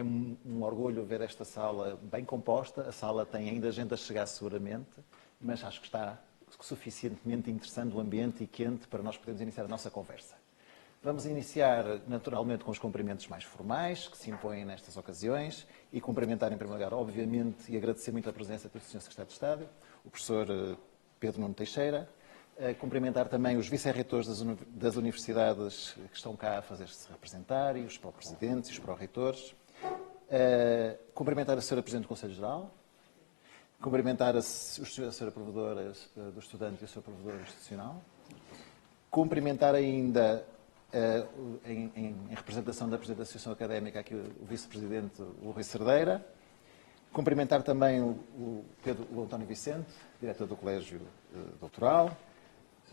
É um orgulho ver esta sala bem composta. A sala tem ainda gente a chegar seguramente, mas acho que está suficientemente interessante o ambiente e quente para nós podermos iniciar a nossa conversa. Vamos iniciar, naturalmente, com os cumprimentos mais formais, que se impõem nestas ocasiões, e cumprimentar, em primeiro lugar, obviamente, e agradecer muito a presença do Sr. Secretário de Estado, o professor Pedro Nuno Teixeira, cumprimentar também os vice-reitores das universidades que estão cá a fazer-se representar, e os pró-presidentes e os pró-reitores, cumprimentar a Sra. Presidente do Conselho Geral, cumprimentar a Sra. Provedora do Estudante e o Sr. Provedor Institucional, cumprimentar ainda, em representação da Presidente da Associação Académica, aqui o Vice-Presidente, o Rui Cerdeira, cumprimentar também o António Vicente, Diretor do Colégio Doutoral,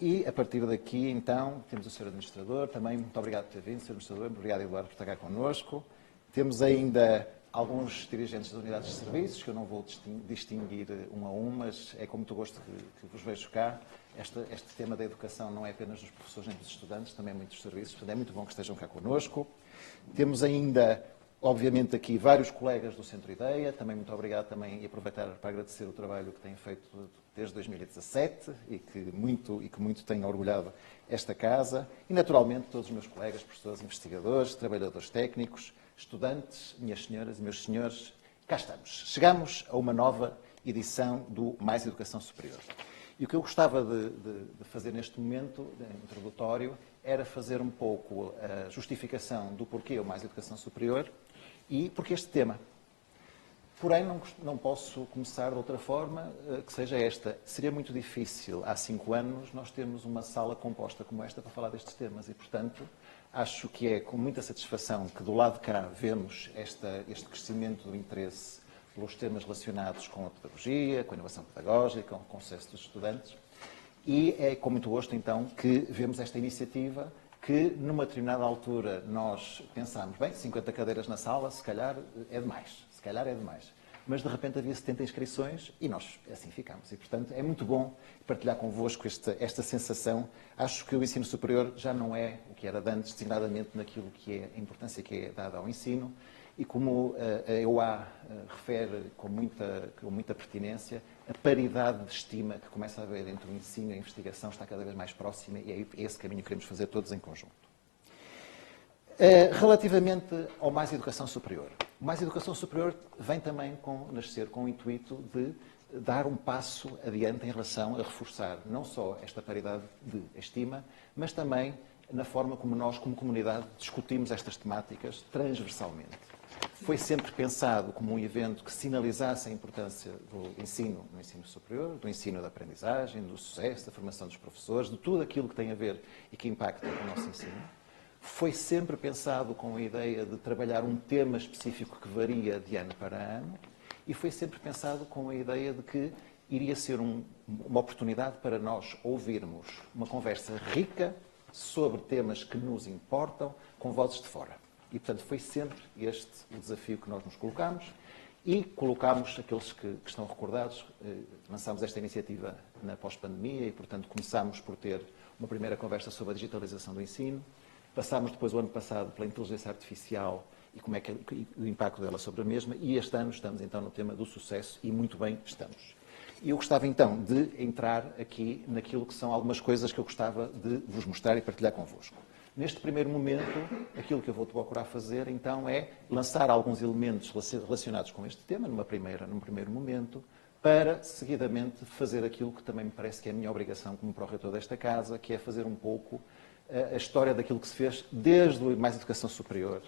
e a partir daqui, então, temos o Sr. Administrador, também muito obrigado por ter vindo, Sr. Administrador, obrigado, Eduardo, por estar cá connosco. Temos ainda alguns dirigentes das unidades de serviços, que eu não vou distinguir um a um, mas é com muito gosto que vos vejo cá. Este tema da educação não é apenas dos professores nem dos estudantes, também é muito dos serviços, portanto é muito bom que estejam cá connosco. Temos ainda, obviamente, aqui vários colegas do Centro Ideia, também muito obrigado também, e aproveitar para agradecer o trabalho que têm feito desde 2017 e que muito têm orgulhado esta casa. E, naturalmente, todos os meus colegas, professores, investigadores, trabalhadores técnicos, estudantes, minhas senhoras e meus senhores, cá estamos. Chegamos a uma nova edição do Mais Educação Superior. E o que eu gostava de fazer neste momento introdutório era fazer um pouco a justificação do porquê o Mais Educação Superior e porquê este tema. Porém, não posso começar de outra forma que seja esta. Seria muito difícil, há 5 anos, nós termos uma sala composta como esta para falar destes temas e, portanto, acho que é com muita satisfação que do lado de cá vemos este crescimento do interesse pelos temas relacionados com a pedagogia, com a inovação pedagógica, com o sucesso dos estudantes. E é com muito gosto, então, que vemos esta iniciativa que, numa determinada altura, nós pensámos, bem, 50 cadeiras na sala, se calhar é demais. Mas, de repente, havia 70 inscrições e nós assim ficámos. E, portanto, é muito bom partilhar convosco esta sensação. Acho que o ensino superior já não é o que era de antes, designadamente naquilo que é a importância que é dada ao ensino. E como a EUA refere com muita pertinência, a paridade de estima que começa a haver entre o ensino e a investigação está cada vez mais próxima e é esse caminho que queremos fazer todos em conjunto. Relativamente ao Mais Educação Superior. O Mais Educação Superior vem também nascer com o intuito de dar um passo adiante em relação a reforçar não só esta paridade de estima, mas também na forma como nós, como comunidade, discutimos estas temáticas transversalmente. Foi sempre pensado como um evento que sinalizasse a importância do ensino no ensino superior, do ensino da aprendizagem, do sucesso, da formação dos professores, de tudo aquilo que tem a ver e que impacta o nosso ensino. Foi sempre pensado com a ideia de trabalhar um tema específico que varia de ano para ano e foi sempre pensado com a ideia de que iria ser uma oportunidade para nós ouvirmos uma conversa rica sobre temas que nos importam com vozes de fora. E, portanto, foi sempre este o desafio que nós nos colocámos e colocámos aqueles que estão recordados. Lançámos esta iniciativa na pós-pandemia e, portanto, começámos por ter uma primeira conversa sobre a digitalização do ensino. Passámos depois, o ano passado, pela inteligência artificial e como é que o impacto dela sobre a mesma. E este ano estamos, então, no tema do sucesso e muito bem estamos. E eu gostava, então, de entrar aqui naquilo que são algumas coisas que eu gostava de vos mostrar e partilhar convosco. Neste primeiro momento, aquilo que eu vou procurar fazer, então, é lançar alguns elementos relacionados com este tema, num primeiro momento, para, seguidamente, fazer aquilo que também me parece que é a minha obrigação como pró-reitor desta casa, que é fazer um pouco a história daquilo que se fez desde o Mais Educação Superior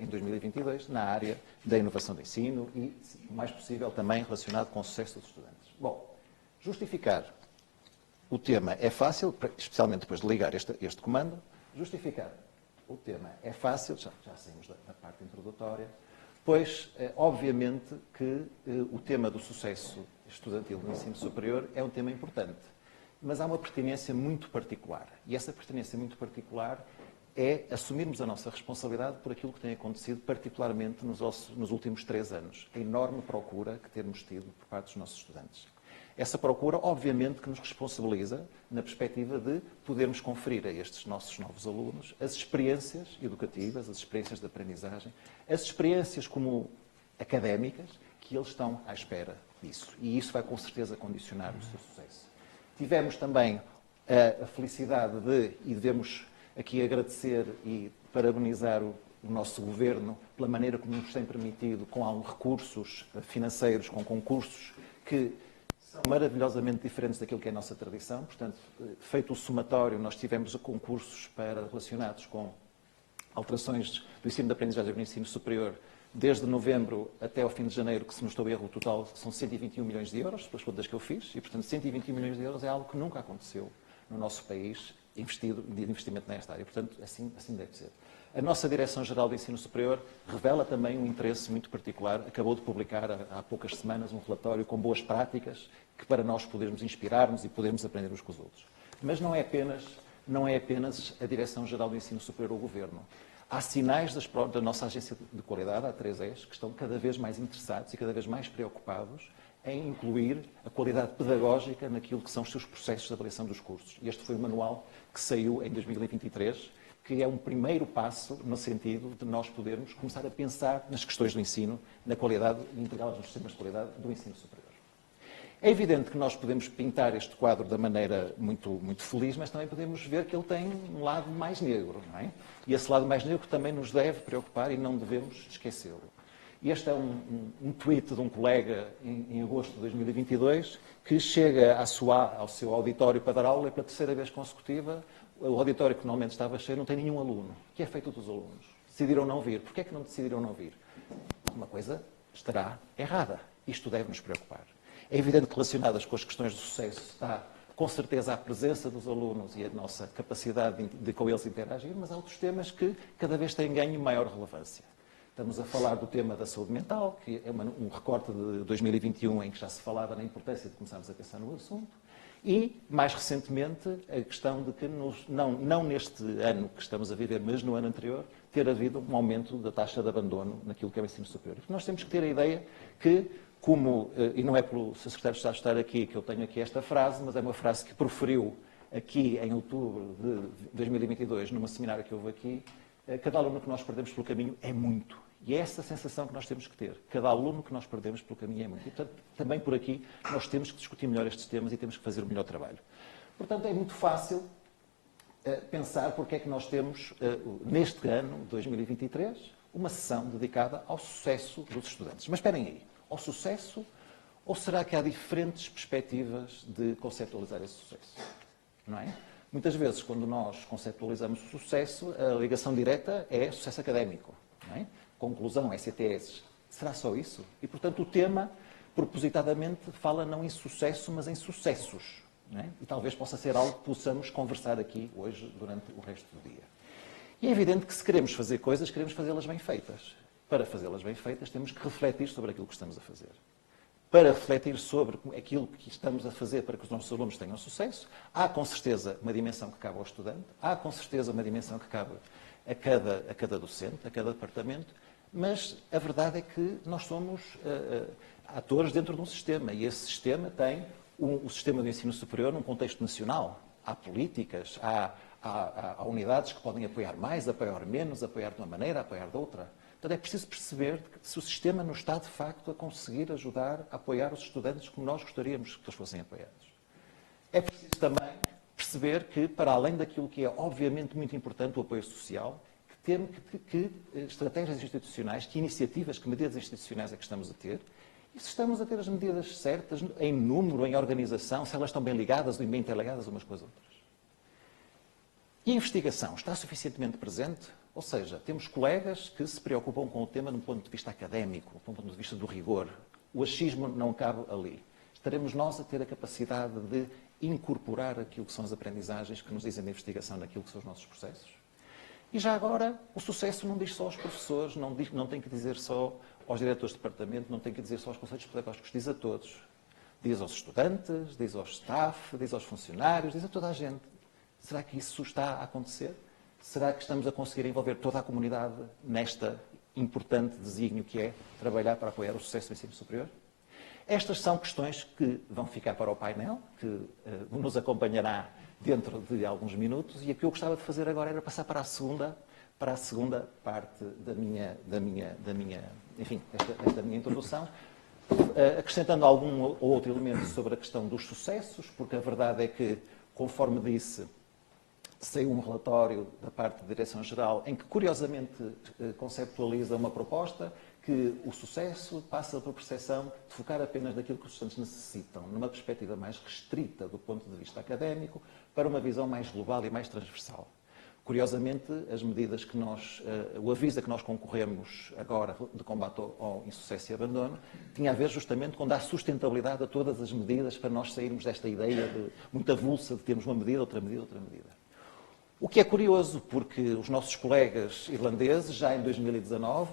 em 2022, na área da inovação do ensino e, o mais possível, também relacionado com o sucesso dos estudantes. Bom, justificar o tema é fácil, especialmente depois de ligar este comando. Justificar o tema é fácil, já saímos da parte introdutória, pois, obviamente, que o tema do sucesso estudantil no ensino superior é um tema importante. Mas há uma pertinência muito particular. E essa pertinência muito particular é assumirmos a nossa responsabilidade por aquilo que tem acontecido, particularmente nos últimos 3 anos. A enorme procura que temos tido por parte dos nossos estudantes. Essa procura, obviamente, que nos responsabiliza na perspectiva de podermos conferir a estes nossos novos alunos as experiências educativas, as experiências de aprendizagem, as experiências como académicas, que eles estão à espera disso. E isso vai, com certeza, condicionar o seu sucesso. Tivemos também a felicidade de, e devemos aqui agradecer e parabenizar o nosso Governo pela maneira como nos tem permitido, com recursos financeiros, com concursos que são maravilhosamente diferentes daquilo que é a nossa tradição. Portanto, feito o somatório, nós tivemos concursos relacionados com alterações do ensino de aprendizagem no ensino superior, desde novembro até ao fim de janeiro, que, se não estou erro, o total são 121 milhões de euros, pelas contas que eu fiz, e, portanto, 121 milhões de euros é algo que nunca aconteceu no nosso país, de investimento nesta área. Portanto, assim deve ser. A nossa Direção-Geral de Ensino Superior revela também um interesse muito particular. Acabou de publicar há poucas semanas um relatório com boas práticas que, para nós podermos inspirar-nos e podermos aprender uns com os outros. Mas não é apenas a Direção-Geral de Ensino Superior ou o Governo. Há sinais da nossa agência de qualidade, a 3Es, que estão cada vez mais interessados e cada vez mais preocupados em incluir a qualidade pedagógica naquilo que são os seus processos de avaliação dos cursos. E este foi o manual que saiu em 2023, que é um primeiro passo no sentido de nós podermos começar a pensar nas questões do ensino, na qualidade e integrá-las nos sistemas de qualidade do ensino superior. É evidente que nós podemos pintar este quadro da maneira muito, muito feliz, mas também podemos ver que ele tem um lado mais negro, não é? E esse lado mais negro também nos deve preocupar e não devemos esquecê-lo. Este é um tweet de um colega em agosto de 2022 que chega ao seu auditório para dar aula e, pela terceira vez consecutiva, o auditório que normalmente estava cheio não tem nenhum aluno. O que é feito dos alunos? Decidiram não vir. Porquê é que não decidiram não vir? Uma coisa estará errada. Isto deve nos preocupar. É evidente que, relacionadas com as questões de sucesso, está com certeza a presença dos alunos e a nossa capacidade de com eles interagir, mas há outros temas que cada vez têm ganho maior relevância. Estamos a falar do tema da saúde mental, que é um recorte de 2021 em que já se falava na importância de começarmos a pensar no assunto. E, mais recentemente, a questão de que, não neste ano que estamos a viver, mas no ano anterior, ter havido um aumento da taxa de abandono naquilo que é o ensino superior. E nós temos que ter a ideia que, e não é pelo Sr. Secretário de Estado estar aqui que eu tenho aqui esta frase, mas é uma frase que proferiu aqui em outubro de 2022, num seminário que houve aqui, cada aluno que nós perdemos pelo caminho é muito. E é essa a sensação que nós temos que ter. Cada aluno que nós perdemos pelo caminho é muito. E, portanto, também por aqui nós temos que discutir melhor estes temas e temos que fazer o melhor trabalho. Portanto, é muito fácil pensar porque é que nós temos, neste ano, 2023, uma sessão dedicada ao sucesso dos estudantes. Mas esperem aí, ao sucesso, ou será que há diferentes perspectivas de conceptualizar esse sucesso? Não é? Muitas vezes, quando nós conceptualizamos o sucesso, a ligação direta é sucesso académico. Não é? Conclusão, ECTS. Será só isso? E, portanto, o tema, propositadamente, fala não em sucesso, mas em sucessos. Não é? E talvez possa ser algo que possamos conversar aqui hoje, durante o resto do dia. E é evidente que, se queremos fazer coisas, queremos fazê-las bem feitas. Para fazê-las bem feitas, temos que refletir sobre aquilo que estamos a fazer. Para refletir sobre aquilo que estamos a fazer para que os nossos alunos tenham sucesso, há, com certeza, uma dimensão que cabe ao estudante, há, com certeza, uma dimensão que cabe a cada docente, a cada departamento, mas a verdade é que nós somos atores dentro de um sistema, e esse sistema tem o sistema do ensino superior num contexto nacional. Há políticas, há unidades que podem apoiar mais, apoiar menos, apoiar de uma maneira, apoiar de outra. Portanto, é preciso perceber se o sistema não está, de facto, a conseguir ajudar a apoiar os estudantes como nós gostaríamos que eles fossem apoiados. É preciso também perceber que, para além daquilo que é obviamente muito importante, o apoio social, que estratégias institucionais, que iniciativas, que medidas institucionais é que estamos a ter, e se estamos a ter as medidas certas em número, em organização, se elas estão bem ligadas ou bem interligadas umas com as outras. E a investigação está suficientemente presente? Ou seja, temos colegas que se preocupam com o tema de um ponto de vista académico, de um ponto de vista do rigor. O achismo não cabe ali. Estaremos nós a ter a capacidade de incorporar aquilo que são as aprendizagens que nos dizem da investigação naquilo que são os nossos processos? E já agora, o sucesso não diz só aos professores, não tem que dizer só aos diretores de departamento, não tem que dizer só aos conselhos pedagógicos, diz a todos. Diz aos estudantes, diz aos staff, diz aos funcionários, diz a toda a gente. Será que isso está a acontecer? Será que estamos a conseguir envolver toda a comunidade nesta importante desígnio que é trabalhar para apoiar o sucesso do ensino superior? Estas são questões que vão ficar para o painel, que nos acompanhará dentro de alguns minutos, e o que eu gostava de fazer agora era passar para a segunda parte da minha introdução, acrescentando algum ou outro elemento sobre a questão dos sucessos, porque a verdade é que, conforme disse, saiu um relatório da parte da Direção-Geral em que, curiosamente, conceptualiza uma proposta que o sucesso passa pela percepção de focar apenas naquilo que os estudantes necessitam, numa perspectiva mais restrita do ponto de vista académico, para uma visão mais global e mais transversal. Curiosamente, as medidas que o aviso a que nós concorremos agora de combate ao insucesso e abandono tinha a ver justamente com dar sustentabilidade a todas as medidas para nós sairmos desta ideia de muito avulsa de termos uma medida, outra medida, outra medida. O que é curioso, porque os nossos colegas irlandeses, já em 2019,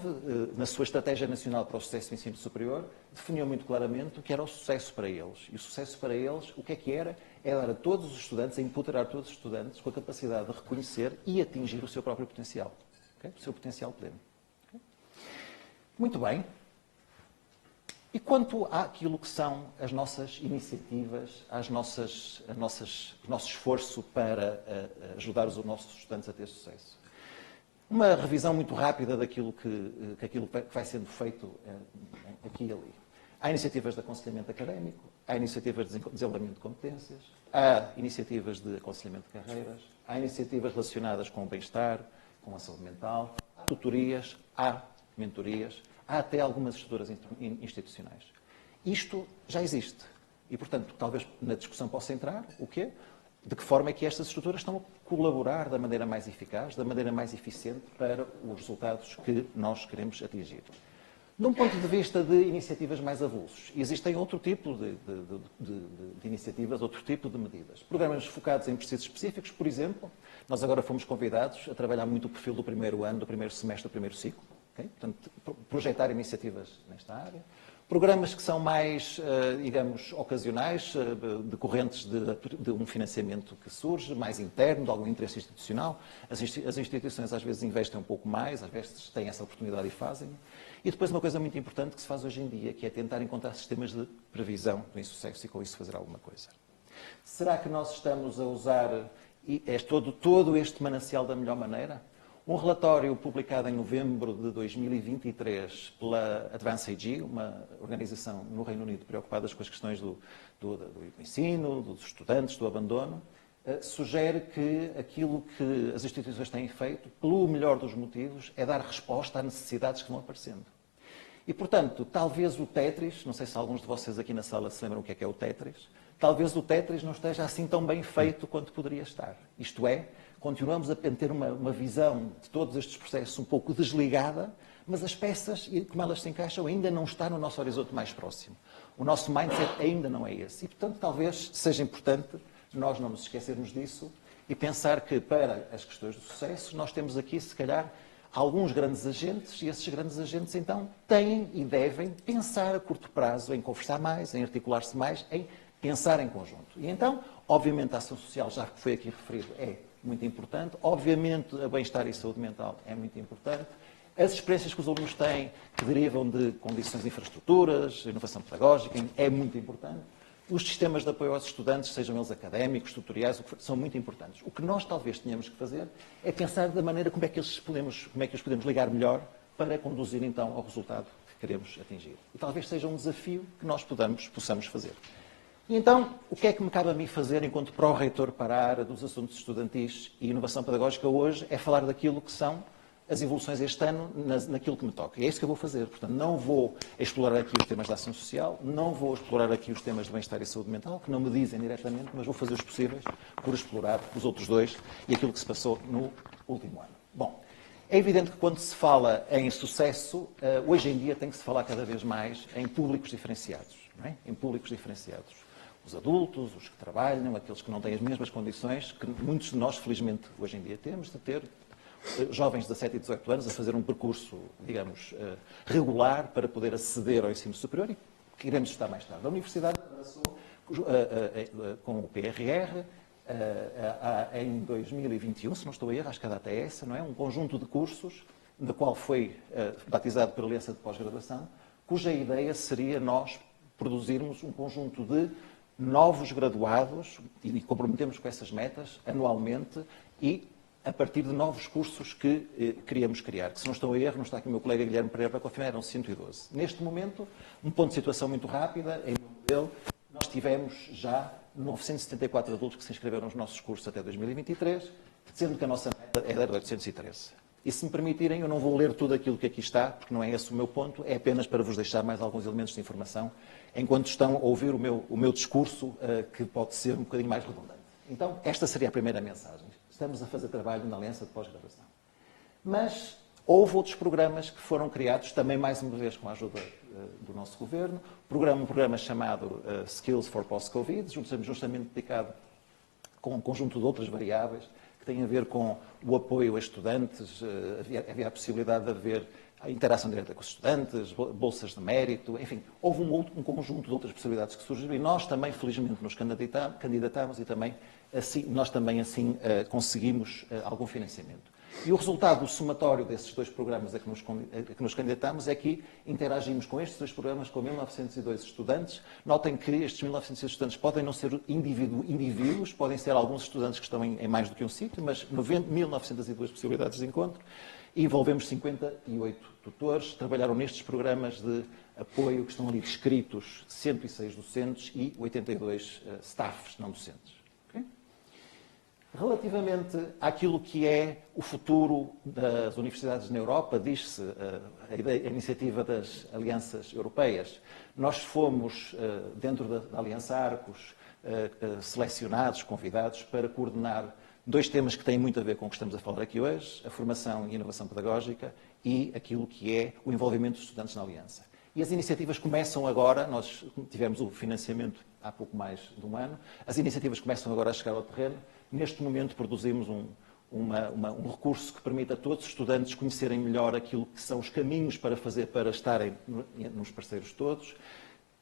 na sua Estratégia Nacional para o Sucesso do Ensino Superior, definiam muito claramente o que era o sucesso para eles. E o sucesso para eles, o que era? É dar a todos os estudantes, é empoderar todos os estudantes com a capacidade de reconhecer e atingir o seu próprio potencial. Okay? O seu potencial pleno. Okay? Muito bem. E quanto àquilo que são as nossas iniciativas, o nosso esforço para ajudar os nossos estudantes a ter sucesso? Uma revisão muito rápida daquilo que vai sendo feito aqui e ali. Há iniciativas de aconselhamento académico, há iniciativas de desenvolvimento de competências, há iniciativas de aconselhamento de carreiras, há iniciativas relacionadas com o bem-estar, com a saúde mental, há tutorias, há mentorias, há até algumas estruturas institucionais. Isto já existe. E, portanto, talvez na discussão possa entrar o quê? De que forma é que estas estruturas estão a colaborar da maneira mais eficaz, da maneira mais eficiente para os resultados que nós queremos atingir. De um ponto de vista de iniciativas mais avulsos, existem outro tipo de iniciativas, outro tipo de medidas. Programas focados em precisos específicos, por exemplo, nós agora fomos convidados a trabalhar muito o perfil do primeiro ano, do primeiro semestre, do primeiro ciclo. Okay? Portanto, projetar iniciativas nesta área. Programas que são mais, digamos, ocasionais, decorrentes de um financiamento que surge, mais interno, de algum interesse institucional. As instituições às vezes investem um pouco mais, às vezes têm essa oportunidade e fazem. E depois uma coisa muito importante que se faz hoje em dia, que é tentar encontrar sistemas de previsão do insucesso e com isso fazer alguma coisa. Será que nós estamos a usar todo este manancial da melhor maneira? Um relatório publicado em novembro de 2023 pela Advance AG, uma organização no Reino Unido preocupada com as questões do ensino, dos estudantes, do abandono, sugere que aquilo que as instituições têm feito, pelo melhor dos motivos, é dar resposta a necessidades que vão aparecendo. E, portanto, talvez o Tetris, não sei se alguns de vocês aqui na sala se lembram o que é o Tetris, talvez o Tetris não esteja assim tão bem feito quanto poderia estar. Isto é, continuamos a ter uma visão de todos estes processos um pouco desligada, mas as peças, e como elas se encaixam, ainda não está no nosso horizonte mais próximo. O nosso mindset ainda não é esse. E, portanto, talvez seja importante nós não nos esquecermos disso e pensar que, para as questões do sucesso, nós temos aqui, se calhar, alguns grandes agentes, e esses grandes agentes, então, têm e devem pensar a curto prazo em conversar mais, em articular-se mais, em pensar em conjunto. E, então, obviamente, a ação social, já que foi aqui referido, é muito importante. Obviamente, a bem-estar e saúde mental é muito importante. As experiências que os alunos têm, que derivam de condições de infraestruturas, inovação pedagógica, é muito importante. Os sistemas de apoio aos estudantes, sejam eles académicos, tutoriais, são muito importantes. O que nós talvez tenhamos que fazer é pensar da maneira como é que os podemos ligar melhor para conduzir então ao resultado que queremos atingir. E talvez seja um desafio que nós possamos fazer. E então, o que é que me cabe a mim fazer enquanto pró-reitor para a área dos assuntos estudantis e inovação pedagógica hoje é falar daquilo que são as evoluções este ano naquilo que me toca. E é isso que eu vou fazer. Portanto, não vou explorar aqui os temas da ação social, não vou explorar aqui os temas de bem-estar e saúde mental, que não me dizem diretamente, mas vou fazer os possíveis por explorar os outros dois e aquilo que se passou no último ano. Bom, é evidente que quando se fala em sucesso, hoje em dia tem que se falar cada vez mais em públicos diferenciados. Não é? Em públicos diferenciados. Os adultos, os que trabalham, aqueles que não têm as mesmas condições que muitos de nós, felizmente, hoje em dia temos, de ter jovens de 17 e 18 anos a fazer um percurso, digamos, regular para poder aceder ao ensino superior e queremos estar mais tarde. A Universidade abraçou com o PRR, em 2021, se não estou a errar, acho que a data é essa, não é? Um conjunto de cursos, da qual foi batizado pela Aliança de Pós-Graduação, cuja ideia seria nós produzirmos um conjunto de novos graduados, e comprometemos com essas metas anualmente, e a partir de novos cursos que queríamos criar, que se não estou a erro, não está aqui o meu colega Guilherme Pereira para confirmar, eram 112. Neste momento, um ponto de situação muito rápida, em nome dele, nós tivemos já 974 adultos que se inscreveram nos nossos cursos até 2023, sendo que a nossa meta era de 813. E se me permitirem, eu não vou ler tudo aquilo que aqui está, porque não é esse o meu ponto, é apenas para vos deixar mais alguns elementos de informação, enquanto estão a ouvir o meu discurso, que pode ser um bocadinho mais redundante. Então, esta seria a primeira mensagem. Estamos a fazer trabalho na Aliança de pós-graduação. Mas houve outros programas que foram criados, também mais uma vez com a ajuda do nosso governo. Um programa chamado Skills for Post-Covid, justamente dedicado com um conjunto de outras variáveis, que têm a ver com o apoio a estudantes, havia a possibilidade de haver a interação direta com os estudantes, bolsas de mérito, enfim, houve um conjunto de outras possibilidades que surgiram e nós também, felizmente, nos candidatámos e também, nós também assim conseguimos algum financiamento. E o resultado do somatório desses dois programas a que nos candidatámos é que interagimos com estes dois programas com 1.902 estudantes. Notem que estes 1.902 estudantes podem não ser indivíduos, podem ser alguns estudantes que estão em mais do que um sítio, mas 1.902 possibilidades de encontro. E envolvemos 58 tutores, trabalharam nestes programas de apoio que estão ali descritos 106 docentes e 82 staffs não docentes. Okay? Relativamente àquilo que é o futuro das universidades na Europa, diz-se a iniciativa das alianças europeias. Nós fomos, dentro da Aliança Arcos, selecionados, convidados para coordenar dois temas que têm muito a ver com o que estamos a falar aqui hoje, a formação e inovação pedagógica e aquilo que é o envolvimento dos estudantes na Aliança. E as iniciativas começam agora, nós tivemos o financiamento há pouco mais de um ano, as iniciativas começam agora a chegar ao terreno. Neste momento produzimos um recurso que permite a todos os estudantes conhecerem melhor aquilo que são os caminhos para fazer para estarem nos parceiros todos.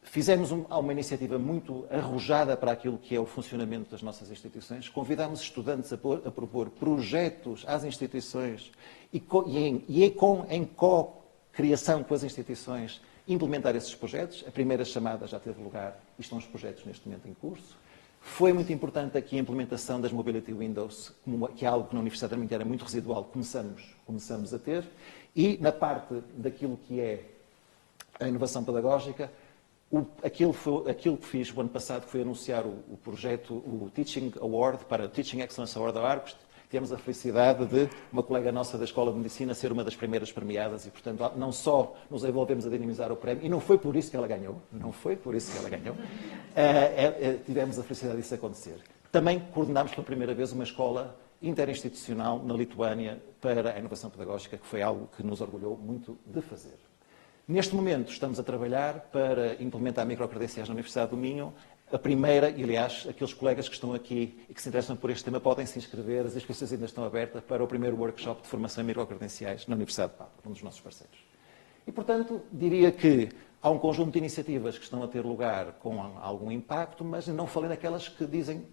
Fizemos uma iniciativa muito arrojada para aquilo que é o funcionamento das nossas instituições. Convidámos estudantes a propor projetos às instituições e em co-criação com as instituições implementar esses projetos. A primeira chamada já teve lugar e estão os projetos neste momento em curso. Foi muito importante aqui a implementação das Mobility Windows, que é algo que na Universidade da Minha era muito residual, começamos a ter. E na parte daquilo que é a inovação pedagógica, aquilo que fiz o ano passado foi anunciar o projeto, o Teaching Award, para o Teaching Excellence Award da Arcos. Tivemos a felicidade de uma colega nossa da Escola de Medicina ser uma das primeiras premiadas e, portanto, não só nos envolvemos a dinamizar o prémio, e não foi por isso que ela ganhou, tivemos a felicidade disso acontecer. Também coordenámos pela primeira vez uma escola interinstitucional na Lituânia para a inovação pedagógica, que foi algo que nos orgulhou muito de fazer. Neste momento estamos a trabalhar para implementar microcredenciais na Universidade do Minho. A primeira, e aliás, aqueles colegas que estão aqui e que se interessam por este tema podem se inscrever, as inscrições ainda estão abertas para o primeiro workshop de formação em microcredenciais na Universidade de Pádua, um dos nossos parceiros. E, portanto, diria que há um conjunto de iniciativas que estão a ter lugar com algum impacto, mas não falei daquelas que dizem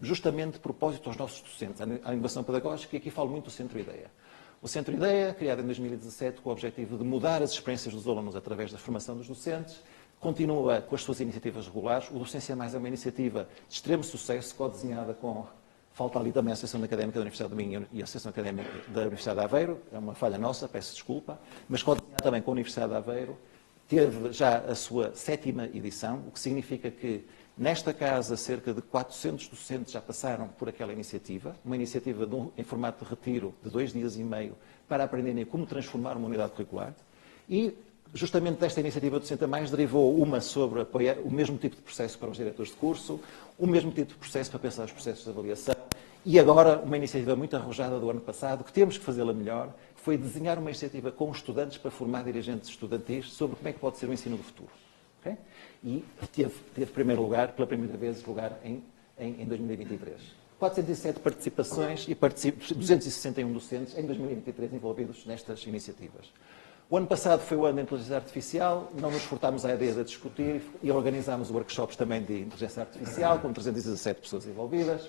justamente propósito aos nossos docentes, à inovação pedagógica, e aqui falo muito do Centro Ideia. O Centro Ideia, criado em 2017 com o objetivo de mudar as experiências dos alunos através da formação dos docentes, continua com as suas iniciativas regulares. O Docência Mais é uma iniciativa de extremo sucesso, co-desenhada com... Falta ali também a Associação Académica da Universidade do Minho e a Associação Académica da Universidade de Aveiro. É uma falha nossa, peço desculpa. Mas co-desenhada também com a Universidade de Aveiro. Teve já a sua 7ª edição, o que significa que nesta casa cerca de 400 docentes já passaram por aquela iniciativa. Uma iniciativa em formato de retiro de 2 dias e meio para aprenderem como transformar uma unidade curricular. E justamente desta iniciativa Docente a Mais derivou uma sobre apoiar o mesmo tipo de processo para os diretores de curso, o mesmo tipo de processo para pensar os processos de avaliação e agora uma iniciativa muito arrojada do ano passado, que temos que fazê-la melhor, foi desenhar uma iniciativa com estudantes para formar dirigentes estudantis sobre como é que pode ser o ensino do futuro. Okay? E teve primeiro lugar, pela primeira vez, em 2023. 407 participações e 261 docentes em 2023 envolvidos nestas iniciativas. O ano passado foi o ano da inteligência artificial, não nos furtámos à ideia de discutir e organizámos workshops também de inteligência artificial, com 317 pessoas envolvidas.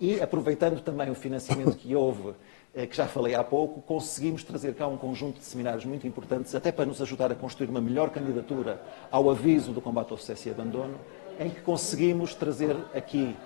E aproveitando também o financiamento que houve que já falei há pouco, conseguimos trazer cá um conjunto de seminários muito importantes, até para nos ajudar a construir uma melhor candidatura ao aviso do combate ao sucesso e abandono, em que conseguimos trazer aqui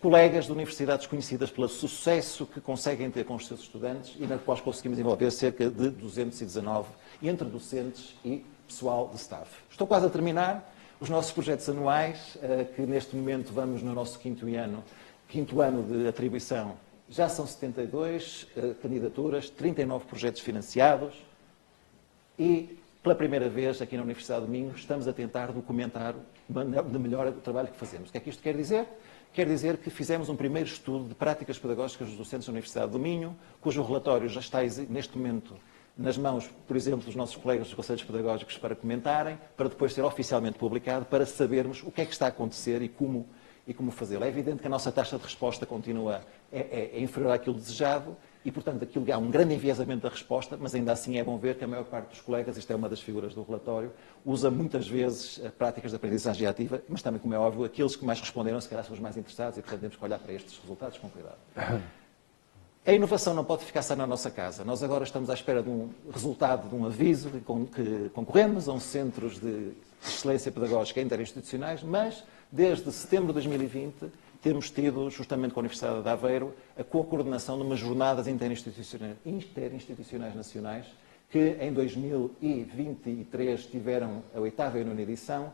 colegas de universidades conhecidas pelo sucesso que conseguem ter com os seus estudantes e nas quais conseguimos envolver cerca de 219 entre docentes e pessoal de staff. Estou quase a terminar. Os nossos projetos anuais, que neste momento vamos no nosso quinto ano de atribuição, já são 72 candidaturas, 39 projetos financiados e, pela primeira vez aqui na Universidade do Minho, estamos a tentar documentar de melhor o trabalho que fazemos. O que é que isto quer dizer? Quer dizer que fizemos um primeiro estudo de práticas pedagógicas dos docentes da Universidade do Minho, cujo relatório já está neste momento nas mãos, por exemplo, dos nossos colegas dos conselhos pedagógicos para comentarem, para depois ser oficialmente publicado, para sabermos o que é que está a acontecer e como fazê-lo. É evidente que a nossa taxa de resposta continua inferior àquilo desejado e, portanto, há um grande enviesamento da resposta, mas ainda assim é bom ver que a maior parte dos colegas, isto é uma das figuras do relatório, usa muitas vezes práticas de aprendizagem ativa, mas também, como é óbvio, aqueles que mais responderam, se calhar, são os mais interessados e, portanto, temos que olhar para estes resultados com cuidado. A inovação não pode ficar só na nossa casa. Nós agora estamos à espera de um resultado, de um aviso que concorremos a um centros de excelência pedagógica interinstitucionais, mas desde setembro de 2020 temos tido, justamente com a Universidade de Aveiro, a coordenação de umas jornadas interinstitucionais nacionais que em 2023 tiveram a 8ª e 9ª edição,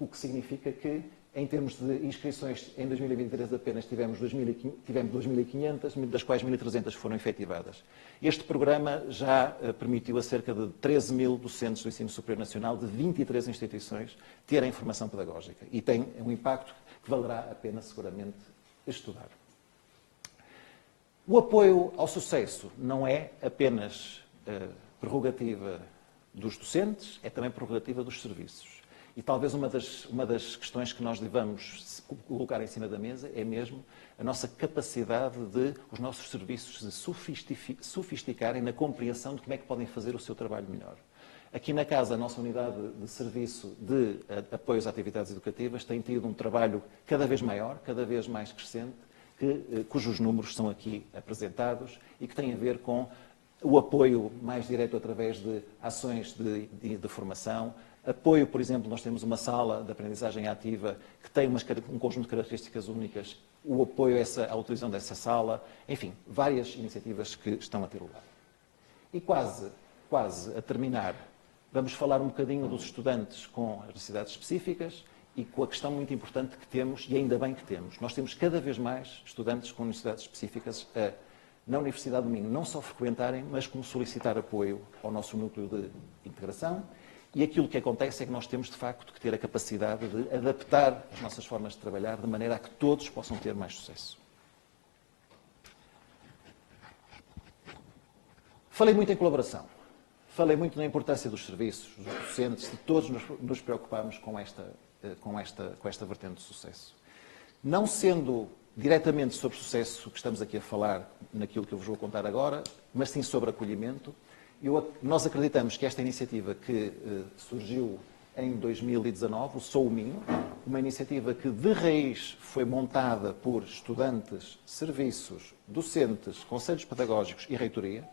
o que significa que, em termos de inscrições, em 2023 apenas tivemos 2.500, das quais 1.300 foram efetivadas. Este programa já permitiu a cerca de 13 mil docentes do ensino superior nacional de 23 instituições terem formação pedagógica e tem um impacto que valerá a pena seguramente estudar. O apoio ao sucesso não é apenas prerrogativa dos docentes, é também prerrogativa dos serviços. E talvez uma das questões que nós devamos colocar em cima da mesa é mesmo a nossa capacidade de os nossos serviços se sofisticarem na compreensão de como é que podem fazer o seu trabalho melhor. Aqui na casa, a nossa unidade de serviço de apoio às atividades educativas tem tido um trabalho cada vez maior, cada vez mais crescente, cujos números são aqui apresentados e que tem a ver com o apoio mais direto através de ações de formação. Apoio, por exemplo, nós temos uma sala de aprendizagem ativa que tem um conjunto de características únicas, o apoio à utilização dessa sala, enfim, várias iniciativas que estão a ter lugar. E quase a terminar, vamos falar um bocadinho dos estudantes com as necessidades específicas e com a questão muito importante que temos, e ainda bem que temos. Nós temos cada vez mais estudantes com necessidades específicas na Universidade do Minho, não só frequentarem, mas como solicitar apoio ao nosso núcleo de integração. E aquilo que acontece é que nós temos, de facto, que ter a capacidade de adaptar as nossas formas de trabalhar de maneira a que todos possam ter mais sucesso. Falei muito em colaboração. Falei muito na importância dos serviços, dos docentes, de todos nos preocuparmos com esta vertente de sucesso. Não sendo diretamente sobre sucesso que estamos aqui a falar naquilo que eu vos vou contar agora, mas sim sobre acolhimento, nós acreditamos que esta iniciativa que surgiu em 2019, o Sou o Minho, uma iniciativa que de raiz foi montada por estudantes, serviços, docentes, conselhos pedagógicos e reitoria,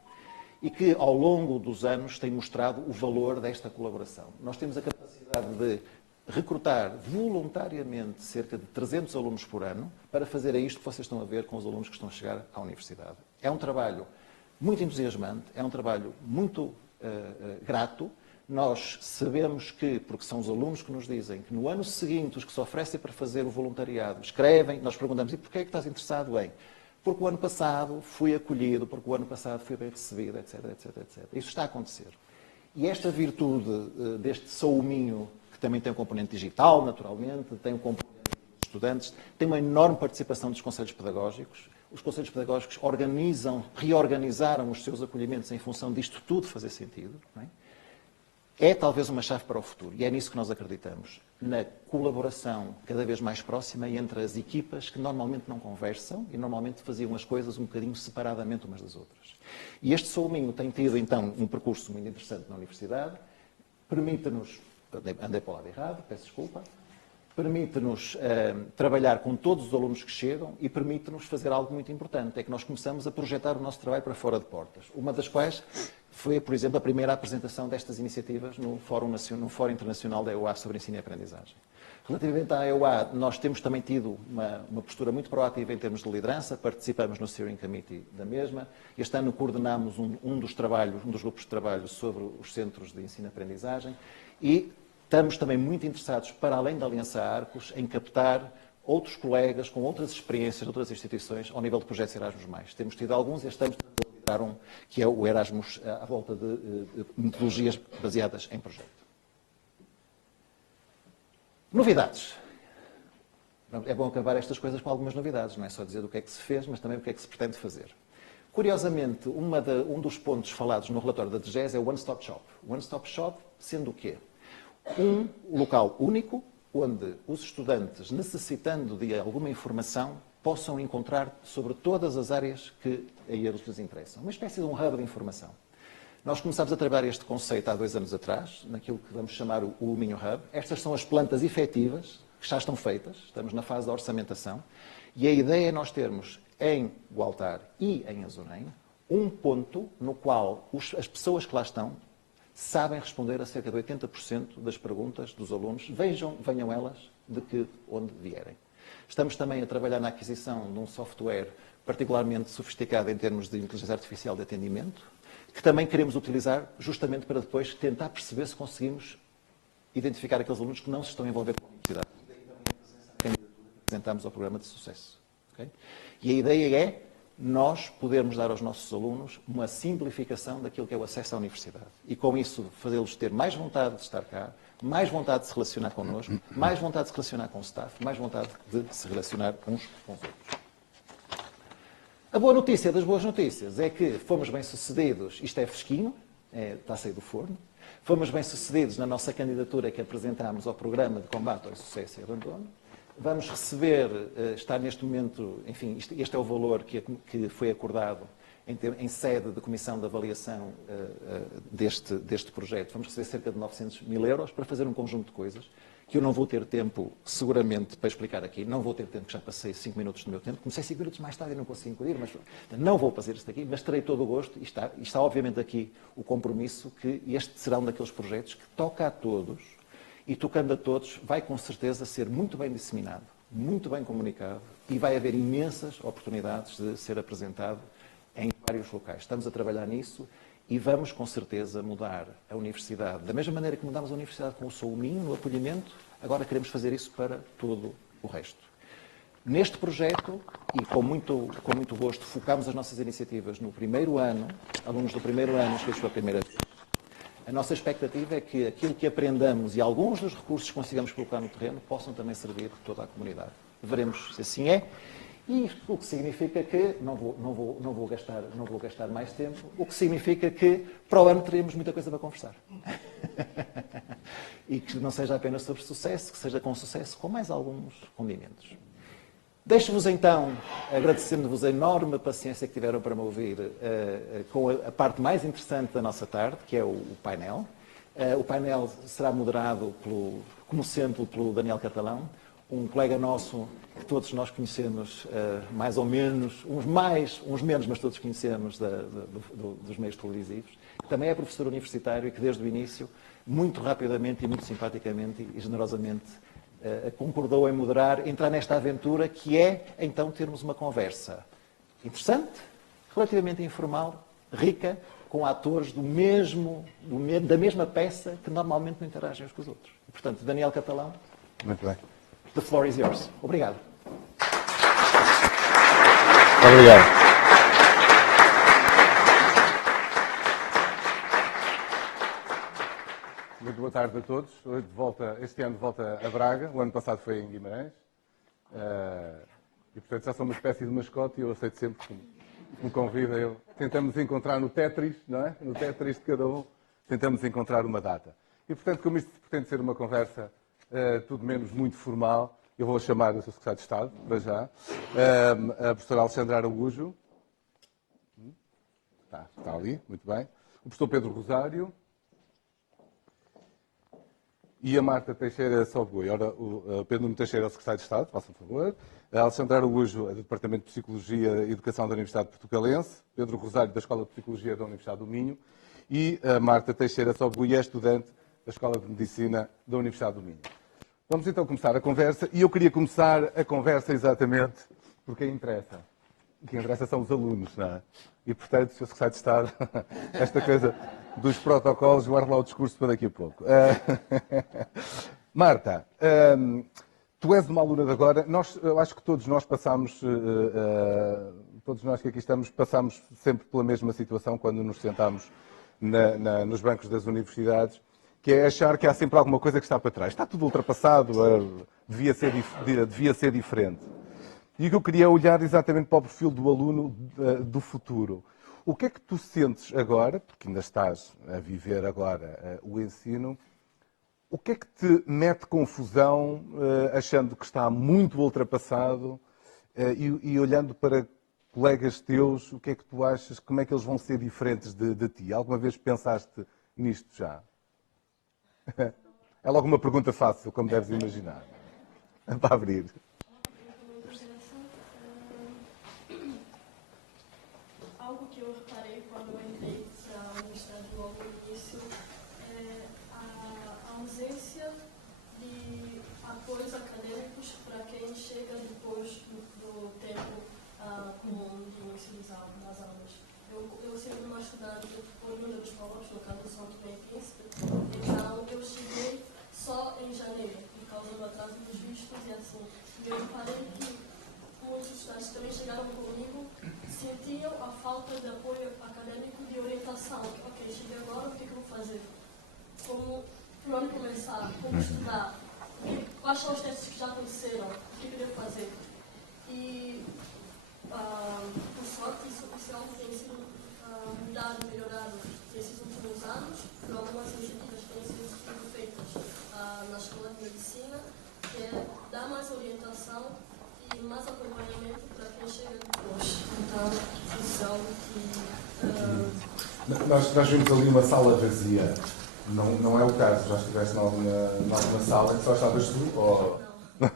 e que ao longo dos anos tem mostrado o valor desta colaboração. Nós temos a capacidade de recrutar voluntariamente cerca de 300 alunos por ano para fazer isto que vocês estão a ver com os alunos que estão a chegar à universidade. É um trabalho muito entusiasmante, é um trabalho muito grato. Nós sabemos que, porque são os alunos que nos dizem, que no ano seguinte os que se oferecem para fazer o voluntariado escrevem, nós perguntamos, e porquê é que estás interessado em? Porque o ano passado fui acolhido, porque o ano passado fui bem recebido, etc, etc, etc. Isso está a acontecer. E esta virtude deste Sou o Minho, que também tem um componente digital, naturalmente, tem um componente dos estudantes, tem uma enorme participação dos conselhos pedagógicos. Os conselhos pedagógicos reorganizaram os seus acolhimentos em função disto tudo fazer sentido. Não é? É talvez uma chave para o futuro e é nisso que nós acreditamos. Na colaboração cada vez mais próxima entre as equipas que normalmente não conversam e normalmente faziam as coisas um bocadinho separadamente umas das outras. E este Sou o Minho tem tido então um percurso muito interessante na universidade, permite-nos, andei para o lado errado, peço desculpa, permite-nos trabalhar com todos os alunos que chegam e permite-nos fazer algo muito importante, é que nós começamos a projetar o nosso trabalho para fora de portas. Uma das quais foi, por exemplo, a primeira apresentação destas iniciativas no Fórum Internacional da EUA sobre Ensino e Aprendizagem. Relativamente à EUA, nós temos também tido uma postura muito proativa em termos de liderança, participamos no Steering Committee da mesma. Este ano coordenamos um dos grupos de trabalho sobre os centros de ensino e aprendizagem e estamos também muito interessados, para além da Aliança Arcos, em captar outros colegas com outras experiências de outras instituições ao nível de projetos Erasmus+. Temos tido alguns e estamos a liderar um, que é o Erasmus à volta de metodologias baseadas em projeto. Novidades. É bom acabar estas coisas com algumas novidades, não é só dizer o que é que se fez, mas também o que é que se pretende fazer. Curiosamente, um dos pontos falados no relatório da DGES é o One Stop Shop. One Stop Shop sendo o quê? Um local único onde os estudantes, necessitando de alguma informação, possam encontrar sobre todas as áreas que a eles lhes interessam. Uma espécie de um hub de informação. Nós começámos a trabalhar este conceito há 2 anos atrás, naquilo que vamos chamar o Minho Hub. Estas são as plantas efetivas, que já estão feitas, estamos na fase da orçamentação, e a ideia é nós termos em Gualtar e em Azurém um ponto no qual as pessoas que lá estão sabem responder a cerca de 80% das perguntas dos alunos, venham elas de onde vierem. Estamos também a trabalhar na aquisição de um software particularmente sofisticado em termos de inteligência artificial de atendimento, que também queremos utilizar justamente para depois tentar perceber se conseguimos identificar aqueles alunos que não se estão a envolver com a universidade. Daí também a presença da candidatura que apresentamos ao programa de sucesso. Okay? E a ideia é nós podermos dar aos nossos alunos uma simplificação daquilo que é o acesso à universidade. E com isso fazê-los ter mais vontade de estar cá, mais vontade de se relacionar connosco, mais vontade de se relacionar com o staff, mais vontade de se relacionar uns com os outros. A boa notícia das boas notícias é que fomos bem-sucedidos, isto é fresquinho, está a sair do forno, fomos bem-sucedidos na nossa candidatura que apresentámos ao Programa de Combate ao Insucesso e Abandono. Vamos receber, está neste momento, enfim, este é o valor que foi acordado em sede de comissão de avaliação deste projeto. Vamos receber cerca de 900 mil euros para fazer um conjunto de coisas que eu não vou ter tempo, seguramente, para explicar aqui. Não vou ter tempo, que já passei 5 minutos do meu tempo. Comecei 5 minutos mais tarde e não consigo incluir, mas não vou fazer isto aqui, mas terei todo o gosto, e está obviamente aqui o compromisso que este será um daqueles projetos que toca a todos, e tocando a todos, vai com certeza ser muito bem disseminado, muito bem comunicado, e vai haver imensas oportunidades de ser apresentado em vários locais. Estamos a trabalhar nisso e vamos, com certeza, mudar a universidade. Da mesma maneira que mudamos a universidade com o Sou o Minho, no acolhimento, agora queremos fazer isso para todo o resto. Neste projeto, e com muito gosto, focamos as nossas iniciativas no primeiro ano, alunos do primeiro ano inscritos pela primeira vez. A nossa expectativa é que aquilo que aprendamos e alguns dos recursos que consigamos colocar no terreno possam também servir toda a comunidade. Veremos se assim é. E o que significa que, não vou gastar mais tempo, o que significa que para o ano teremos muita coisa para conversar. E que não seja apenas sobre sucesso, que seja com sucesso, com mais alguns condimentos. Deixo-vos então, agradecendo-vos a enorme paciência que tiveram para me ouvir, com a parte mais interessante da nossa tarde, que é o painel. O painel será moderado, como sempre, pelo Daniel Catalão, um colega nosso que todos nós conhecemos mais ou menos, uns mais, uns menos, mas todos conhecemos dos meios televisivos, que também é professor universitário e que desde o início, muito rapidamente e muito simpaticamente e generosamente, concordou em moderar, entrar nesta aventura que é, então, termos uma conversa interessante, relativamente informal, rica, com atores da mesma peça que normalmente não interagem uns com os outros. E, portanto, Daniel Catalão. Muito bem. The floor is yours. Obrigado. Obrigado. Muito boa tarde a todos. Este ano de volta a Braga. O ano passado foi em Guimarães. E, portanto, já sou uma espécie de mascote e eu aceito sempre que me convida. Tentamos encontrar no Tetris, não é? No Tetris de cada um, tentamos encontrar uma data. E, portanto, como isto pretende ser uma conversa tudo menos muito formal, eu vou chamar o Sr. Secretário de Estado, para já, a professora Alexandra Araújo. Está ali, muito bem. O professor Pedro Rosário. e a Marta Teixeira Soboi. Ora, o Pedro Nuno Teixeira é o secretário de Estado, façam favor. A Alexandra Araújo, é do Departamento de Psicologia e Educação da Universidade Portucalense. Pedro Rosário, da Escola de Psicologia da Universidade do Minho. E a Marta Teixeira Soboi é estudante da Escola de Medicina da Universidade do Minho. Vamos então começar a conversa. E eu queria começar a conversa exatamente porque interessa. O que interessa são os alunos, não é? E, portanto, Sr. Secretário de Estado, esta coisa dos protocolos, guarde lá o discurso para daqui a pouco. Marta, tu és uma aluna de agora. Eu acho que todos nós passamos, todos nós que aqui estamos, passamos sempre pela mesma situação quando nos sentamos nos bancos das universidades, que é achar que há sempre alguma coisa que está para trás. Está tudo ultrapassado, devia ser diferente. E o que eu queria é olhar exatamente para o perfil do aluno do futuro. O que é que tu sentes agora, porque ainda estás a viver agora o ensino, o que é que te mete confusão, achando que está muito ultrapassado, e olhando para colegas teus, o que é que tu achas, como é que eles vão ser diferentes de ti? Alguma vez pensaste nisto já? É logo uma pergunta fácil, como deves imaginar. Para abrir. Algo que eu reparei quando eu entrei para a universidade logo no início é a ausência de apoios acadêmicos para quem chega depois do tempo comum de início das aulas. Eu sempre uma estudante oriunda dos povos no campo de São Tomé e Príncipe, então eu cheguei só em janeiro, por causa do atraso dos vistos e assim. E eu reparei que muitos estudantes também chegaram comigo, sentiam a falta de apoio acadêmico, de orientação. Ok, cheguei agora, o que eu vou fazer? Por onde começar? Como estudar? Quais são os testes que já aconteceram? O que eu devo fazer? E, por sorte, isso é algo que tem sido mudado, melhorado nesses últimos anos, por algumas iniciativas que têm sido feitas na Escola de Medicina, que é dar mais orientação e mais acompanhamento para quem chega depois. Então, isso é algo que... Nós vimos ali uma sala vazia. Não é o caso. Já estiveste em alguma sala que só estavas tu? Ou... Não.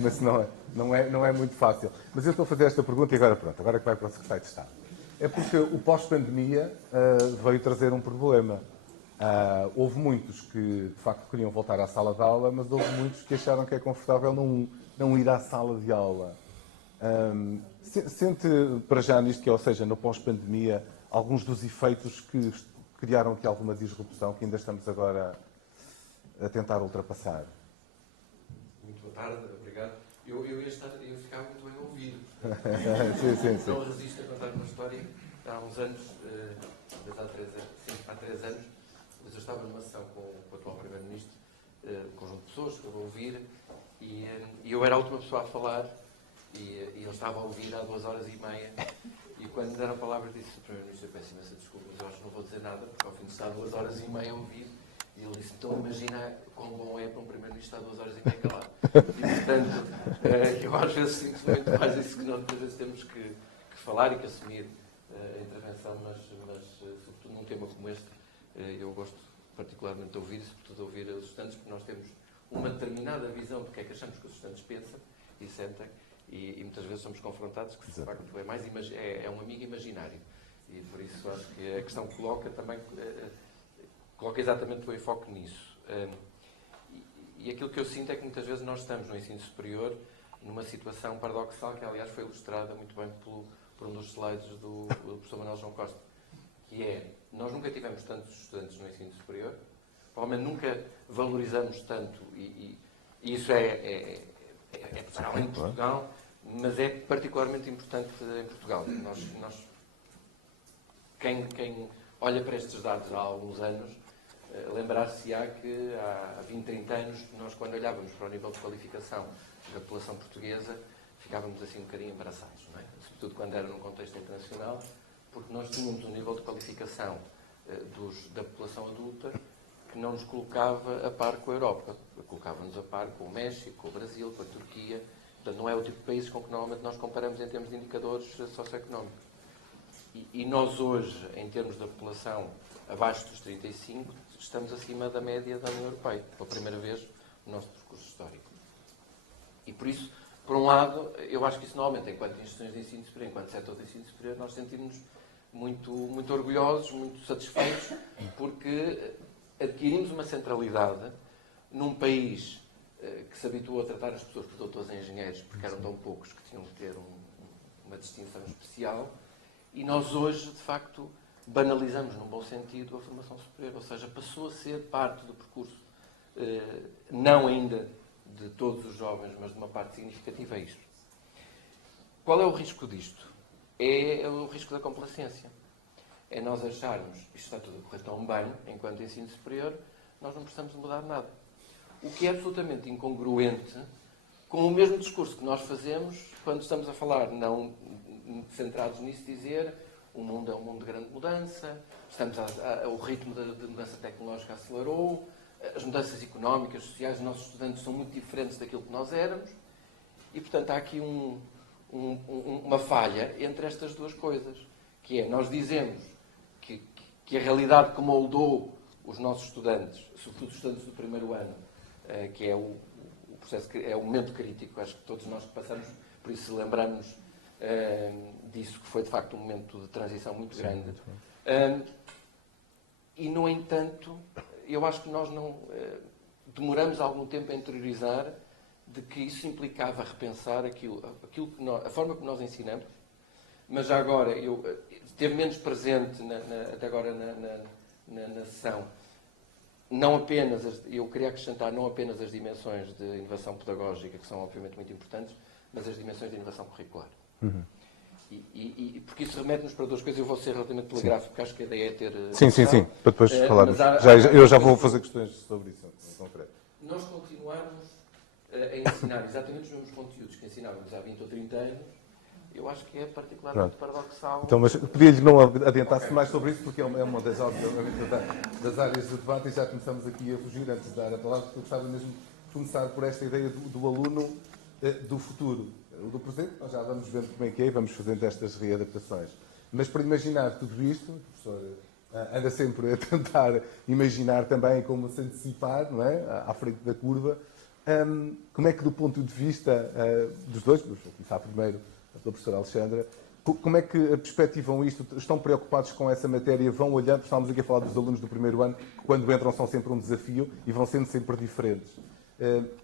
Mas não é muito fácil. Mas eu estou a fazer esta pergunta e agora pronto. Agora que vai para o Secretário de Estado. É porque o pós-pandemia veio trazer um problema. Houve muitos que, de facto, queriam voltar à sala de aula, mas houve muitos que acharam que é confortável não ir à sala de aula. Sente para já nisto, que, ou seja, no pós-pandemia, alguns dos efeitos que criaram aqui alguma disrupção que ainda estamos agora a tentar ultrapassar? Muito boa tarde, obrigado. Eu ia ficar muito bem ouvido. Sim. Não resisto a contar uma história. Há uns anos, há 3 anos, mas eu estava numa sessão com o atual Primeiro-Ministro, um conjunto de pessoas que eu vou ouvir, e eu era a última pessoa a falar, e ele estava a ouvir há 2h30, e quando me deram a palavra disse o Primeiro-Ministro, eu peço imensa desculpa, mas eu acho que não vou dizer nada, porque ao fim de estar 2h30 a ouvir, e ele disse, então imagina quão bom é para um Primeiro-Ministro estar 2h30 calado. E portanto, eu às vezes sinto muito mais isso que nós às vezes temos que falar e que assumir a intervenção, mas sobretudo num tema como este, eu gosto particularmente de ouvir, sobretudo de ouvir os estudantes, porque nós temos uma determinada visão do que é que achamos que os estudantes pensam e sentem, e muitas vezes somos confrontados que, de facto, é um amigo imaginário. E por isso acho que a questão que coloca também coloca exatamente o enfoque nisso. E aquilo que eu sinto é que muitas vezes nós estamos no ensino superior numa situação paradoxal, que aliás foi ilustrada muito bem por um dos slides do professor Manuel João Costa, que é, nós nunca tivemos tantos estudantes no ensino superior, provavelmente nunca valorizamos tanto, e isso é para além de Portugal, mas é particularmente importante em Portugal. Quem olha para estes dados há alguns anos, lembrar-se-á que há 20, 30 anos, nós quando olhávamos para o nível de qualificação da população portuguesa, ficávamos assim um bocadinho embaraçados, não é? Sobretudo quando era num contexto internacional, porque nós tínhamos um nível de qualificação da população adulta que não nos colocava a par com a Europa. Colocava-nos a par com o México, com o Brasil, com a Turquia. Portanto, não é o tipo de países com que normalmente nós comparamos em termos de indicadores socioeconómicos. E nós hoje, em termos da população abaixo dos 35, estamos acima da média da União Europeia, pela primeira vez no nosso percurso histórico. E por isso, por um lado, eu acho que isso normalmente, enquanto instituições de ensino superior, enquanto setor de ensino superior, nós sentimos-nos muito orgulhosos, muito satisfeitos, porque adquirimos uma centralidade num país que se habituou a tratar as pessoas por doutores em engenheiros, porque eram tão poucos que tinham que ter uma distinção especial, e nós hoje, de facto, banalizamos, num bom sentido, a formação superior, ou seja, passou a ser parte do percurso, não ainda de todos os jovens, mas de uma parte significativa é isto. Qual é o risco disto? É o risco da complacência. É nós acharmos isto está tudo a correr tão bem, enquanto ensino superior, nós não precisamos de mudar nada. O que é absolutamente incongruente com o mesmo discurso que nós fazemos quando estamos a falar, não centrados nisso, dizer o mundo é um mundo de grande mudança, o ritmo de mudança tecnológica acelerou, as mudanças económicas, sociais, os nossos estudantes são muito diferentes daquilo que nós éramos, e, portanto, há aqui uma falha entre estas duas coisas, que é, nós dizemos que a realidade que moldou os nossos estudantes, sobretudo os estudantes do primeiro ano, que é o processo, é o momento crítico, acho que todos nós passamos, por isso lembramos disso, que foi de facto um momento de transição muito grande. E, no entanto, eu acho que nós não demoramos algum tempo a interiorizar de que isso implicava repensar a forma como nós ensinamos, mas já agora, esteve menos presente até agora na sessão, não apenas, eu queria acrescentar não apenas as dimensões de inovação pedagógica, que são obviamente muito importantes, mas as dimensões de inovação curricular. Uhum. E porque isso remete-nos para duas coisas, eu vou ser relativamente telegráfico, porque acho que a ideia é ter... Sim, para depois falarmos. Eu já vou fazer questões sobre isso, em concreto. Nós continuarmos a ensinar exatamente os mesmos conteúdos que ensinávamos há 20 ou 30 anos, eu acho que é particularmente paradoxal. Então, mas pedia-lhe não adiantar-se mais sobre isso, porque é uma das áreas do debate e já começamos aqui a fugir antes de dar a palavra, porque eu gostava mesmo de começar por esta ideia do aluno do futuro. O do presente, nós já vamos vendo como é que é e vamos fazendo estas readaptações. Mas para imaginar tudo isto, o professor anda sempre a tentar imaginar também como se antecipar, não é? À frente da curva. Como é que, do ponto de vista dos dois, vou começar primeiro pela professora Alexandra, como é que perspectivam isto? Estão preocupados com essa matéria? Vão olhando, estávamos aqui a falar dos alunos do primeiro ano, que quando entram são sempre um desafio e vão sendo sempre diferentes.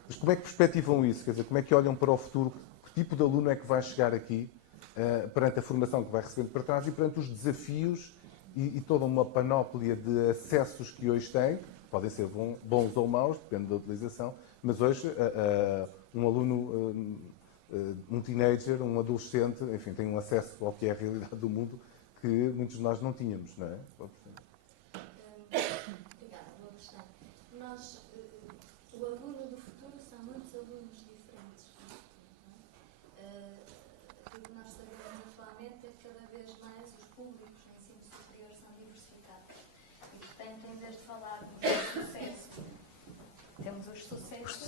Mas como é que perspectivam isso? Quer dizer, como é que olham para o futuro? Que tipo de aluno é que vai chegar aqui perante a formação que vai recebendo para trás e perante os desafios e toda uma panóplia de acessos que hoje tem? Podem ser bons ou maus, depende da utilização, mas hoje um aluno, um teenager, um adolescente, enfim, tem um acesso ao que é a realidade do mundo que muitos de nós não tínhamos, não é? Obrigada, boa questão. O aluno do futuro são muitos alunos diferentes. O que nós sabemos atualmente é que cada vez mais os públicos no ensino superior são diversificados. E, portanto, em vez de falarmos de sucesso, temos os sucessos no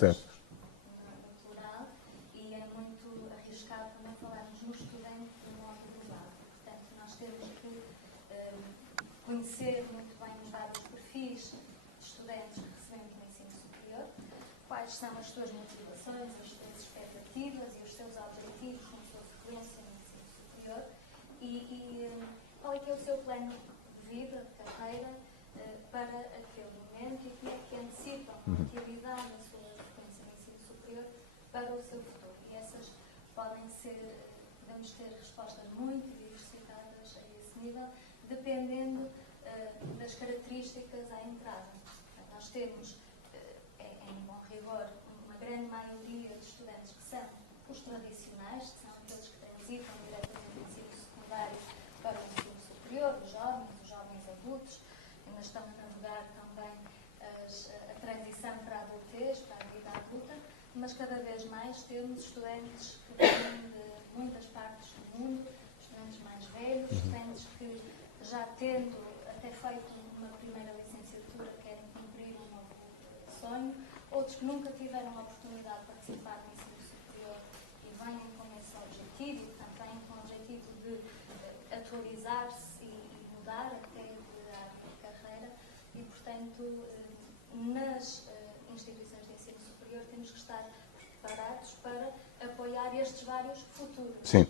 plural e é muito arriscado também falarmos no estudante de modo global. Portanto, nós temos que conhecer muito bem os vários perfis de estudantes que recebemos no ensino superior, quais são as suas motivações, as suas expectativas e os seus objetivos com a sua frequência no ensino superior e qual é que é o seu plano de vida, de carreira, para aquele momento e como é que antecipam a utilizar a sua frequência no ensino superior para o seu futuro. E essas podemos ter respostas muito diversificadas a esse nível, dependendo das características à entrada. Portanto, nós temos, em bom rigor, uma grande maioria de estudantes que são os tradicionais, que são aqueles que transitam diretamente do ensino secundário para o ensino superior, os jovens adultos, ainda estão a navegar também a transição para a adultez, para a vida adulta, mas cada vez mais temos estudantes que vêm de muitas partes do mundo, estudantes mais velhos, estudantes que já tendo até feito uma primeira licenciatura querem cumprir um novo sonho, outros que nunca tiveram a oportunidade de participar no ensino superior e vêm com esse objetivo e também com o objetivo de atualizar-se e mudar até de área de carreira e, portanto, portanto, nas instituições de ensino superior temos que estar preparados para apoiar estes vários futuros. Sim.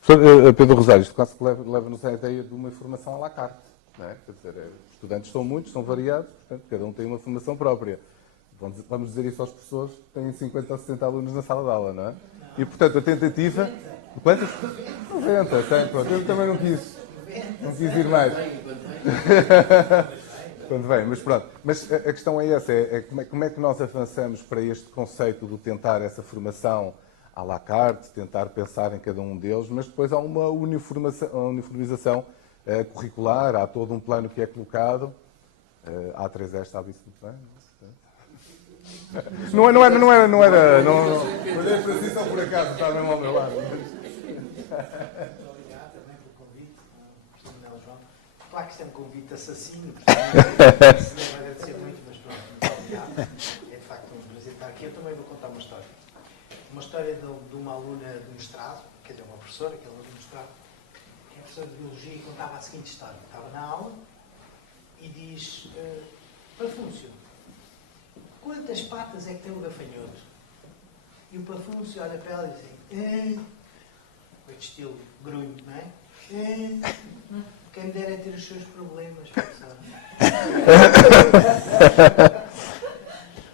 Professor Pedro Rosário, isto quase que leva-nos à ideia de uma formação à la carte. Não é? Quer dizer, os estudantes são muitos, são variados, portanto, cada um tem uma formação própria. Vamos dizer isso aos professores que têm 50 ou 60 alunos na sala de aula, não é? E, portanto, a tentativa... Quantos? 90, tem, pronto. Eu também não quis ir mais. Quando vem, mas pronto. Mas a questão é essa, como é que nós avançamos para este conceito de tentar essa formação à la carte, tentar pensar em cada um deles, mas depois há uma uniformização curricular, há todo um plano que é colocado. A A3S sabe isso muito bem. Não era. Olhei para si só por acaso, está mesmo ao meu lado. Obrigado também pelo convite, Cristina Mel João. Claro que isto é um convite assassino, portanto, não vai agradecer muito, mas pronto, muito obrigado. É de facto um prazer estar aqui. Eu também vou contar uma história. Uma história de uma aluna de mestrado, quer dizer, uma professora, que é aluna de mestrado, que é professora de Biologia, e contava a seguinte história. Estava na aula e diz: Pafúncio, quantas patas é que tem o gafanhoto? E o Pafúncio olha para ela e diz assim, com este estilo grunho, não é? Quem me dera é ter os seus problemas, professora.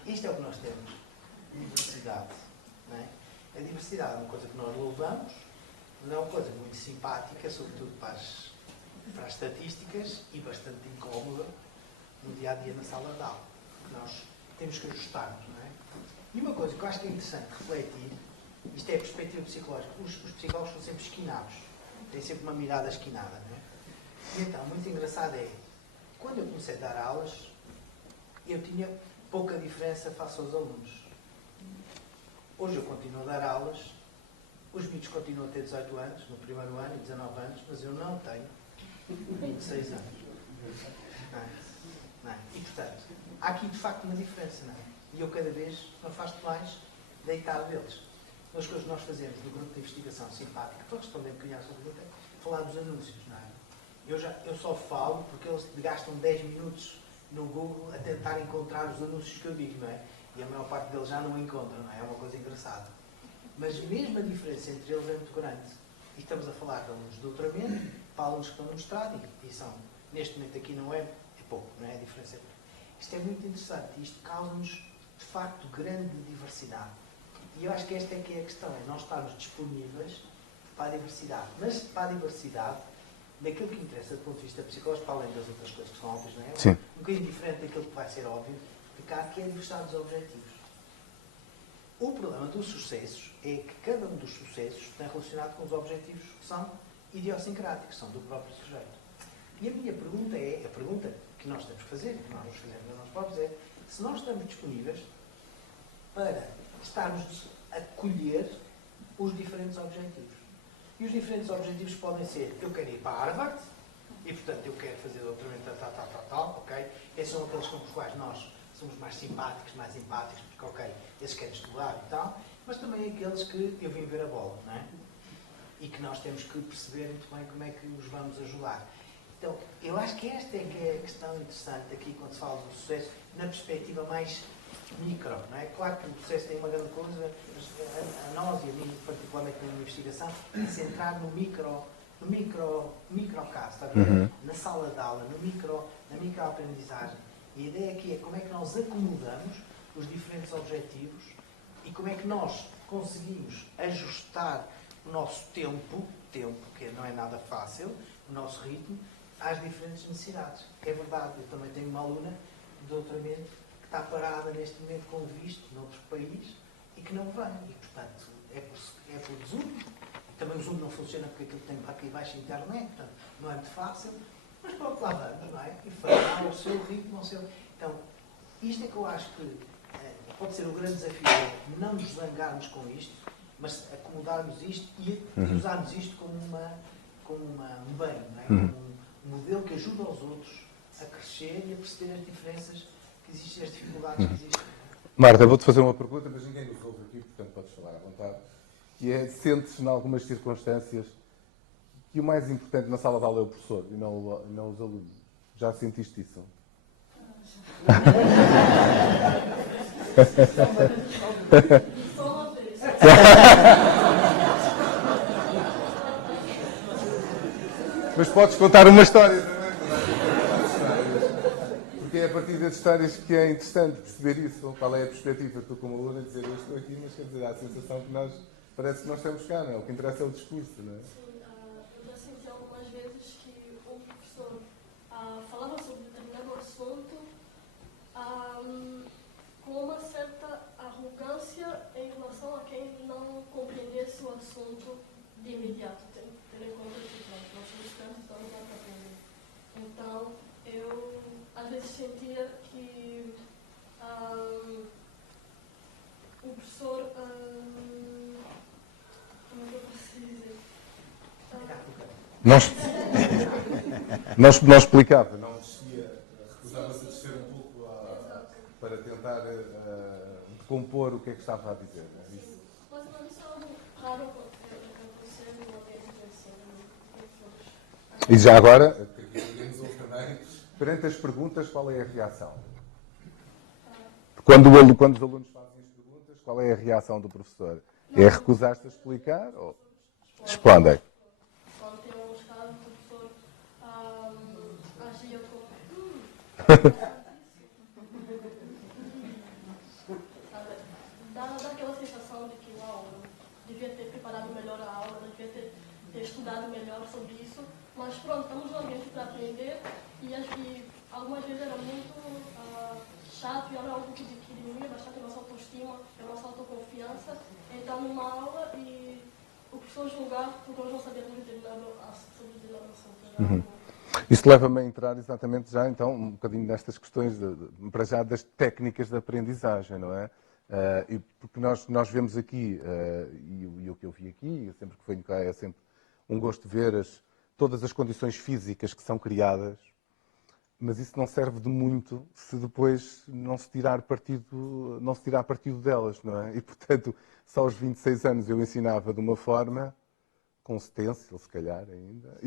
Isto é o que nós temos. Diversidade. Não é? A diversidade é uma coisa que nós louvamos, não é uma coisa muito simpática, sobretudo para as estatísticas, e bastante incómoda no dia-a-dia na sala de aula. Nós temos que ajustar-nos, não é? E uma coisa que eu acho que é interessante refletir, isto é a perspectiva psicológica. Os psicólogos são sempre esquinados. Têm sempre uma mirada esquinada, não é? E então, muito engraçado é, quando eu comecei a dar aulas, eu tinha pouca diferença face aos alunos. Hoje eu continuo a dar aulas, os miúdos continuam a ter 18 anos, no primeiro ano, e 19 anos, mas eu não tenho 26 anos. Não é? E, portanto, há aqui de facto uma diferença, não é? E eu cada vez me afasto mais deitado deles. Uma das coisas que nós fazemos no grupo de investigação simpática, para responder um bocadinho à sua pergunta, é falar dos anúncios, não é? Eu só falo porque eles gastam 10 minutos no Google a tentar encontrar os anúncios que eu digo, não é? E a maior parte deles já não encontram, não é? É uma coisa engraçada. Mas mesmo a diferença entre eles é muito grande. E estamos a falar de alunos de doutoramento, para alunos que estão no mestrado, e são, neste momento aqui não é pouco, não é? A diferença é pouco. Isto é muito interessante e isto causa-nos, de facto, grande diversidade. E eu acho que esta é que é a questão, é nós estarmos disponíveis para a diversidade. Mas para a diversidade, daquilo que interessa do ponto de vista psicológico, para além das outras coisas que são óbvias, não é? Sim. Um bocadinho diferente daquilo que vai ser óbvio, de cá, que é a diversidade dos objetivos. O problema dos sucessos é que cada um dos sucessos está relacionado com os objetivos que são idiosincráticos, são do próprio sujeito. E a minha pergunta é, a pergunta que nós temos que fazer, que nós nos fazemos a nós próprios, é se nós estamos disponíveis para estarmos a colher os diferentes objetivos. E os diferentes objetivos podem ser, eu quero ir para Harvard, e portanto eu quero fazer doutoramento tal, ok? Esses são aqueles com os quais nós somos mais simpáticos, mais empáticos, porque ok, esses querem estudar e tal, mas também aqueles que eu vim ver a bola, não é? E que nós temos que perceber muito bem como é que os vamos ajudar. Então, eu acho que esta é que é a questão interessante aqui quando se fala do sucesso, na perspectiva mais micro, não é? Claro que o sucesso tem uma grande coisa, mas a nós e a mim, particularmente na minha investigação, é centrar no microcaso, está a ver? Na sala de aula, na microaprendizagem. E a ideia aqui é como é que nós acomodamos os diferentes objetivos e como é que nós conseguimos ajustar o nosso tempo, que não é nada fácil, o nosso ritmo, às diferentes necessidades. É verdade, eu também tenho uma aluna de doutoramento que está parada neste momento com visto noutro país e que não vem. E, portanto, é por Zoom. Também o Zoom não funciona porque aquilo tem para aqui baixo internet, portanto, não é muito fácil. Mas pronto, lá vamos, não é? E fará o seu ritmo, o seu... Então, isto é que eu acho que pode ser o grande desafio, é não nos zangarmos com isto, mas acomodarmos isto e usarmos isto como um bem, não é? Como um modelo que ajuda os outros a crescer e a perceber as diferenças que existem, as dificuldades que existem. Marta, vou-te fazer uma pergunta, mas ninguém nos ouve aqui, portanto podes falar à vontade. E é, sentes, em algumas circunstâncias, que o mais importante na sala de aula é o professor e não os alunos? Já sentiste isso? E só uma vez. Mas podes contar uma história também. Porque é a partir das histórias que é interessante perceber isso. Qual é a perspectiva? Tu como aluna dizer eu estou aqui, mas quer dizer, há a sensação que nós, parece que nós estamos cá, não é? O que interessa é o discurso, não é? Sim, eu já senti algumas vezes que o professor falava sobre determinado assunto com uma certa arrogância em relação a quem não compreendesse o assunto de imediato, tendo em conta que nós somos tantos, estamos lá para aprender. Então, eu às vezes sentia que o professor, como é que eu posso dizer? Não explicava, não descia, recusava-se a descer um pouco para tentar decompor o que é que estava a dizer. É isso. Mas isso é algo raro acontecer no ambiente de ensino. E já agora, ninguém nos ouve também, perante as perguntas, qual é a reação? Quando os alunos fazem as perguntas, qual é a reação do professor? É recusar-se a explicar ou respondem? Quando tem uns casos, o professor agia como. Sabe? Dá aquela sensação de que, uau, eu devia ter preparado melhor a aula, devia ter estudado melhor sobre isso, mas pronto, estamos no ambiente para aprender e algumas vezes era muito chato e era algo que diminuía bastante a nossa autoestima, a nossa autoconfiança, entrar numa aula e o professor julgar porque nós não sabíamos sobre determinado assunto. Isso leva-me a entrar exatamente já, então, um bocadinho nestas questões, para já, das técnicas de aprendizagem, não é? E porque nós vemos aqui, e o que eu vi aqui, sempre que venho cá, é sempre um gosto de ver todas as condições físicas que são criadas, mas isso não serve de muito se depois não se tirar partido delas, não é? E, portanto, só aos 26 anos eu ensinava de uma forma, com stencil, se calhar, ainda,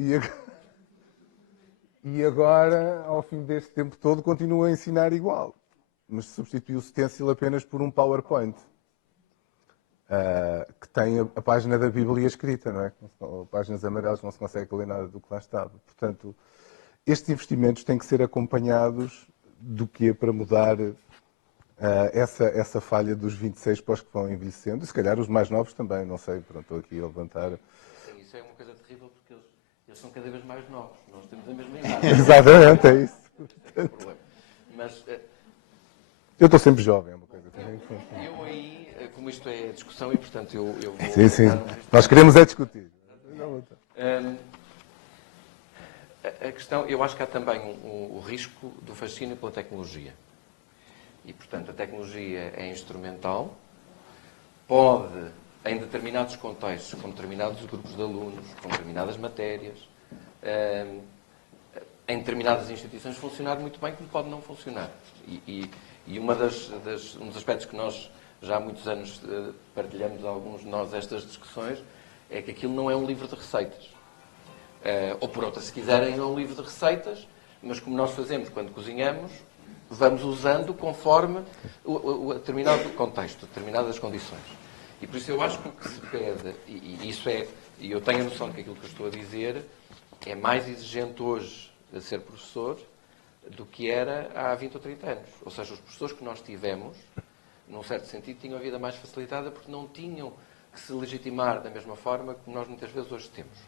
e agora, ao fim deste tempo todo, continuo a ensinar igual, mas substitui o stencil apenas por um PowerPoint, que tem a página da Bíblia escrita, não é? Páginas amarelas que não se consegue ler nada do que lá estava. Portanto, estes investimentos têm que ser acompanhados do que é para mudar essa falha dos 26 para os que vão envelhecendo, e se calhar os mais novos também, não sei, pronto, estou aqui a levantar. Sim, isso é uma coisa terrível porque eles são cada vez mais novos, nós temos a mesma idade. Exatamente, é isso. É o problema. Mas eu estou sempre jovem, é uma coisa também. eu aí, como isto é discussão e portanto eu vou... Sim. Nós queremos é discutir. A questão, eu acho que há também o risco do fascínio pela tecnologia. E, portanto, a tecnologia é instrumental, pode, em determinados contextos, com determinados grupos de alunos, com determinadas matérias, em determinadas instituições, funcionar muito bem, como pode não funcionar. E um dos aspectos que nós já há muitos anos partilhamos, alguns de nós, estas discussões, é que aquilo não é um livro de receitas. Ou por outra, se quiserem, é um livro de receitas, mas como nós fazemos quando cozinhamos, vamos usando conforme o determinado contexto, determinadas condições. E por isso eu acho que o que se pede, e eu tenho a noção de que aquilo que eu estou a dizer é mais exigente hoje a ser professor do que era há 20 ou 30 anos. Ou seja, os professores que nós tivemos, num certo sentido, tinham a vida mais facilitada porque não tinham que se legitimar da mesma forma que nós muitas vezes hoje temos.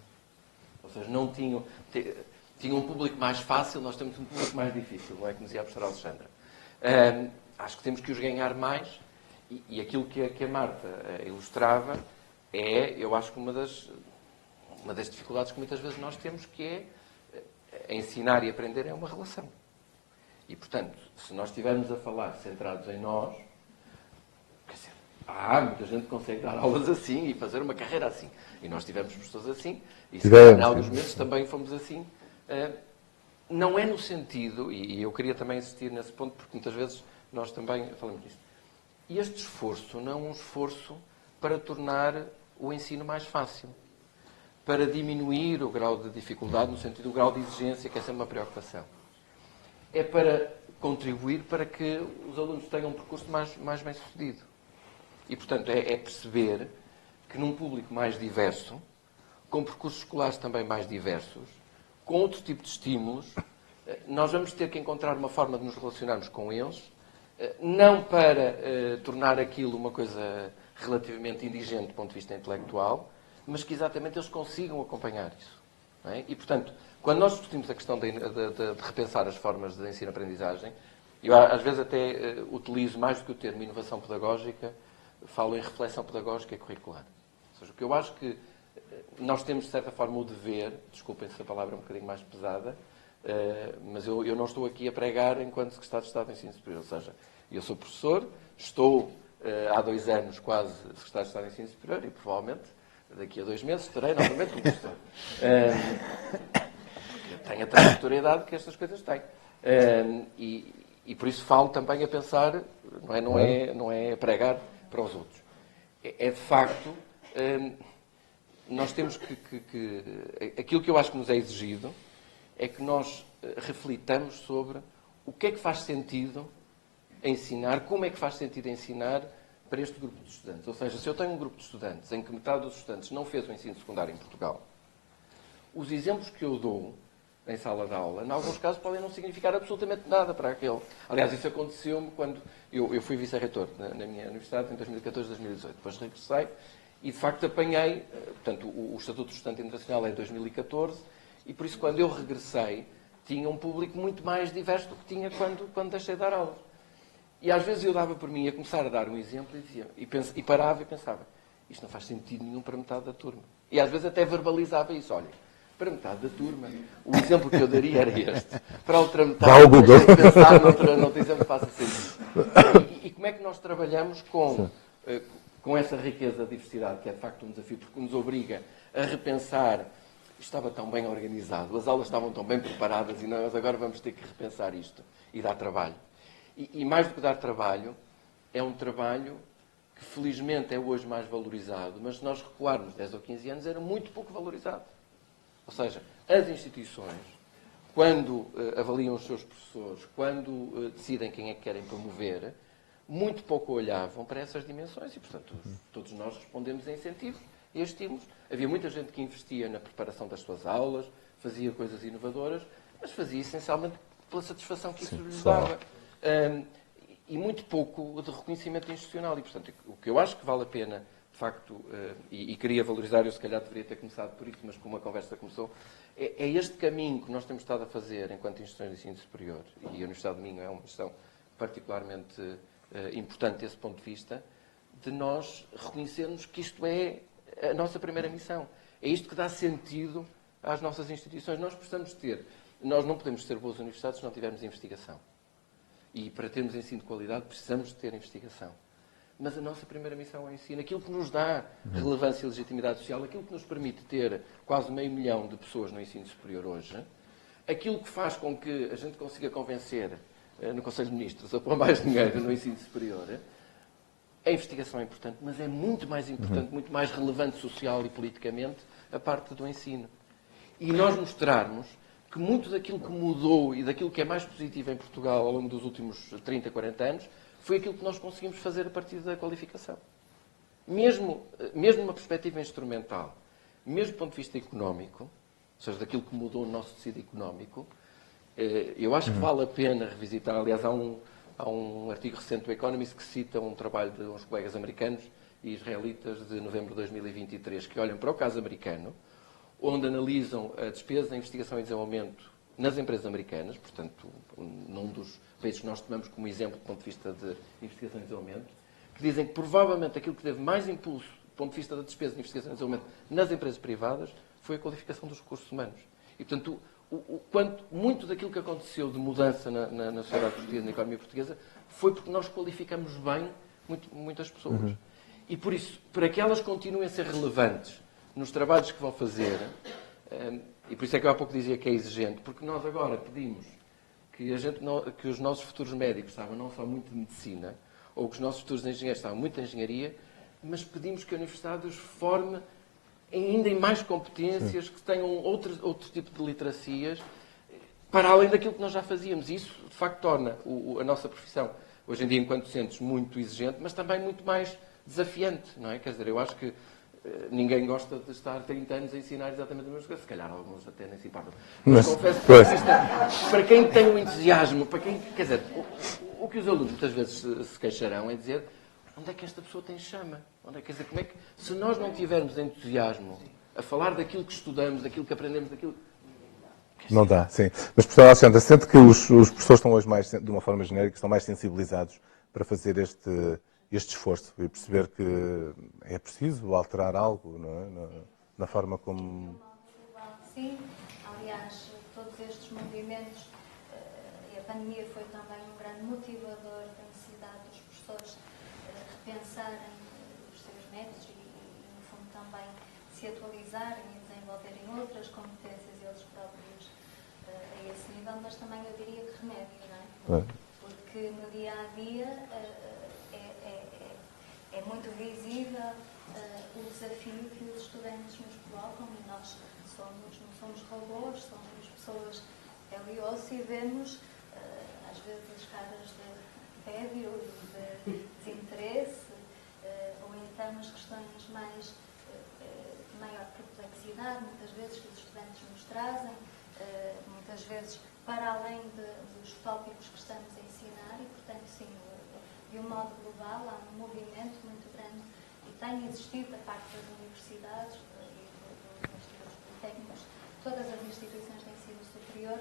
Ou seja, não tinham um público mais fácil, nós temos um público mais difícil, não é? Que nos ia a professora Alexandra. Acho que temos que os ganhar mais e aquilo que a Marta ilustrava é, eu acho que uma das dificuldades que muitas vezes nós temos, que é ensinar e aprender é uma relação. E, portanto, se nós estivermos a falar centrados em nós, quer dizer, muita gente consegue dar aulas assim e fazer uma carreira assim. E nós tivemos professores assim, e se em alguns momentos também fomos assim. Não é no sentido, e eu queria também insistir nesse ponto, porque muitas vezes nós também falamos disto. E este esforço não é um esforço para tornar o ensino mais fácil, para diminuir o grau de dificuldade, no sentido do grau de exigência, que é sempre uma preocupação. É para contribuir para que os alunos tenham um percurso mais bem sucedido. E, portanto, é perceber que num público mais diverso, com percursos escolares também mais diversos, com outro tipo de estímulos, nós vamos ter que encontrar uma forma de nos relacionarmos com eles, não para tornar aquilo uma coisa relativamente indigente do ponto de vista intelectual, mas que exatamente eles consigam acompanhar isso. Não é? E, portanto, quando nós discutimos a questão de repensar as formas de ensino-aprendizagem, eu às vezes até utilizo mais do que o termo inovação pedagógica, falo em reflexão pedagógica e curricular. Ou seja, o que eu acho que nós temos, de certa forma, o dever, desculpem se a palavra é um bocadinho mais pesada, mas eu não estou aqui a pregar enquanto Secretário de Estado de Ensino Superior. Ou seja, eu sou professor, estou há 2 anos quase Secretário de Estado de Ensino Superior e provavelmente daqui a 2 meses estarei novamente como professor. Tenho a transitoriedade que estas coisas têm. E por isso falo também a pensar, não é pregar para os outros. É de facto, nós temos que aquilo que eu acho que nos é exigido é que nós reflitamos sobre o que é que faz sentido ensinar, como é que faz sentido ensinar para este grupo de estudantes. Ou seja, se eu tenho um grupo de estudantes em que metade dos estudantes não fez o ensino secundário em Portugal, os exemplos que eu dou em sala de aula, em alguns casos, podem não significar absolutamente nada para aquele. Aliás, isso aconteceu-me quando eu fui vice-reitor na minha universidade em 2014, 2018. Depois regressei e, de facto, apanhei, portanto, o Estatuto de Estudante Internacional é de 2014 e, por isso, quando eu regressei, tinha um público muito mais diverso do que tinha quando deixei de dar aulas. E, às vezes, eu dava por mim a começar a dar um exemplo e parava e pensava, isto não faz sentido nenhum para metade da turma. E, às vezes, até verbalizava isso, olha, para metade da turma, o exemplo que eu daria era este. Para a outra metade, deixem de pensar noutro exemplo que faça sentido. E como é que nós trabalhamos com essa riqueza de diversidade, que é de facto um desafio, porque nos obriga a repensar, isto estava tão bem organizado, as aulas estavam tão bem preparadas e nós agora vamos ter que repensar isto e dar trabalho. E mais do que dar trabalho, é um trabalho que felizmente é hoje mais valorizado, mas se nós recuarmos 10 ou 15 anos era muito pouco valorizado. Ou seja, as instituições, quando avaliam os seus professores, quando decidem quem é que querem promover, muito pouco olhavam para essas dimensões e, portanto, todos nós respondemos a incentivos e a estímulos. Havia muita gente que investia na preparação das suas aulas, fazia coisas inovadoras, mas fazia essencialmente pela satisfação que isso lhes dava. E muito pouco de reconhecimento institucional. E, portanto, o que eu acho que vale a pena, de facto, e queria valorizar, eu se calhar deveria ter começado por isso, mas como a conversa começou, é este caminho que nós temos estado a fazer enquanto instituições de ensino superior, e a Universidade de Minho é uma instituição particularmente importante desse ponto de vista, de nós reconhecermos que isto é a nossa primeira missão. É isto que dá sentido às nossas instituições. Nós não podemos ter boas universidades se não tivermos investigação. E para termos ensino de qualidade precisamos de ter investigação. Mas a nossa primeira missão é o ensino. Aquilo que nos dá relevância e legitimidade social, aquilo que nos permite ter quase 500 mil de pessoas no ensino superior hoje, aquilo que faz com que a gente consiga convencer no Conselho de Ministros a pôr mais dinheiro no ensino superior, a investigação é importante, mas é muito mais importante, muito mais relevante social e politicamente a parte do ensino. E nós mostrarmos que muito daquilo que mudou e daquilo que é mais positivo em Portugal ao longo dos últimos 30, 40 anos foi aquilo que nós conseguimos fazer a partir da qualificação. Mesmo numa perspectiva instrumental, mesmo do ponto de vista económico, ou seja, daquilo que mudou no nosso tecido económico, eu acho que vale a pena revisitar. Aliás, há um artigo recente do Economist que cita um trabalho de uns colegas americanos e israelitas de novembro de 2023, que olham para o caso americano, onde analisam a despesa em investigação e desenvolvimento nas empresas americanas, portanto, num dos países que nós tomamos como exemplo do ponto de vista de investigação e desenvolvimento, que dizem que provavelmente aquilo que teve mais impulso do ponto de vista da despesa de investigação e desenvolvimento nas empresas privadas foi a qualificação dos recursos humanos. E, portanto, muito daquilo que aconteceu de mudança na sociedade portuguesa, na economia portuguesa, foi porque nós qualificamos bem muitas pessoas. E, por isso, para que elas continuem a ser relevantes nos trabalhos que vão fazer, e por isso é que eu há pouco dizia que é exigente, porque nós agora pedimos que os nossos futuros médicos saibam não só muito de medicina, ou que os nossos futuros engenheiros saibam muito de engenharia, mas pedimos que a Universidade os forme ainda em mais competências, que tenham outro tipo de literacias, para além daquilo que nós já fazíamos. E isso, de facto, torna a nossa profissão, hoje em dia, enquanto docentes, muito exigente, mas também muito mais desafiante, não é? Quer dizer, eu acho que ninguém gosta de estar 30 anos a ensinar exatamente a mesma coisa. Se calhar alguns até nem se importam. Mas confesso que para quem tem um entusiasmo, para quem, quer dizer, o que os alunos muitas vezes se queixarão é dizer onde é que esta pessoa tem chama? Onde é, quer dizer, como é que, se nós não tivermos entusiasmo a falar daquilo que estudamos, daquilo que aprendemos, daquilo... Não dá, sim. Mas, professor Alexandre, sente que os professores estão hoje mais, de uma forma genérica, estão mais sensibilizados para fazer este esforço e perceber que é preciso alterar algo, não é? Na forma como... Sim, aliás, todos estes movimentos, e a pandemia foi também um grande motivador da necessidade dos professores repensarem os seus métodos e, no fundo, também se atualizarem e desenvolverem outras competências eles próprios a esse nível, mas também eu diria que remédio, não é? Porque no dia-a-dia é muito visível o desafio que os estudantes nos colocam e nós não somos robôs, somos pessoas LIOS e vemos às vezes as caras de tédio, de desinteresse ou então as questões de maior complexidade, muitas vezes que os estudantes nos trazem, muitas vezes para além dos tópicos que estamos a ensinar e, portanto, sim, de um modo global, há um movimento muito grande e tem existido da parte das universidades e dos institutos politécnicos, todas as instituições de ensino superior,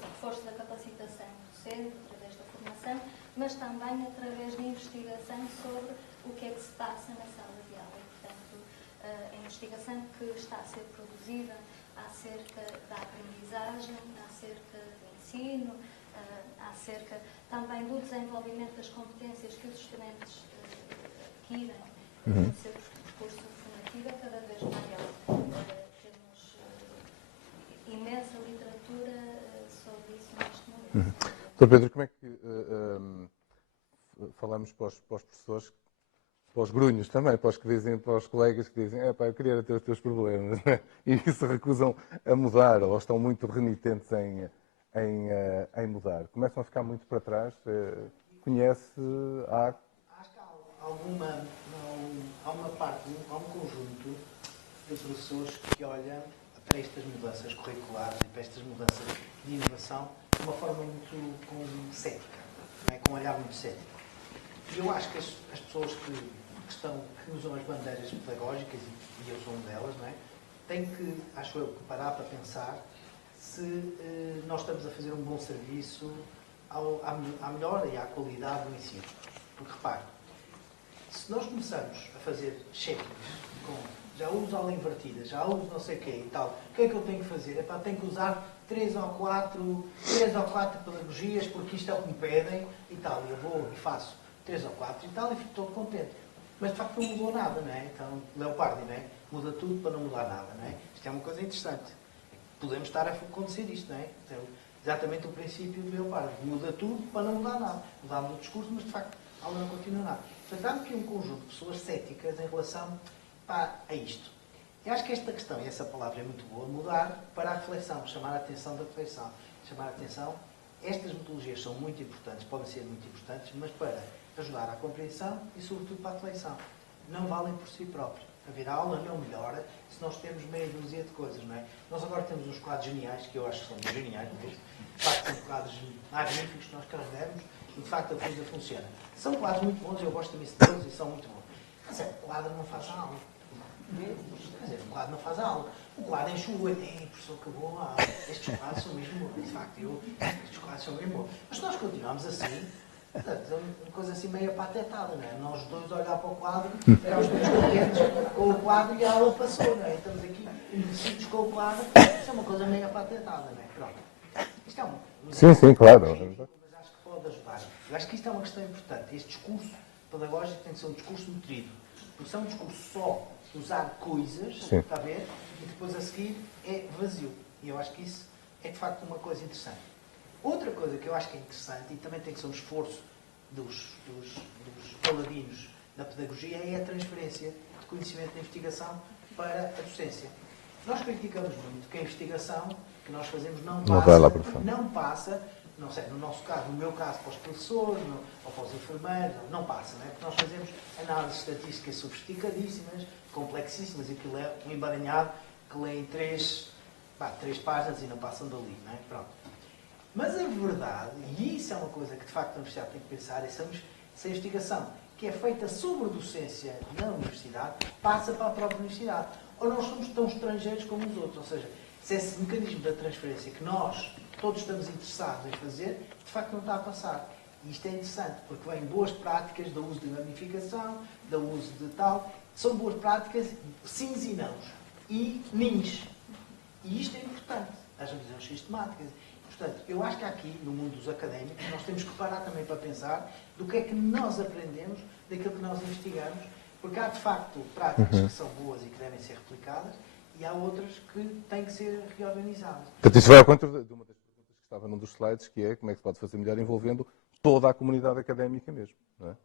reforço da capacitação docente, através da formação, mas também através de investigação sobre o que é que se passa na sala de aula. E, portanto, a investigação que está a ser produzida acerca da aprendizagem, acerca do ensino, acerca também do desenvolvimento das competências que os estudantes adquirem no seu percurso formativo é cada vez maior. Temos imensa literatura sobre isso neste momento. Sr. Pedro, como é que falamos para os professores, para os grunhos também, para os colegas que dizem eu queria ter os teus problemas, né? E que se recusam a mudar ou estão muito renitentes em mudar. Começam a ficar muito para trás. Acho que há uma parte, há um conjunto de professores que olham para estas mudanças curriculares e para estas mudanças de inovação de uma forma muito cética, não é? Com um olhar muito cético. E eu acho que as pessoas que usam as bandeiras pedagógicas, e eu sou uma delas, não é? Têm que, acho eu, parar para pensar se nós estamos a fazer um bom serviço à melhora e à qualidade do ensino. Porque, repare, se nós começamos a fazer check-ins com já uso aula invertida, já uso não sei o quê e tal, o que é que eu tenho que fazer? Tenho que usar 3 ou 4 pedagogias, porque isto é o que me pedem e tal. E eu vou e faço 3 ou 4 e tal e fico todo contente. Mas, de facto, não mudou nada, não é? Então, Leopardi, não é? Muda tudo para não mudar nada, não é? Isto é uma coisa interessante. Podemos estar a acontecer isto, não é? Então, exatamente o princípio do Leopardi. Muda tudo para não mudar nada. Mudamos o discurso, mas, de facto, a aula não continua nada. Portanto, há aqui um conjunto de pessoas céticas em relação a isto. Eu acho que esta questão, e essa palavra é muito boa, mudar para a reflexão, chamar a atenção da reflexão. Chamar a atenção, estas metodologias são muito importantes, podem ser muito importantes, mas para ajudar à compreensão e, sobretudo, para a reflexão. Não valem por si próprios. A aula não melhora se nós temos meia dúzia de coisas, não é? Nós agora temos uns quadros geniais, que eu acho que são geniais, não é? De facto, são quadros magníficos que nós carregamos e, de facto, a coisa funciona. São quadros muito bons, eu gosto também deles e são muito bons. Mas o quadro não faz a aula. Quer dizer, o quadro não faz a aula. O quadro enche o olho. Professor, que boa aula. Estes quadros são mesmo bons. De facto, estes quadros são mesmo bons. Mas nós continuamos assim, portanto, é uma coisa assim meio patetada, não é? Nós dois olhar para o quadro, ficamos todos contentes com o quadro e a aula passou, não é? Estamos aqui envelhecidos com o quadro. Isso é uma coisa meio patetada, não é? Pronto. Isto é Sim, claro. Mas acho que pode ajudar. Eu acho que isto é uma questão importante. Este discurso pedagógico tem de ser um discurso nutrido. Porque se é um discurso só usar coisas, está a ver? E depois a seguir é vazio. E eu acho que isso é de facto uma coisa interessante. Outra coisa que eu acho que é interessante, e também tem que ser um esforço dos paladinos da pedagogia, é a transferência de conhecimento da investigação para a docência. Nós criticamos muito que a investigação que nós fazemos Não vai lá para fora. não passa, não sei, no nosso caso, no meu caso, para os professores ou para os enfermeiros, não passa, não é? Porque nós fazemos análises estatísticas sofisticadíssimas, complexíssimas, e aquilo é um emaranhado que lê em três páginas e não passam dali, não é? Pronto. Mas a verdade, e isso é uma coisa que de facto a universidade tem que pensar, é se a investigação que é feita sobre docência na universidade passa para a própria universidade. Ou nós somos tão estrangeiros como os outros. Ou seja, se esse mecanismo da transferência que nós todos estamos interessados em fazer, de facto não está a passar. E isto é interessante, porque vêm boas práticas do uso de gamificação, do uso de tal. São boas práticas, sims e nãos. E nins. E isto é importante. As revisões sistemáticas. Portanto, eu acho que aqui, no mundo dos académicos, nós temos que parar também para pensar do que é que nós aprendemos daquilo que nós investigamos, porque há, de facto, práticas que são boas e que devem ser replicadas, e há outras que têm que ser reorganizadas. Portanto, isso vai ao encontro de uma das perguntas que estava num dos slides, que é como é que se pode fazer melhor envolvendo toda a comunidade académica mesmo, não é?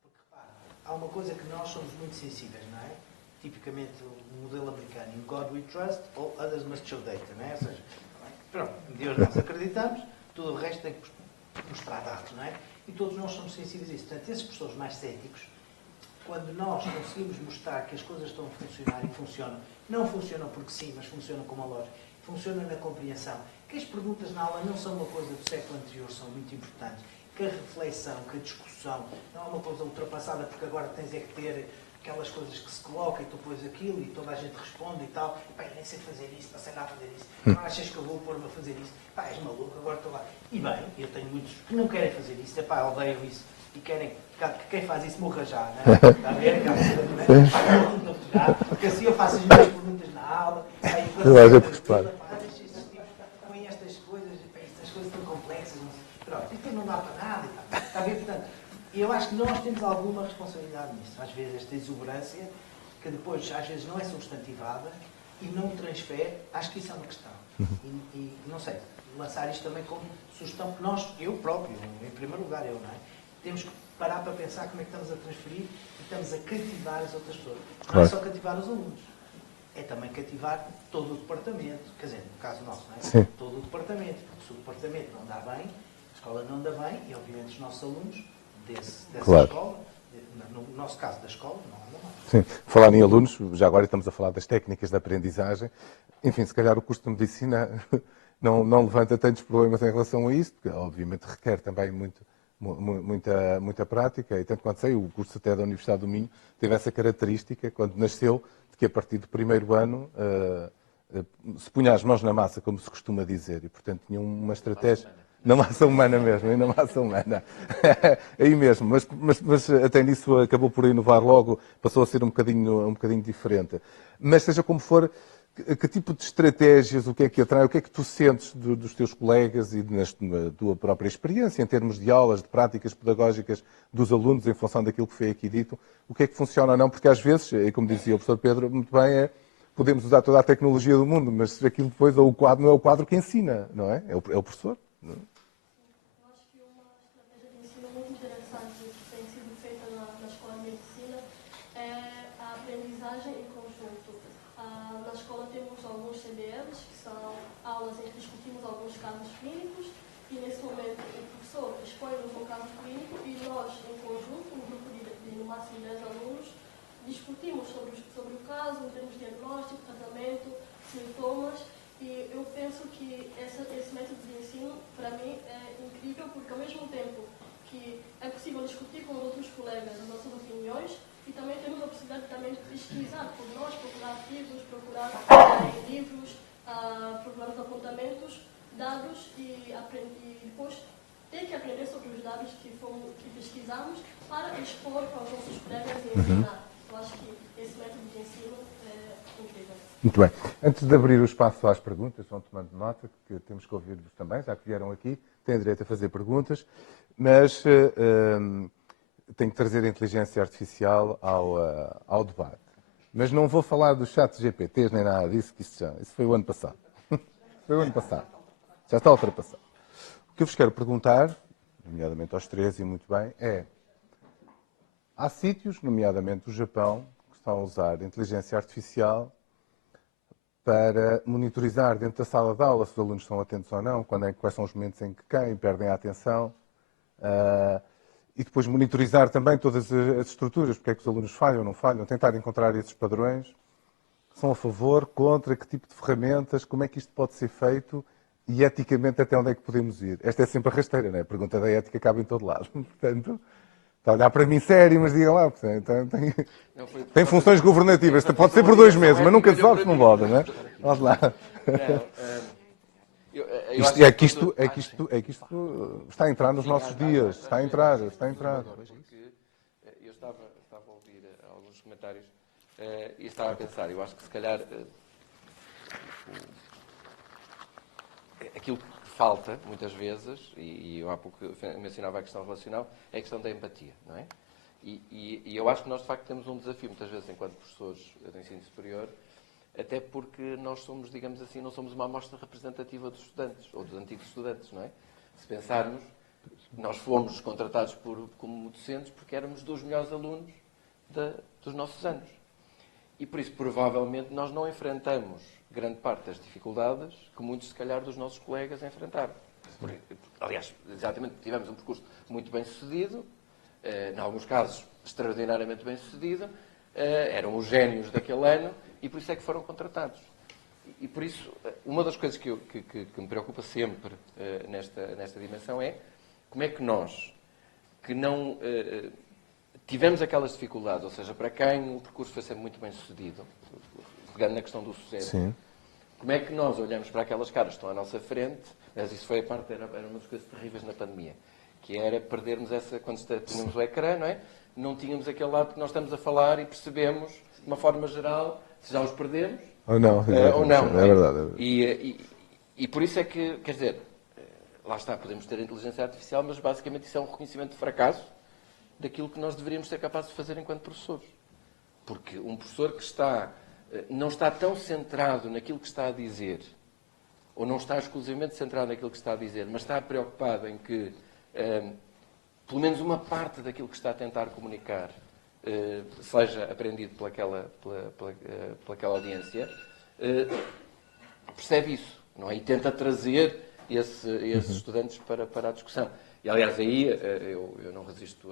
Porque, repara, há uma coisa que nós somos muito sensíveis, não é? Tipicamente o modelo americano, in God we trust, all others must show data, não é? Ou seja, pronto, em Deus nós acreditamos, tudo o resto tem que mostrar dados, não é? E todos nós somos sensíveis a isso. Portanto, esses professores mais céticos, quando nós conseguimos mostrar que as coisas estão a funcionar e funcionam, não funcionam porque sim, mas funcionam com uma lógica, funcionam na compreensão, que as perguntas na aula não são uma coisa do século anterior, são muito importantes, que a reflexão, que a discussão não é uma coisa ultrapassada porque agora tens é que ter aquelas coisas que se colocam e tu pões aquilo e toda a gente responde e tal. Pá, eu nem sei fazer isso, passei lá a fazer isso. Não achas que eu vou pôr-me a fazer isso? Pá, és maluco, agora estou lá. E bem, eu tenho muitos que não querem fazer isso. Epá, odeiam isso. E querem que quem faz isso morra já, não é? Está a ver? Porque assim eu faço as minhas perguntas na aula. Põe estas coisas, estas coisas tão complexas. Pronto, e depois não dá para nada. Está a ver? Portanto, e eu acho que nós temos alguma responsabilidade nisso. Às vezes esta exuberância, que depois às vezes não é substantivada e não transfere, acho que isso é uma questão. E não sei, lançar isto também como sugestão que nós, eu próprio, em primeiro lugar eu, não é? Temos que parar para pensar como é que estamos a transferir e estamos a cativar as outras pessoas. Não é só cativar os alunos, é também cativar todo o departamento. Quer dizer, no caso nosso, não é? Sim. Todo o departamento. Porque se o departamento não dá bem, a escola não anda bem e obviamente os nossos alunos dessa Claro. escola, no nosso caso da escola, não anda mal. Sim, falar em alunos, já agora estamos a falar das técnicas de aprendizagem. Enfim, se calhar o curso de medicina não levanta tantos problemas em relação a isso, porque obviamente requer também muita prática, e tanto quanto sei, o curso até da Universidade do Minho teve essa característica, quando nasceu, de que a partir do primeiro ano se punha as mãos na massa, como se costuma dizer, e portanto tinha uma estratégia... Na massa humana mesmo, na massa humana. Aí mesmo, mas até nisso acabou por inovar logo, passou a ser um bocadinho diferente. Mas seja como for, que tipo de estratégias, o que é que atrai, o que é que tu sentes dos teus colegas e na tua própria experiência, em termos de aulas, de práticas pedagógicas dos alunos, em função daquilo que foi aqui dito, o que é que funciona ou não? Porque às vezes, e como dizia o professor Pedro muito bem, podemos usar toda a tecnologia do mundo, mas aquilo depois, ou o quadro, não é o quadro que ensina, não é? É o professor. Não é? Aulas em que discutimos alguns casos clínicos e nesse momento o professor expõe-nos um caso clínico e nós, em conjunto, um grupo de no máximo 10 alunos, discutimos sobre o caso, em termos de diagnóstico, tratamento, sintomas, e eu penso que esse método de ensino, para mim, é incrível, porque ao mesmo tempo que é possível discutir com outros colegas as nossas opiniões, e também temos a possibilidade também de pesquisar por nós, procurar artigos, procurar livros, programas de apontamentos, dados e depois ter que aprender sobre os dados que pesquisamos para expor para os nossos colegas e ensinar. Eu acho que esse método de ensino é incrível. Muito bem. Antes de abrir o espaço às perguntas, vão tomando nota, que temos que ouvir-vos também, já que vieram aqui, têm direito a fazer perguntas, mas tenho que trazer a inteligência artificial ao debate. Mas não vou falar dos chats GPTs nem nada disso, que isso foi o ano passado. Foi o ano passado. Já está ultrapassado. O que eu vos quero perguntar, nomeadamente aos três, e muito bem, é: há sítios, nomeadamente o Japão, que estão a usar a inteligência artificial para monitorizar dentro da sala de aula se os alunos estão atentos ou não, quais são os momentos em que caem, perdem a atenção. E depois monitorizar também todas as estruturas, porque é que os alunos falham ou não falham, tentar encontrar esses padrões. São a favor, contra, que tipo de ferramentas, como é que isto pode ser feito e eticamente até onde é que podemos ir. Esta é sempre a rasteira, não é? A pergunta da ética cabe em todo lado. Portanto, está a olhar para mim sério, mas diga lá, tem funções governativas, pode ser por 2 meses, mas nunca se sabe se não volta, não é? Vamos lá. É que isto está a entrar nos nossos dias, está a entrar. Porque eu estava a ouvir alguns comentários e estava a pensar, eu acho que se calhar aquilo que falta muitas vezes, e eu há pouco mencionava a questão relacional, é a questão da empatia, não é? E eu acho que nós de facto temos um desafio muitas vezes enquanto professores do ensino superior, até porque nós somos, digamos assim, não somos uma amostra representativa dos estudantes, ou dos antigos estudantes, não é? Se pensarmos, nós fomos contratados como docentes porque éramos dos melhores alunos dos nossos anos. E por isso, provavelmente, nós não enfrentamos grande parte das dificuldades que muitos, se calhar, dos nossos colegas enfrentaram. Aliás, exatamente, tivemos um percurso muito bem sucedido, em alguns casos extraordinariamente bem sucedido, eram os génios daquele ano, e por isso é que foram contratados. E por isso, uma das coisas que me preocupa sempre nesta dimensão é como é que nós, que não tivemos aquelas dificuldades, ou seja, para quem o percurso foi sempre muito bem sucedido, pegando na questão do sucesso, sim, como é que nós olhamos para aquelas caras que estão à nossa frente, mas isso foi a parte, era uma das coisas terríveis na pandemia, que era perdermos quando tínhamos o ecrã, não é? Não tínhamos aquele lado que nós estamos a falar e percebemos, de uma forma geral, se já os perdemos ou não. Ou não, é verdade. E por isso é que, quer dizer, lá está, podemos ter a inteligência artificial, mas basicamente isso é um reconhecimento de fracasso daquilo que nós deveríamos ser capazes de fazer enquanto professores. Porque um professor que não está tão centrado naquilo que está a dizer, ou não está exclusivamente centrado naquilo que está a dizer, mas está preocupado em que, pelo menos uma parte daquilo que está a tentar comunicar seja aprendido pelaquela audiência, percebe isso, não é? E tenta trazer esses estudantes para a discussão. E, aliás, aí eu não resisto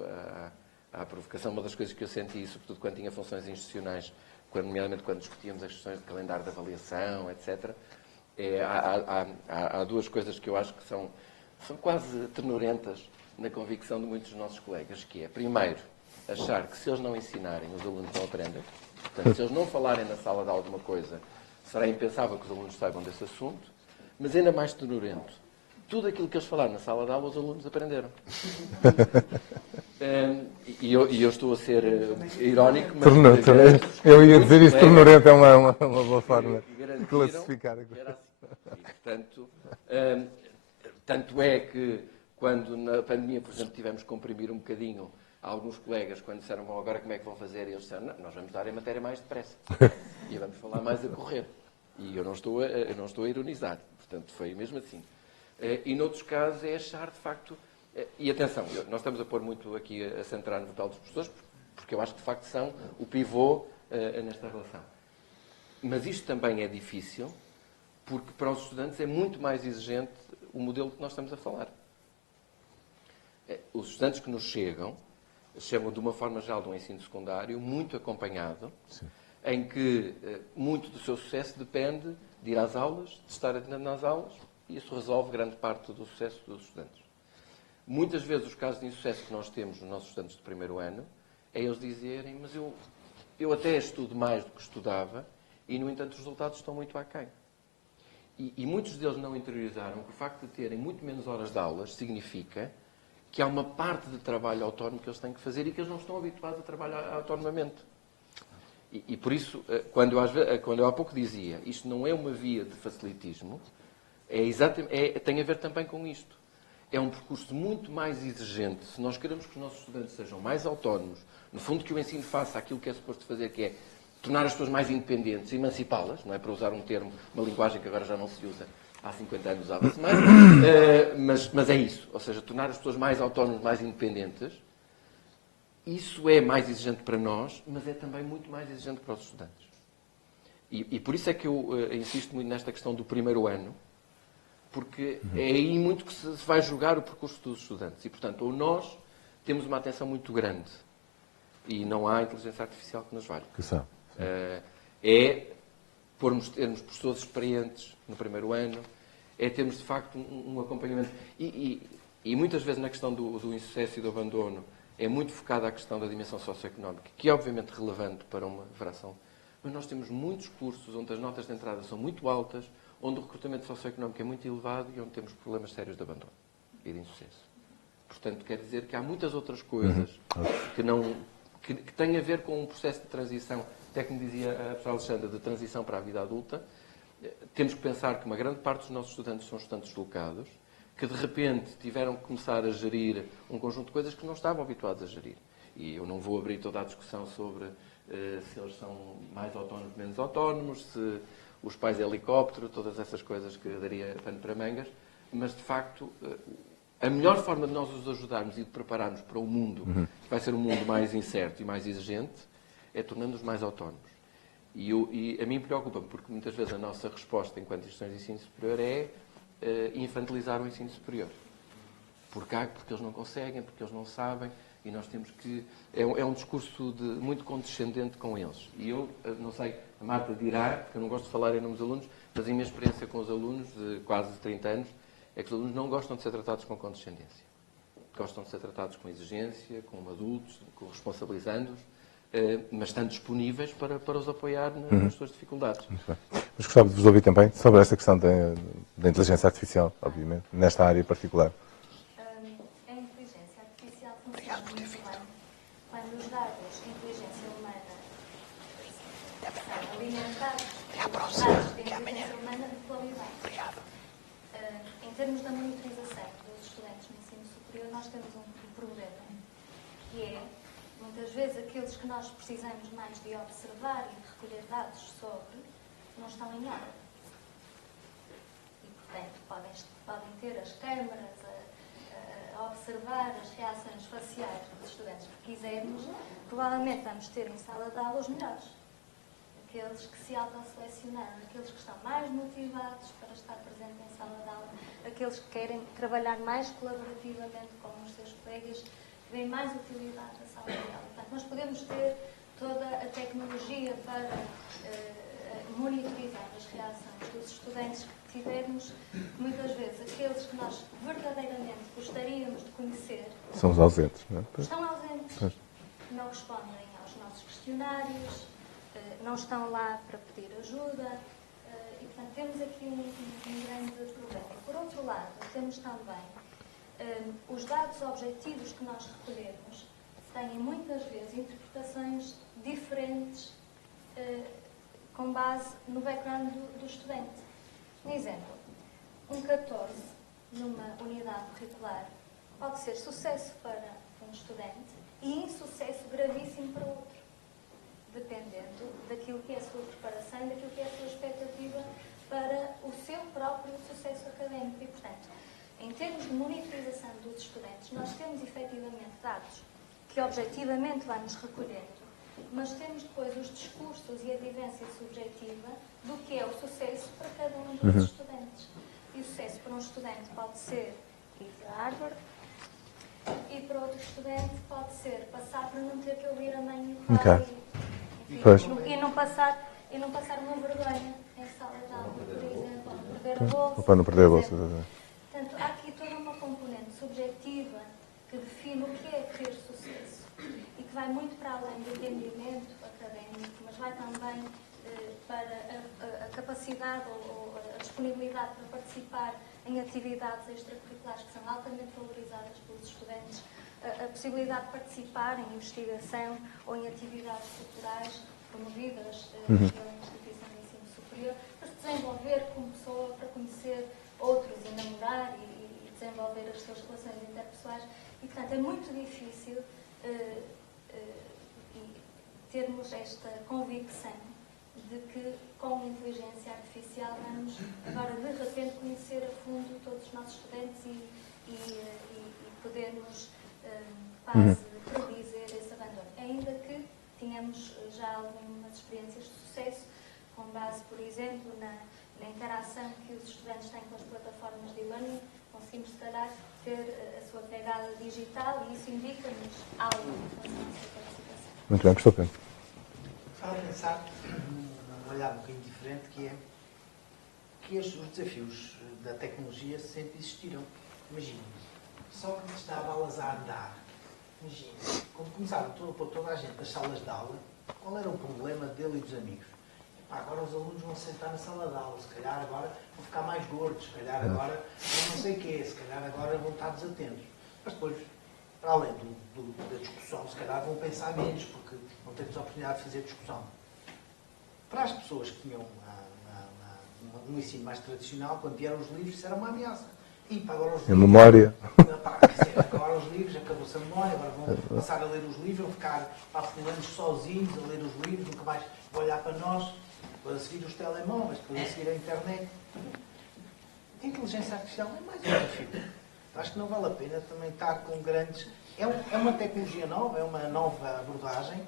à provocação. Uma das coisas que eu senti, sobretudo quando tinha funções institucionais, nomeadamente quando discutíamos as questões de calendário de avaliação, etc., há duas coisas que eu acho que são quase ternurentas na convicção de muitos dos nossos colegas, que é, primeiro, achar que se eles não ensinarem, os alunos não aprendem. Portanto, se eles não falarem na sala de alguma coisa, será impensável que os alunos saibam desse assunto. Mas ainda mais tenurento, tudo aquilo que eles falaram na sala de aula, os alunos aprenderam. E eu estou a ser irónico, mas... Eu ia dizer isso, tenurento é uma boa forma de classificar. Portanto, tanto é que, quando na pandemia, por exemplo, tivemos que comprimir um bocadinho, alguns colegas, quando disseram, bom, agora como é que vão fazer? E eles disseram, não, nós vamos dar a matéria mais depressa. E vamos falar mais a correr. E eu não estou a ironizar. Portanto, foi mesmo assim. E noutros casos é achar, de facto... E atenção, nós estamos a pôr muito aqui a centrar no papel dos professores, porque eu acho que, de facto, são o pivô nesta relação. Mas isto também é difícil, porque para os estudantes é muito mais exigente o modelo que nós estamos a falar. Os estudantes que nos chegam de uma forma geral de um ensino secundário muito acompanhado, sim, em que muito do seu sucesso depende de ir às aulas, de estar atento nas aulas, e isso resolve grande parte do sucesso dos estudantes. Muitas vezes os casos de insucesso que nós temos nos nossos estudantes de primeiro ano é eles dizerem, mas eu até estudo mais do que estudava e, no entanto, os resultados estão muito aquém. E muitos deles não interiorizaram que o facto de terem muito menos horas de aulas significa que há uma parte de trabalho autónomo que eles têm que fazer e que eles não estão habituados a trabalhar autonomamente. E por isso, quando eu há pouco dizia, isto não é uma via de facilitismo, tem a ver também com isto. É um percurso muito mais exigente. Se nós queremos que os nossos estudantes sejam mais autónomos, no fundo que o ensino faça aquilo que é suposto fazer, que é tornar as pessoas mais independentes, emancipá-las, não é, para usar um termo, uma linguagem que agora já não se usa, há 50 anos usava-se mais, mas é isso. Ou seja, tornar as pessoas mais autónomas, mais independentes. Isso é mais exigente para nós, mas é também muito mais exigente para os estudantes. E por isso é que eu insisto muito nesta questão do primeiro ano, porque é aí muito que se vai julgar o percurso dos estudantes. E, portanto, ou nós temos uma atenção muito grande e não há inteligência artificial que nos valha. É termos professores experientes no primeiro ano, é termos, de facto, um acompanhamento. E muitas vezes na questão do insucesso e do abandono é muito focada a questão da dimensão socioeconómica, que é obviamente relevante para uma fração. Mas nós temos muitos cursos onde as notas de entrada são muito altas, onde o recrutamento socioeconómico é muito elevado e onde temos problemas sérios de abandono e de insucesso. Portanto, quer dizer que há muitas outras coisas que têm a ver com um processo de transição, até como dizia a professora Alexandra, de transição para a vida adulta. Temos que pensar que uma grande parte dos nossos estudantes são estudantes deslocados, que de repente tiveram que começar a gerir um conjunto de coisas que não estavam habituados a gerir. E eu não vou abrir toda a discussão sobre se eles são mais autónomos, menos autónomos, se os pais de helicóptero, todas essas coisas que daria pano para mangas, mas de facto a melhor forma de nós os ajudarmos e de prepararmos para o mundo, que vai ser um mundo mais incerto e mais exigente, é tornando-os mais autónomos. E a mim preocupa-me, porque muitas vezes a nossa resposta enquanto instituições de ensino superior é infantilizar o ensino superior. Porque eles não conseguem, porque eles não sabem, e nós temos que... É um discurso muito condescendente com eles. E eu, não sei, a Marta dirá, porque eu não gosto de falar em nome dos alunos, mas a minha experiência com os alunos, de quase 30 anos, é que os alunos não gostam de ser tratados com condescendência. Gostam de ser tratados com exigência, como adultos, responsabilizando-os, mas estão disponíveis para os apoiar nas suas dificuldades. Mas gostava de vos ouvir também sobre esta questão da inteligência artificial, obviamente, nesta área particular. A inteligência artificial funciona muito bem quando os dados de inteligência humana são alimentados com dados de inteligência humana de qualidade. Em termos da monitorização dos estudantes no ensino superior, nós temos um problema, que é, muitas vezes, aqueles que nós precisamos mais de observar e de recolher dados sobre, não estão em aula. E, portanto, podem ter as câmaras a observar as reações faciais dos estudantes que quisermos, provavelmente vamos ter em sala de aula os melhores. Aqueles que se autosselecionaram, aqueles que estão mais motivados para estar presentes em sala de aula, aqueles que querem trabalhar mais colaborativamente com os seus colegas, que veem mais utilidade na sala de aula. Portanto, nós podemos ter toda a tecnologia para monitorizar as reações dos estudantes que tivermos, muitas vezes aqueles que nós verdadeiramente gostaríamos de conhecer são os ausentes, não é? Estão ausentes, não respondem aos nossos questionários, não estão lá para pedir ajuda e, portanto, temos aqui um grande problema. Por outro lado, temos também os dados objetivos que nós recolhemos têm muitas vezes interpretações diferentes com base no background do estudante. Um exemplo, um 14 numa unidade curricular pode ser sucesso para um estudante e insucesso gravíssimo para outro, dependendo daquilo que é a sua preparação e daquilo que é a sua expectativa para o seu próprio sucesso académico. E, portanto, em termos de monitorização dos estudantes, nós temos efetivamente dados que objetivamente vamos recolhendo, mas temos depois os discursos e a vivência subjetiva do que é o sucesso para cada um dos estudantes. E o sucesso para um estudante pode ser ir a Harvard, e para outro estudante pode ser passar por não ter que ouvir a mãe e o pai, e não passar uma vergonha em sala de aula, por exemplo, não perder a bolsa. Para não perder a bolsa. Portanto, há aqui toda uma componente subjetiva que define o que é ter sucesso e que vai muito para além do entendimento académico, mas vai também para a capacidade ou a disponibilidade para participar em atividades extracurriculares que são altamente valorizadas pelos estudantes, a possibilidade de participar em investigação ou em atividades culturais promovidas pela instituição de ensino superior, para se desenvolver como pessoa, para conhecer outros e namorar e desenvolver as suas relações interpessoais. E, portanto, é muito difícil termos esta convicção de que, com a inteligência artificial, vamos agora, de repente, conhecer a fundo todos os nossos estudantes e podermos quase predizer esse abandono. Ainda que tínhamos já algumas experiências de sucesso com base Muito bem, professor Pedro. Estava a pensar num olhar um bocadinho diferente, que os desafios da tecnologia sempre existiram. Imagina, Sócrates dava aulas a andar. Imagina, quando começaram a pôr toda a gente nas salas de aula, qual era o problema dele e dos amigos? Agora os alunos vão sentar na sala de aula, se calhar agora vão ficar mais gordos, se calhar agora não sei o quê, se calhar agora vão estar desatentos. Mas depois, para além da discussão, se calhar vão pensar menos, porque não temos a oportunidade de fazer discussão. Para as pessoas que tinham um ensino mais tradicional, quando vieram os livros, isso era uma ameaça. E para agora os livros, memória. Agora os livros, acabou-se a memória, agora vão passar a ler os livros, vão ficar anos sozinhos a ler os livros, nunca mais vão olhar para nós, depois a seguir os telemóveis, depois a seguir a internet. A inteligência artificial é mais um desafio. Acho que não vale a pena também estar com grandes... É uma tecnologia nova, é uma nova abordagem,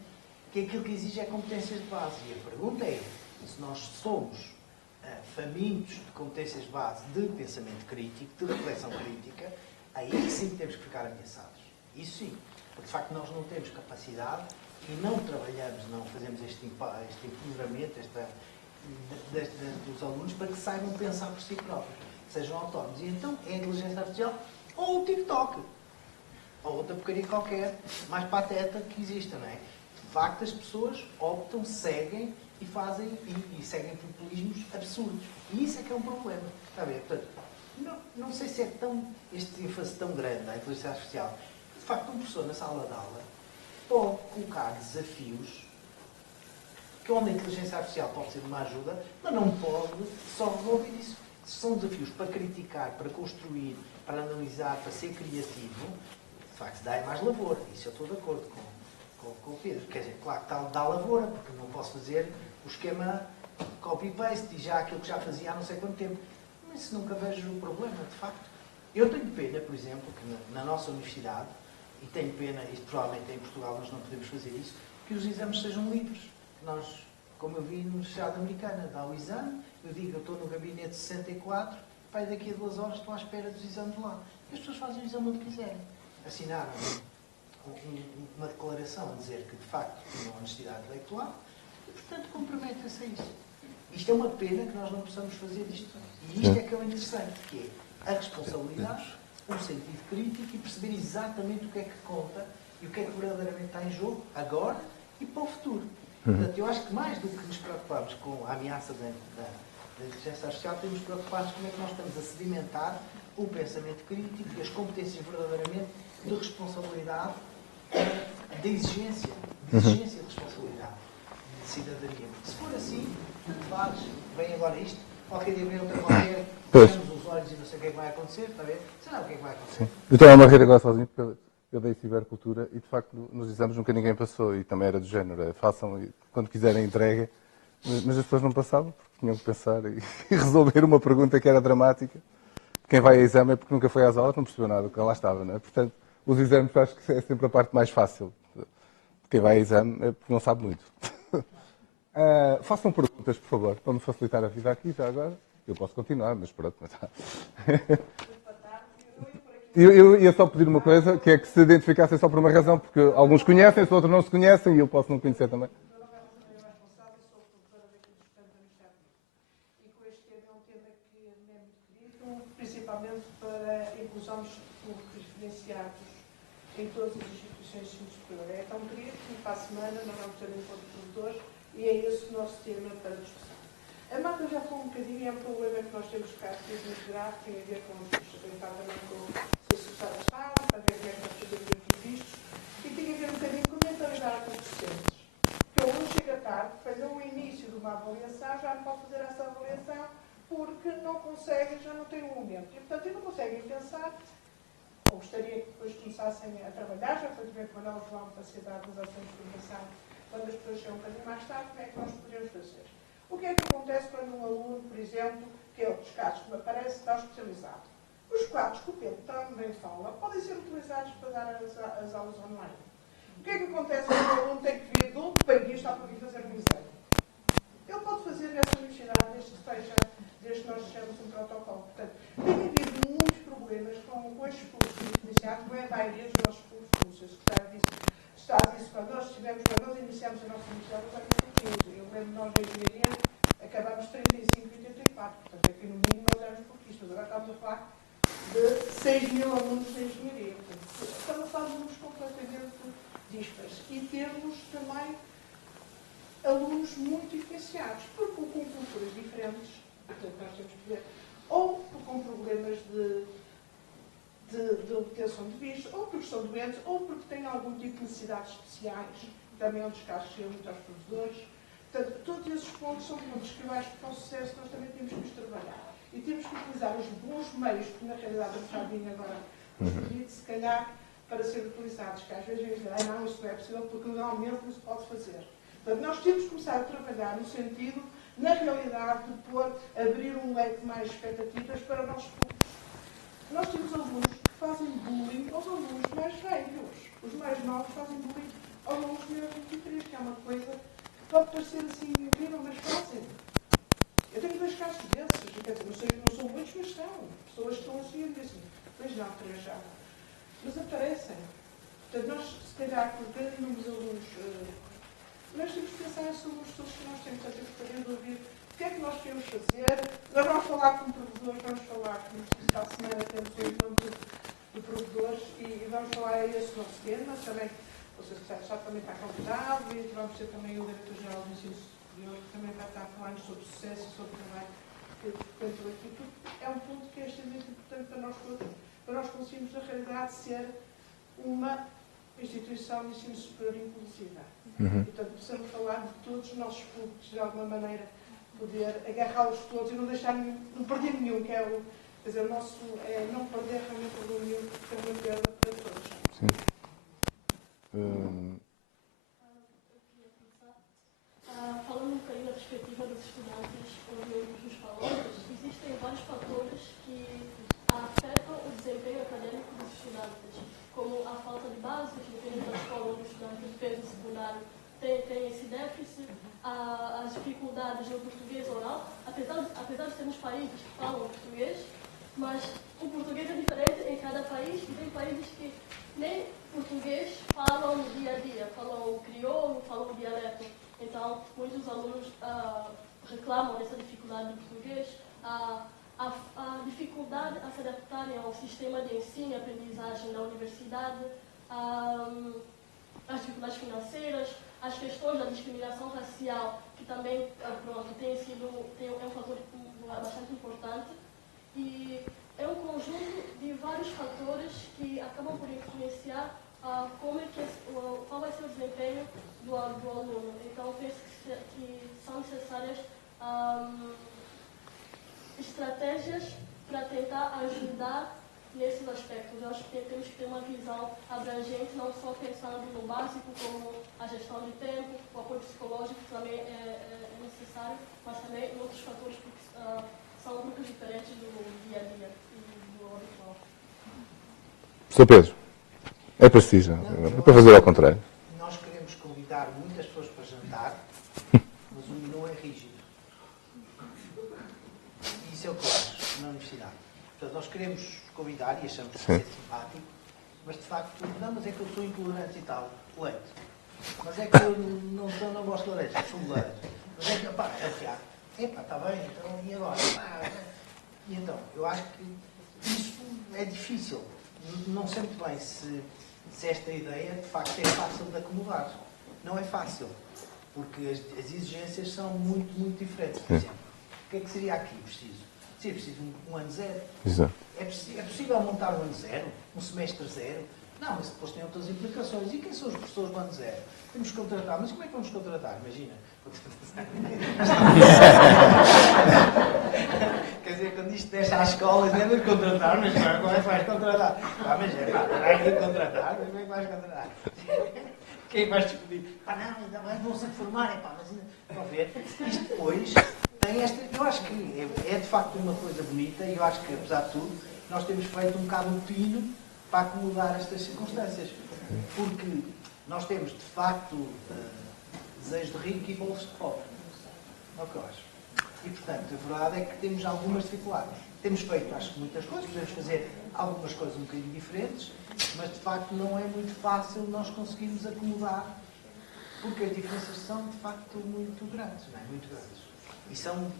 que aquilo que exige é competências de base. E a pergunta é, se nós somos famintos de competências de base de pensamento crítico, de reflexão crítica, aí sim temos que ficar ameaçados. Isso sim. Porque de facto nós não temos capacidade e não trabalhamos, não fazemos este empoderamento dos alunos para que saibam pensar por si próprios, sejam autónomos. E então é a inteligência artificial ou o TikTok. Ou outra porcaria qualquer, mais pateta que exista, não é? De facto as pessoas optam, seguem e fazem e seguem populismos absurdos. E isso é que é um problema. Está a ver? Portanto, não sei se é este ênfase tão grande na inteligência artificial. De facto, um professor na sala de aula pode colocar desafios que onde a inteligência artificial pode ser uma ajuda, mas não pode só resolver isso. São desafios para criticar, para construir, para analisar, para ser criativo. De facto, dá mais lavoura. Isso eu estou de acordo com o Pedro. Quer dizer, claro que dá lavoura, porque não posso fazer o esquema copy-paste e já aquilo que já fazia há não sei quanto tempo. Mas isso nunca vejo o problema, de facto. Eu tenho pena, por exemplo, que na nossa universidade, e tenho pena, e provavelmente em Portugal nós não podemos fazer isso, que os exames sejam livres. Nós, como eu vi na Universidade Americana, dá o exame, eu digo, eu estou no gabinete 64, pai, daqui a 2 horas estou à espera dos exames lá. E as pessoas fazem o exame onde quiserem. Assinaram uma declaração a dizer que, de facto, tinham honestidade intelectual e, portanto, comprometem-se a isso. Isto é uma pena que nós não possamos fazer isto. E isto é que é o interessante, que é a responsabilidade, o sentido crítico e perceber exatamente o que é que conta e o que é que verdadeiramente está em jogo, agora e para o futuro. Portanto, eu acho que mais do que nos preocuparmos com a ameaça da inteligência artificial, temos de preocupar-nos como é que nós estamos a sedimentar o pensamento crítico e as competências verdadeiramente de responsabilidade, de exigência de responsabilidade, de cidadania. Se for assim, tanto faz, vem agora isto, qualquer dia vem outra qualquer, fechamos os olhos e não sei o que é que vai acontecer, está a ver? Sei lá o que é que vai acontecer. Eu estou a morrer agora sozinho porque eu dei cibercultura e de facto nos exames nunca ninguém passou e também era do género, façam quando quiserem entreguem, mas as pessoas não passavam porque tinham que pensar e resolver uma pergunta que era dramática. Quem vai a exame é porque nunca foi às aulas, não percebeu nada do que lá estava, não é? Portanto, os exames acho que é sempre a parte mais fácil. Quem vai a exame é porque não sabe muito. Façam perguntas, por favor, para me facilitar a vida aqui já agora. Eu posso continuar, mas pronto. Eu ia só pedir uma coisa, que é que se identificassem só por uma razão, porque alguns conhecem-se, outros não se conhecem e eu posso não conhecer também. Principalmente para inclusão de referenciados em todas as instituições de ensino superior. É tão querido que para a semana nós vamos ter um encontro de produtores e é esse o nosso tema para discussão. A Marta já falou um bocadinho, é um problema que nós temos cá aqui muito grave, tem a ver com os também com se as sociedades estão, para ver como é que nós fazemos aqui vistos, e tem a ver um bocadinho com mentalidade com os docentes. Que o aluno chega tarde, fazer o início de uma avaliação, já não pode fazer essa avaliação porque não conseguem, já não têm um momento. E, portanto, não conseguem pensar, ou gostaria que depois começassem a trabalhar, já foi de ver com a nova capacidade das ações de formação, quando as pessoas chegam um bocadinho mais tarde, como é que nós podemos fazer? O que é que acontece quando um aluno, por exemplo, que é um dos casos que me aparece, está hospitalizado? Os quadros que o Pedro também fala podem ser utilizados para dar as aulas online. O que é que acontece quando o aluno tem que vir do país está para vir fazer um exame? Ele pode fazer nessa universidade, desde que nós fechamos um protocolo. Portanto, tem havido muitos problemas com estes cursos diferenciados, não é a maioria dos nossos cursos. A secretária está a dizer, quando nós estamos muito influenciados com culturas diferentes, portanto, nós temos que ver, ou com problemas de obtenção de visto, ou porque são doentes, ou porque têm algum tipo de necessidades especiais, também é um dos casos que chegam muito aos professores. Portanto, todos esses pontos são pontos que eu acho que para o sucesso nós também temos que os trabalhar. E temos que utilizar os bons meios, que na realidade eu já vim agora, se calhar, para ser utilizados, que às vezes dizem, não, isso não é possível, porque legalmente não se pode fazer. Portanto, nós temos que começar a trabalhar no sentido, na realidade, de abrir um leque mais de expectativas para o nosso público. Nós temos alunos que fazem bullying aos alunos mais velhos. Os mais novos fazem bullying aos alunos menos 23, que é uma coisa que pode parecer assim incrível, mas fazem. Eu tenho 2 casos desses, quer dizer, não são muitos, mas são. Pessoas que estão assim, eu digo assim, 2 não, 3 já. Mas aparecem. Portanto, nós, se calhar, por grande número de alunos, nós temos que pensar nesses alunos todos que nós temos, a ter que ouvir o que é que nós queremos fazer. Nós vamos falar com provedores, vamos falar, como disse, para a semana temos um encontro de provedores e vamos falar a esse nosso tema. Também, o Sr. Secretário de Estado também está convidado e vamos ter também o Diretor-Geral do Ensino Superior, que também vai estar falando sobre sucesso e sobre o trabalho que frequentou aqui. É um ponto que é extremamente importante para nós todos, para nós conseguirmos, na realidade, ser uma instituição de ensino superior inclusiva. Portanto, precisamos falar de todos os nossos públicos, de alguma maneira, poder agarrá-los todos e não deixar não perder nenhum, que é o, quer dizer, o nosso, é não perder realmente o nenhum, que é uma perda para todos. Sim. Falando um bocadinho da perspectiva dos estudantes ou dos valores, existem vários fatores que afetam o desempenho acadêmico dos estudantes, como a falta de base, que dependendo da escola onde o estudante fez o secundário tem esse déficit, as dificuldades no português oral, apesar de termos países que falam português, mas o português é diferente em cada país e tem países que nem português falam no dia a dia, falam o crioulo, falam o dialeto. Então, muitos alunos reclamam dessa dificuldade do português, a dificuldade a se adaptarem ao sistema de ensino e aprendizagem da universidade, as dificuldades financeiras, as questões da discriminação racial, que também é um fator bastante importante. E é um conjunto de vários fatores que acabam por influenciar qual vai ser o desempenho do aluno. Então, penso que são necessárias estratégias para tentar ajudar nesses aspectos. Eu acho que temos que ter uma visão abrangente, não só pensando no básico, como a gestão de tempo, o apoio psicológico, que também é necessário, mas também outros fatores, porque são grupos diferentes do dia a dia e do habitual. Sr. Pedro, é preciso, é para fazer ao contrário. Nós queremos convidar muitas pessoas para jantar, mas o menu é rígido. Isso é o que eu acho na universidade. Portanto, nós queremos convidar e achamos que é simpático, mas de facto, não, mas é que eu sou intolerante e tal, leite. Mas é que eu não gosto de laranja, sou de laranja. Mas é que, pá, é o que há. Epá, está bem, então, e agora? E então, eu acho que isso é difícil. Não sei muito bem se esta ideia, de facto, é fácil de acomodar. Não é fácil, porque as exigências são muito, muito diferentes. Por exemplo, o que é que seria aqui preciso? Seria preciso um ano zero. Exato. É possível montar um ano zero? Um semestre zero? Não, mas depois tem outras implicações. E quem são os professores do ano zero? Temos que contratar. Mas como é que vamos contratar? Imagina. Quer dizer, quando isto deixa às escolas, não é de contratar, mas como é que vais contratar? Mas é que contratar, mas como é que vais contratar? Quem vais despedir? Não, ainda mais vão se formar, mas ainda. Estão a ver? Isto depois tem esta. Eu acho que é de facto uma coisa bonita e eu acho que, apesar de tudo, nós temos feito um bocado um pino para acomodar estas circunstâncias. Porque nós temos, de facto, desejo de rico e bolso de pobre. É o que eu acho. E, portanto, a verdade é que temos algumas dificuldades. Temos feito, acho que, muitas coisas, podemos fazer algumas coisas um bocadinho diferentes, mas, de facto, não é muito fácil nós conseguirmos acomodar, porque as diferenças são, de facto, muito grandes, não é? Muito grandes. E são muito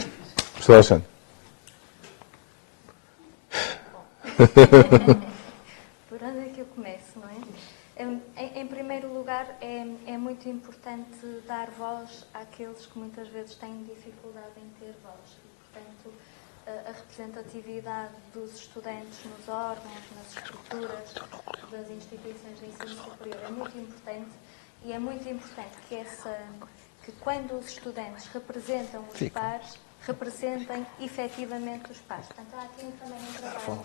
difíceis. Professor Alexandre. Por onde é que eu começo, não é? Em primeiro lugar, é muito muito importante dar voz àqueles que muitas vezes têm dificuldade em ter voz. E, portanto, a representatividade dos estudantes nos órgãos, nas estruturas das instituições de ensino superior é muito importante, e é muito importante que quando os estudantes representam os pares, representem efetivamente os pares. Portanto, há aqui também um trabalho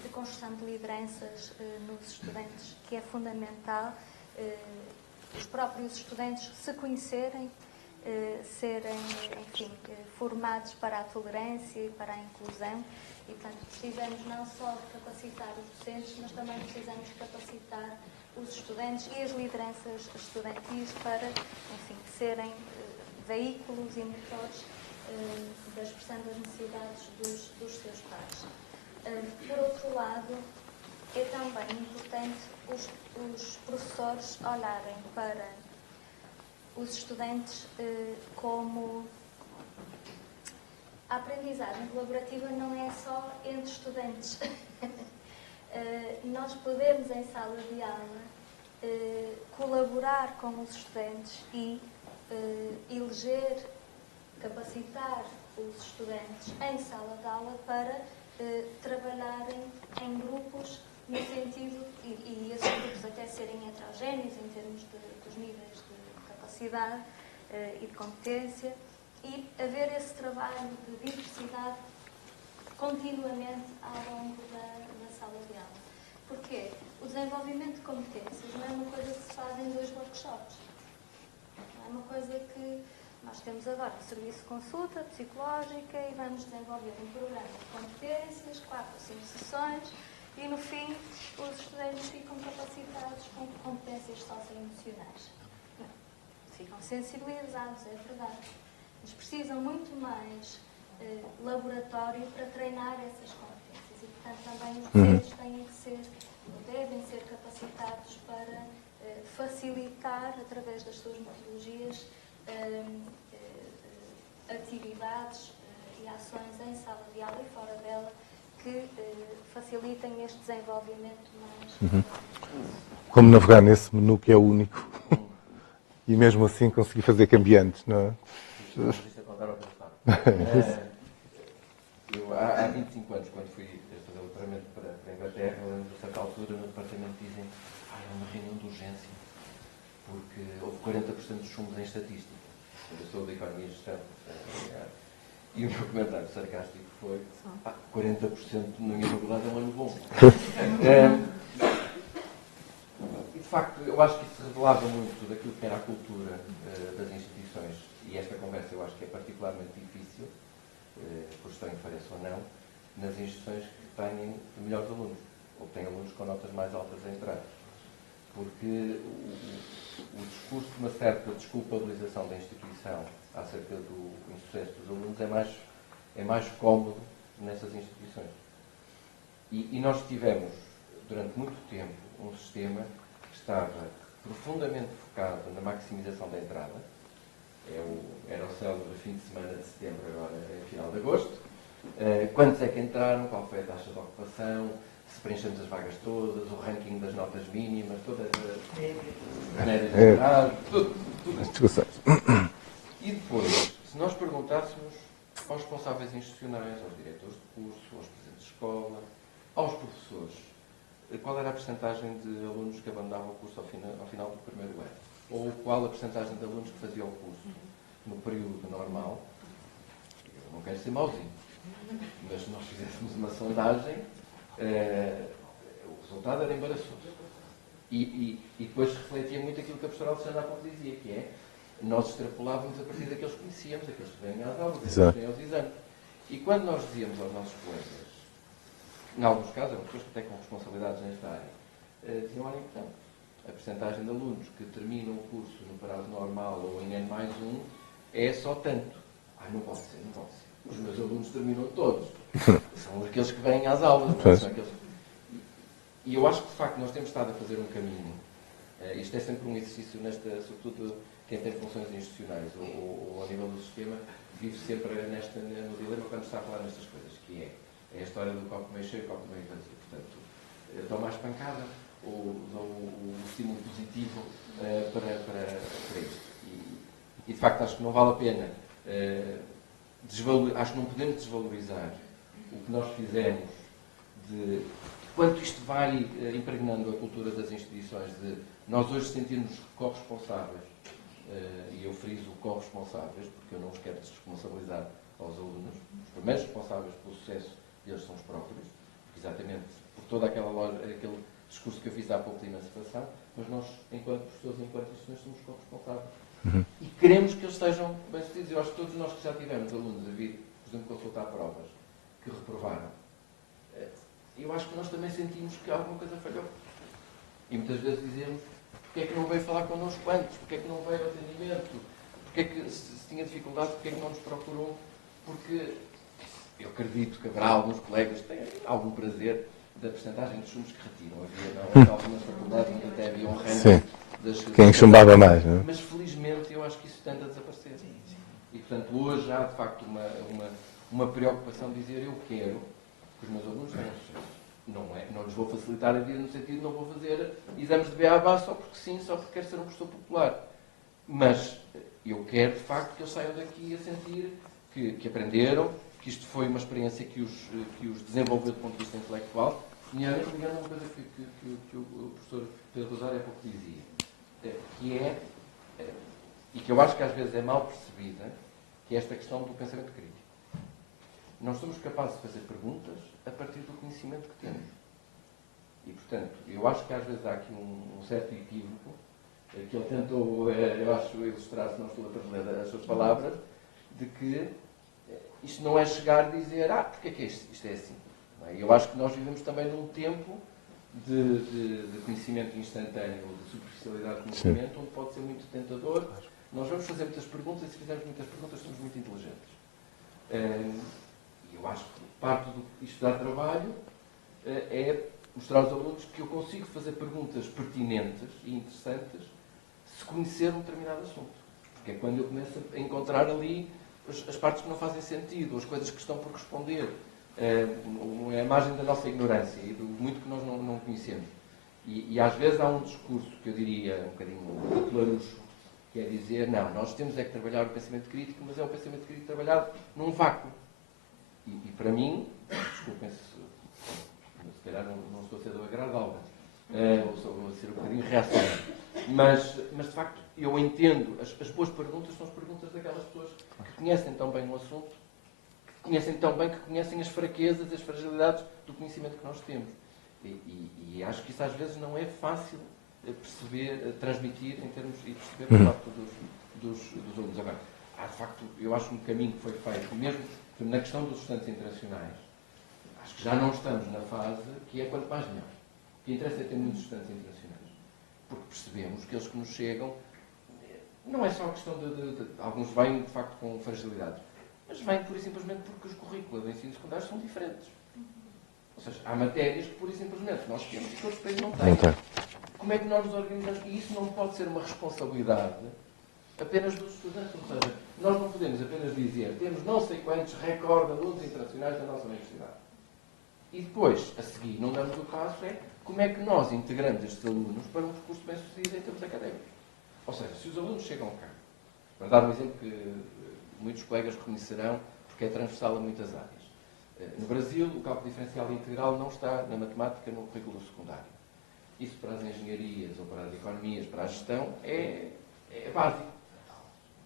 de construção de lideranças nos estudantes que é fundamental. Os próprios estudantes se conhecerem, serem, enfim, formados para a tolerância e para a inclusão, e, portanto, precisamos não só de capacitar os docentes, mas também precisamos de capacitar os estudantes e as lideranças estudantis para, enfim, serem veículos e motores da expressão das necessidades dos seus pares. Por outro lado, é também importante os professores olharem para os estudantes como a aprendizagem colaborativa não é só entre estudantes. Nós podemos, em sala de aula, colaborar com os estudantes e eleger, capacitar os estudantes em sala de aula para trabalharem em grupos no sentido, e esses grupos até serem heterogéneos em termos dos níveis de capacidade e de competência, e haver esse trabalho de diversidade continuamente ao longo da sala de aula. Porquê? O desenvolvimento de competências não é uma coisa que se faz em 2 workshops. Não é uma coisa que nós temos agora um serviço de consulta psicológica e vamos desenvolver um programa de competências, 4 ou 5 sessões, e no fim os estudantes ficam capacitados com competências socioemocionais. Não. Ficam sensibilizados, é verdade. Mas precisam muito mais laboratório para treinar essas competências, e, portanto, também os docentes têm que ser, devem ser capacitados para facilitar, através das suas metodologias, atividades e ações em sala de aula e fora dela que facilitem este desenvolvimento mais. Como navegar nesse menu que é único e mesmo assim conseguir fazer cambiantes, não é? Eu, há 25 anos, quando fui fazer o doutoramento para a Inglaterra, eu lembro, a certa altura, no departamento dizem é uma reunião de urgência, porque houve 40% dos chumos em estatística. Eu sou da economia e gestão. E o meu comentário sarcástico foi 40% na minha faculdade é um ano bom. E, de facto, eu acho que isso revelava muito daquilo que era a cultura das instituições, e esta conversa eu acho que é particularmente difícil, por estranho que pareça ou não, nas instituições que têm melhores alunos, ou que têm alunos com notas mais altas a entrar. Porque o discurso de uma certa desculpabilização da instituição acerca do insucesso dos alunos é mais cómodo nessas instituições. E nós tivemos, durante muito tempo, um sistema que estava profundamente focado na maximização da entrada. Era o célebre fim de semana de setembro, agora é final de agosto. Quantos é que entraram, qual foi a taxa de ocupação, se preenchemos as vagas todas, o ranking das notas mínimas, todas as maneiras de entrar, tudo. E depois, se nós perguntássemos aos responsáveis institucionais, aos diretores de curso, aos presidentes de escola, aos professores, qual era a percentagem de alunos que abandonavam o curso ao final do primeiro ano? Ou qual a percentagem de alunos que faziam o curso no período normal? Eu não quero ser mauzinho, mas se nós fizéssemos uma sondagem, o resultado era embaraçoso. E depois refletia muito aquilo que a professora Alexandra há pouco dizia, que é, nós extrapolávamos a partir daqueles que conhecíamos, aqueles que vêm às aulas, aqueles que vêm aos exames. E quando nós dizíamos aos nossos colegas, em alguns casos, eram pessoas que têm com responsabilidades nesta área, diziam, olha, então, a percentagem de alunos que terminam o curso no prazo normal ou em N+1 é só tanto. Não pode ser. Os meus alunos terminam todos. São aqueles que vêm às aulas, não são aqueles... E eu acho que, de facto, nós temos estado a fazer um caminho. Isto é sempre um exercício, sobretudo quem tem funções institucionais ou ao nível do sistema, vive sempre no dilema quando está a falar nestas coisas, que é a história do copo meio cheio e copo meio vazio. Portanto, toma a espancada ou o estímulo positivo para facto, acho que não vale a pena, acho que não podemos desvalorizar o que nós fizemos, de quanto isto vai impregnando a cultura das instituições, de nós hoje sentirmos corresponsáveis, e eu friso corresponsáveis, porque eu não os quero desresponsabilizar aos alunos. Os primeiros responsáveis pelo sucesso deles são os próprios, porque exatamente por toda aquele discurso que eu fiz há pouco de emancipação, mas nós, enquanto professores e enquanto instituições, somos corresponsáveis. E queremos que eles sejam bem-sucedidos. Eu acho que todos nós que já tivemos alunos a vir, por exemplo, consultar provas, que reprovaram, eu acho que nós também sentimos que alguma coisa falhou. E muitas vezes dizemos: porque é que não veio falar connosco antes? Porque é que não veio ao atendimento? Porque é que, se tinha dificuldade, porque é que não nos procurou? Porque eu acredito que haverá alguns colegas que têm algum prazer da percentagem de chumbos que retiram. Havia algumas faculdades onde até havia um ranking das... Quem chumbava mais, não é? Mas, felizmente, eu acho que isso tende a desaparecer. E, portanto, hoje há, de facto, uma preocupação de dizer: eu quero que os meus alunos tenham sucesso. Não lhes vou facilitar a vida no sentido de não vou fazer exames de BA só porque sim, só porque quero ser um professor popular. Mas eu quero, de facto, que eles saiam daqui a sentir que aprenderam, que isto foi uma experiência que os desenvolveu do ponto de vista intelectual. E agora, ligando a uma coisa que o professor Pedro Rosário há pouco dizia, que é, e que eu acho que às vezes é mal percebida, que é esta questão do pensamento crítico. Nós somos capazes de fazer perguntas a partir do conhecimento que temos. E, portanto, eu acho que às vezes há aqui um certo equívoco, que ele tentou, eu acho, ilustrar, se não estou a transler as suas palavras, de que isto não é chegar e dizer: porque é que isto é assim? Não é? Eu acho que nós vivemos também num tempo de conhecimento instantâneo, de superficialidade de conhecimento, onde pode ser muito tentador. Nós vamos fazer muitas perguntas, e se fizermos muitas perguntas, somos muito inteligentes. Eu acho que parte do estudar trabalho é mostrar aos alunos que eu consigo fazer perguntas pertinentes e interessantes se conhecer um determinado assunto. Porque é quando eu começo a encontrar ali as partes que não fazem sentido, as coisas que estão por responder. É a margem da nossa ignorância e do muito que nós não conhecemos. E às vezes há um discurso que eu diria um bocadinho clarucho, que é dizer: não, nós temos é que trabalhar o pensamento crítico, mas é um pensamento crítico trabalhado num vácuo. E para mim, desculpem se calhar não estou a ser do agrado de alguém, ou a ser um bocadinho reacionário, mas de facto eu entendo, as boas perguntas são as perguntas daquelas pessoas que conhecem tão bem o assunto, que conhecem tão bem, que conhecem as fraquezas, as fragilidades do conhecimento que nós temos. E acho que isso às vezes não é fácil perceber, transmitir em termos, e perceber por parte dos alunos. Agora, há de facto, eu acho um caminho que foi feito, mesmo na questão dos estudantes internacionais, acho que já não estamos na fase que é quanto mais melhor. O que interessa é ter muitos estudantes internacionais. Porque percebemos que eles que nos chegam, não é só a questão de alguns vêm, de facto, com fragilidades, mas vêm pura e simplesmente porque os currículos do ensino secundário são diferentes. Ou seja, há matérias que pura e simplesmente nós temos e que outros países não têm. Como é que nós nos organizamos? E isso não pode ser uma responsabilidade apenas dos estudantes. Ou seja, nós não podemos apenas dizer: temos não sei quantos recordes de alunos internacionais da nossa universidade. E depois, a seguir, não damos o passo, como é que nós integramos estes alunos para um percurso bem-sucedido em termos académicos. Ou seja, se os alunos chegam cá, para dar um exemplo que muitos colegas reconhecerão, porque é transversal a muitas áreas. No Brasil, o cálculo diferencial integral não está na matemática no currículo secundário. Isso para as engenharias, ou para as economias, para a gestão, é básico.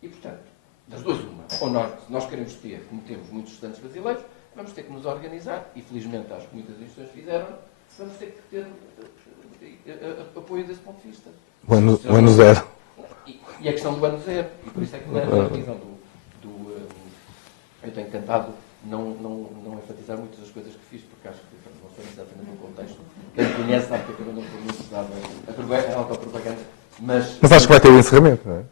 E, portanto, das duas uma. Ou nós queremos ter, como temos muitos estudantes brasileiros, vamos ter que nos organizar, e felizmente acho que muitas instituições fizeram, vamos ter que ter apoio desse ponto de vista. O ano zero. E a questão do ano zero. E por isso é que na revisão eu tenho tentado não enfatizar muitas das coisas que fiz, porque acho que não estou exatamente no contexto. Quem me conhece sabe que eu também não estou muito estudado a autopropaganda. Mas acho que vai ter o encerramento, não é?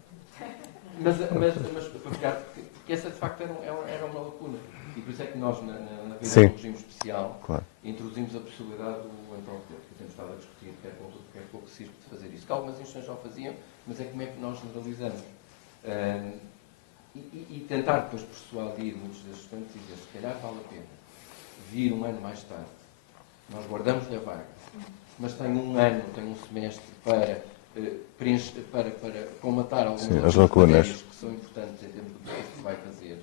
Porque essa de facto era uma lacuna. E por isso é que nós, na revisão do regime especial, introduzimos a possibilidade do antropólogo, que temos estado a discutir, quer com o CISP, de fazer isso. Que algumas instituições já o faziam, mas é como é que nós generalizamos. E tentar depois persuadir muitos desses estudantes e dizer: se calhar vale a pena vir um ano mais tarde, nós guardamos-lhe a vaga, mas tem um ano, tem um semestre para para comatar algumas as lacunas matérias que são importantes em termos do curso que se vai fazer.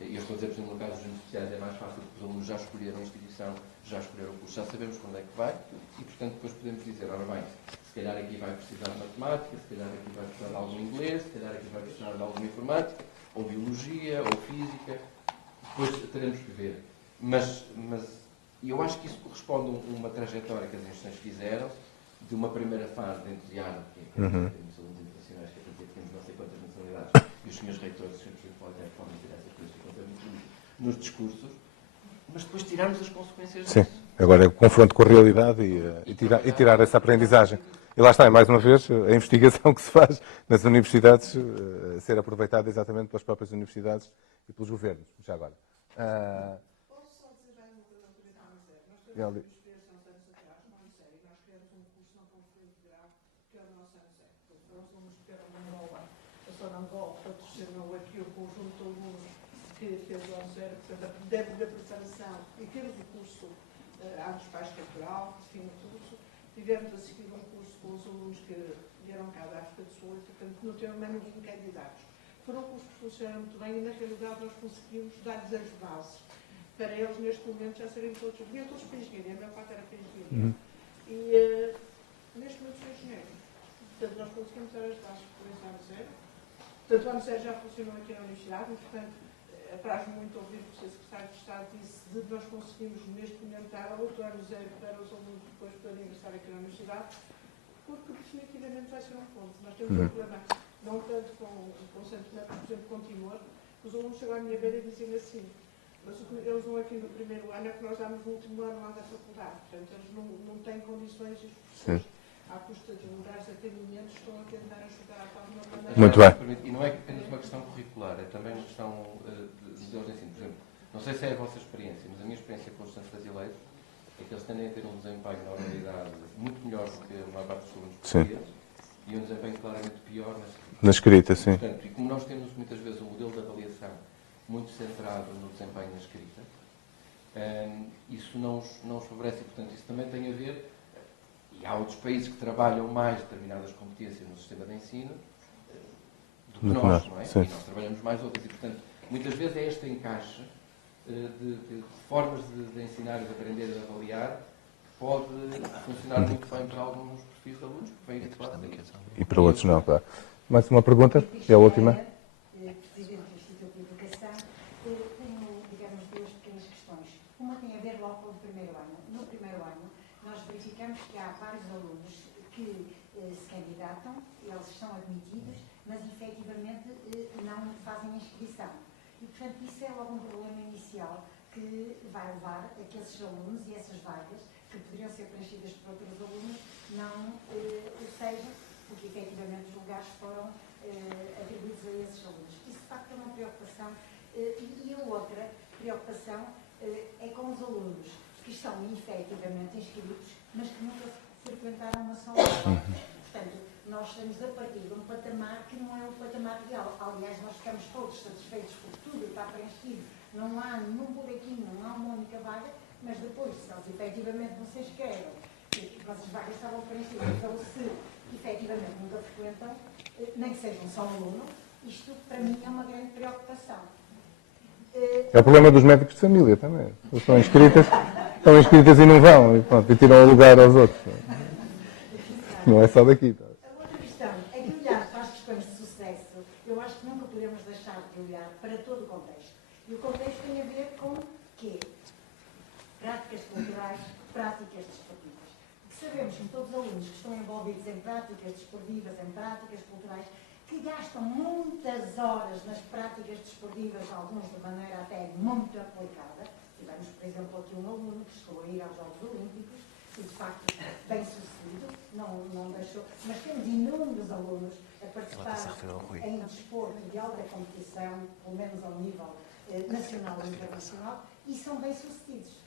E eu estou a dizer, por exemplo, no caso dos universitários é mais fácil porque os alunos já escolheram a instituição, já escolheram o curso, já sabemos para onde é que vai e, portanto, depois podemos dizer, ora bem, se calhar aqui vai precisar de matemática, se calhar aqui vai precisar de algum inglês, se calhar aqui vai precisar de alguma informática, ou biologia, ou física, depois teremos que ver. Mas eu acho que isso corresponde a uma trajetória que as instituições fizeram, de uma primeira fase de entusiasmo, que temos alunos internacionais, que dizer que temos não sei quantas nacionalidades, e os senhores reitores, os senhores politécnicos podem tirar essas coisas que ficam muito nos discursos, mas depois tirarmos as consequências disso. Sim, agora é o confronto com a realidade e tirar essa aprendizagem. E lá está, mais uma vez, a investigação que se faz nas universidades ser aproveitada exatamente pelas próprias universidades e pelos governos, já agora. Posso só dizer já uma coisa ao Direito à Miséria? Nós temos uma experiência há uns anos atrás, uma miséria, e nós criamos um curso na Conferência de Grau, que é o nosso ANSEC. Nós vamos ter uma Angola, a Zona Angola, para terceiro aqui o conjunto de alunos que fez o ANSEC, portanto, dentro da preparação, e temos o curso Artes Pais Cultural, que tinha o curso, tivemos a seguir um curso com os alunos que vieram cá da África do Sul, e, portanto, não temos mais ninguém candidatos. Foram cursos que funcionaram muito bem e, na realidade, nós conseguimos dar-lhes as bases para eles, neste momento, já serem todos, vinham todos para a engenharia, a maior parte era para a engenharia. E, neste momento, são engenheiros. Portanto, nós conseguimos dar as bases por esse ano zero. Portanto, o ano zero já funcionou aqui na Universidade, e, portanto, apraz-me muito ouvir o que o Secretário de Estado disse de nós conseguimos, neste momento, dar outro ano zero para os alunos depois poderem ingressar aqui na Universidade, porque definitivamente vai ser um ponto. Nós temos um problema, não tanto com o Santo Tomé, por exemplo, com Timor, os alunos chegam à minha beira e dizem assim, mas o que eles vão aqui no primeiro ano é que nós damos no último ano lá da faculdade, portanto eles não têm condições, e os professores, à custa de lugares atendimentos, estão a tentar ajudar de alguma maneira. Muito bem. E não é apenas uma questão curricular, é também uma questão de modelos de ensino. Por exemplo, não sei se é a vossa experiência, mas a minha experiência com os estudantes brasileiros é que eles tendem a ter um desempenho na oralidade muito melhor do que a maior parte dos alunos portugueses e um desempenho claramente pior na escrita, sim. Portanto, e como nós temos muitas vezes um modelo de avaliação muito centrado no desempenho na escrita, isso não os favorece e, portanto, isso também tem a ver, e há outros países que trabalham mais determinadas competências no sistema de ensino do que nós, não é? Sim. E nós trabalhamos mais outras e, portanto, muitas vezes é este encaixe de formas de ensinar e de aprender a avaliar que pode funcionar muito bem para alguns perfis de alunos, que vêm habituados a isso. E para outros não, claro. Mais uma pergunta? É a última. Presidente do Instituto de Educação, tenho, digamos, duas pequenas questões. Uma tem a ver logo com o primeiro ano. No primeiro ano, nós verificamos que há vários alunos que se candidatam, eles são admitidos, mas efetivamente não fazem a inscrição. E, portanto, isso é logo um problema inicial que vai levar a que esses alunos e essas vagas, que poderiam ser preenchidas por outros alunos, não o sejam, porque efetivamente os lugares foram atribuídos a esses alunos. Isso, de facto, é uma preocupação. E a outra preocupação é com os alunos que estão efetivamente inscritos, mas que nunca frequentaram uma sala de aula. Portanto, nós estamos a partir de um patamar que não é o patamar real. Aliás, nós ficamos todos satisfeitos porque tudo está preenchido. Não há nenhum boletim, não há uma única vaga, mas depois, se eles efetivamente não se inscrevem, que as vagas estavam preenchidas, então se efetivamente nunca frequentam, nem que sejam só um aluno, isto para mim é uma grande preocupação. É o problema dos médicos de família também. Eles estão inscritas e não vão, e, pronto, e tiram o lugar aos outros. Não é só daqui. Tá? A outra questão é que olhar para as questões de sucesso, eu acho que nunca podemos deixar de olhar para todo o contexto. E o contexto tem a ver com o quê? Práticas culturais, práticas desportivas. Porque sabemos que todos os alunos que estão envolvidos em práticas desportivas, em práticas culturais, que gastam muitas horas nas práticas desportivas, alguns de maneira até muito aplicada. Tivemos, por exemplo, aqui um aluno que chegou a ir aos Jogos Olímpicos, e de facto bem sucedido, não deixou, mas temos inúmeros alunos a participar em desporto de alta competição, pelo menos ao nível nacional e internacional, e são bem sucedidos.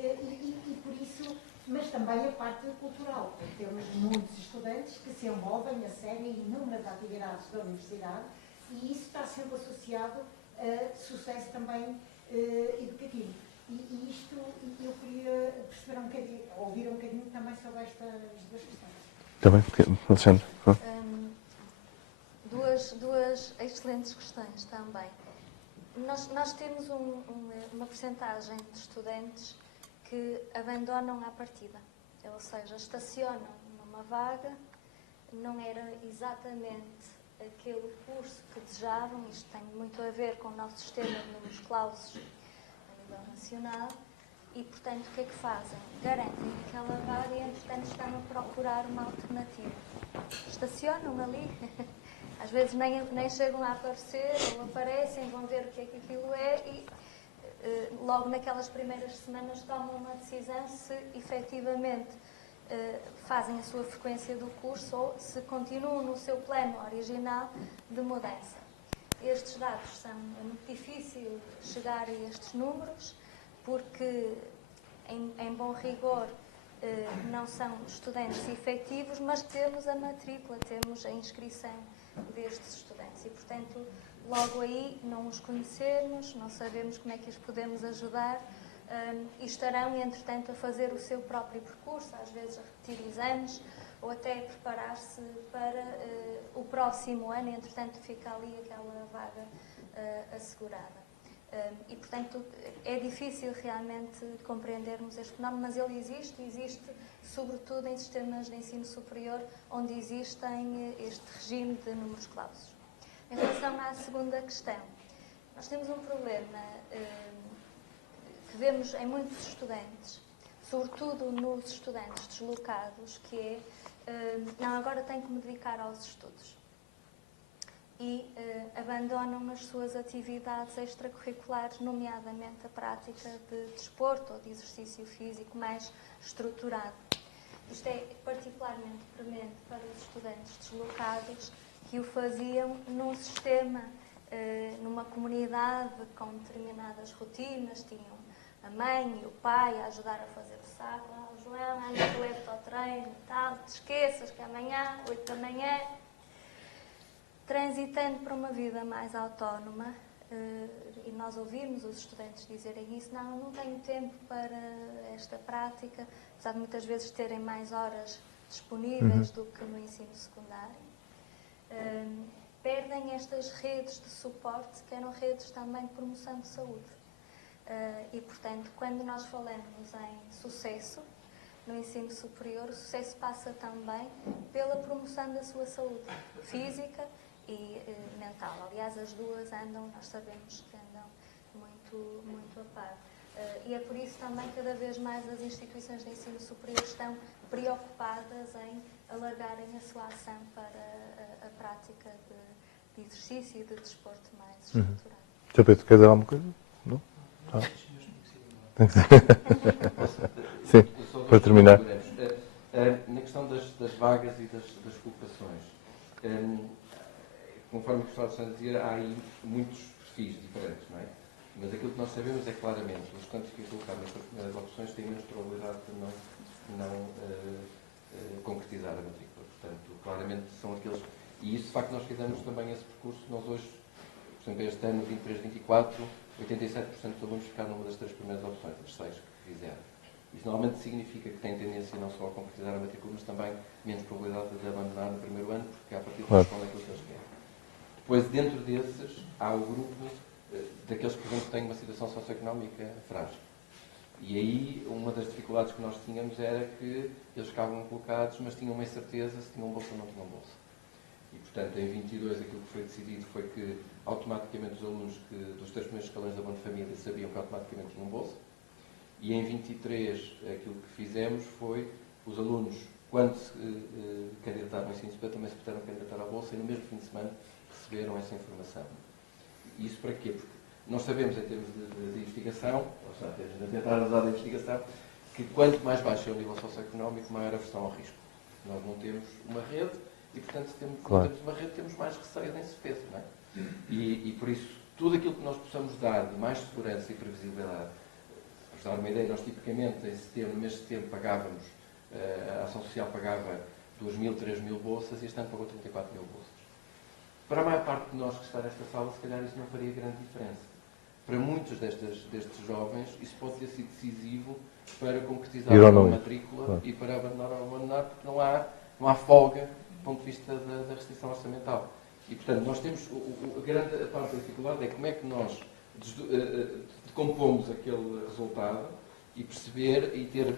E por isso, mas também a parte cultural, porque temos muitos estudantes que se envolvem a sério em inúmeras atividades da universidade e isso está sempre associado a sucesso também educativo. E isto, eu queria perceber um bocadinho, ouvir um bocadinho também sobre estas duas questões. Está bem, Alexandre. Duas excelentes questões também. Nós temos uma percentagem de estudantes que abandonam à partida, ou seja, estacionam numa vaga, não era exatamente aquele curso que desejavam, isto tem muito a ver com o nosso sistema de números clausos a nível nacional, e, portanto, o que é que fazem? Garantem aquela vaga e, entretanto, estão a procurar uma alternativa. Estacionam ali, às vezes nem chegam a aparecer, ou aparecem, vão ver o que é que aquilo é e logo naquelas primeiras semanas tomam uma decisão se efetivamente fazem a sua frequência do curso ou se continuam no seu plano original de mudança. Estes dados é muito difícil chegar a estes números porque, em bom rigor, não são estudantes efetivos, mas temos a matrícula, temos a inscrição destes estudantes e, portanto, logo aí não os conhecemos, não sabemos como é que os podemos ajudar e estarão, entretanto, a fazer o seu próprio percurso, às vezes a repetir exames ou até a preparar-se para o próximo ano, entretanto, fica ali aquela vaga assegurada. E, portanto, é difícil realmente compreendermos este fenómeno, mas ele existe sobretudo em sistemas de ensino superior, onde existem este regime de números clausos. Em relação à segunda questão, nós temos um problema que vemos em muitos estudantes, sobretudo nos estudantes deslocados, que é, não, agora tenho que me dedicar aos estudos. E abandonam as suas atividades extracurriculares, nomeadamente a prática de desporto ou de exercício físico mais estruturado. Isto é particularmente premente para os estudantes deslocados que o faziam num sistema, numa comunidade com determinadas rotinas, tinham a mãe e o pai a ajudar a fazer o saco. João, anda que eu levo-te ao treino e tal, te esqueças que amanhã, 8 da manhã, transitando para uma vida mais autónoma, e nós ouvimos os estudantes dizerem isso, não tenho tempo para esta prática, apesar de muitas vezes terem mais horas disponíveis do que no ensino secundário. Perdem estas redes de suporte, que eram redes também de promoção de saúde. E, portanto, quando nós falamos em sucesso no ensino superior, o sucesso passa também pela promoção da sua saúde física e mental. Aliás, as duas nós sabemos que andam muito a par. E é por isso também cada vez mais as instituições de ensino superior estão preocupadas em alargarem a sua ação para a prática de exercício e de desporto mais estruturado. Sr. Pedro, quer dizer alguma coisa? Não? Ah. Sim, para terminar. Na questão das vagas e das colocações, conforme o professor Alexandre dizia, há aí muitos perfis diferentes, não é? Mas aquilo que nós sabemos é claramente os estudantes que colocar nas suas primeiras opções têm menos probabilidade de não concretizar a matrícula. Portanto, claramente são aqueles... E isso, de facto, nós fizemos também esse percurso. Nós hoje, por exemplo, este ano, 23-24, 87% dos alunos ficaram numa das 3 primeiras opções, das 6 que fizeram. Isso normalmente significa que têm tendência não só a concretizar a matrícula, mas também menos probabilidade de abandonar no primeiro ano, porque a partir de correspondem aquilo que eles querem. Depois, dentro desses, há o grupo daqueles que, por exemplo, têm uma situação socioeconómica frágil. E aí, uma das dificuldades que nós tínhamos era que eles ficavam colocados, mas tinham uma incerteza se tinham bolsa ou não tinham bolsa. E, portanto, em 22, aquilo que foi decidido foi que, automaticamente, os alunos dos 3 primeiros escalões da Boa Família sabiam que automaticamente tinham bolsa. E, em 23, aquilo que fizemos foi os alunos, quando se candidataram ao ensino superior, também se puderam candidatar à bolsa e, no mesmo fim de semana, receberam essa informação. E isso para quê? Porque nós sabemos, em termos de investigação, ou seja, de tentar usar a investigação, que quanto mais baixo é o nível socioeconómico, maior a aversão ao risco. Nós não temos uma rede e, portanto, se não temos uma rede, temos mais receio da incerteza, não é? E, por isso, tudo aquilo que nós possamos dar de mais segurança e previsibilidade, para dar uma ideia, nós tipicamente, em setembro, no mês de setembro, pagávamos, a Ação Social pagava 2.000, 3.000 bolsas e este ano pagou 34.000 bolsas. Para a maior parte de nós que está nesta sala, se calhar isso não faria grande diferença. Para muitos destes jovens, isso pode ter sido decisivo para concretizar a matrícula e para abandonar ou abandonar, porque não há não há folga do ponto de vista da restrição orçamental. E, portanto, nós temos, a grande parte da dificuldade é como é que nós decompomos aquele resultado e perceber e ter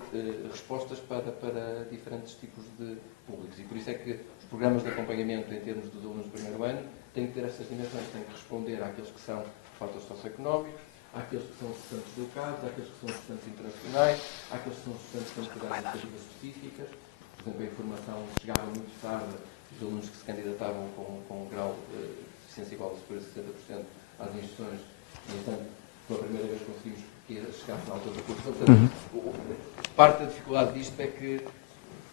respostas para diferentes tipos de públicos. E por isso é que os programas de acompanhamento em termos dos alunos do primeiro ano têm que ter essas dimensões, têm que responder àqueles que são fatores socioeconómicos, àqueles que são estudantes locais, àqueles que são estudantes internacionais, àqueles que são estudantes com necessidades educativas específicas. Por exemplo, a informação chegava muito tarde, os alunos que se candidatavam com um grau de eficiência igual a superior a 60% às instituições, e então, pela primeira vez conseguimos chegar ao final do curso. Portanto, parte da dificuldade disto é que,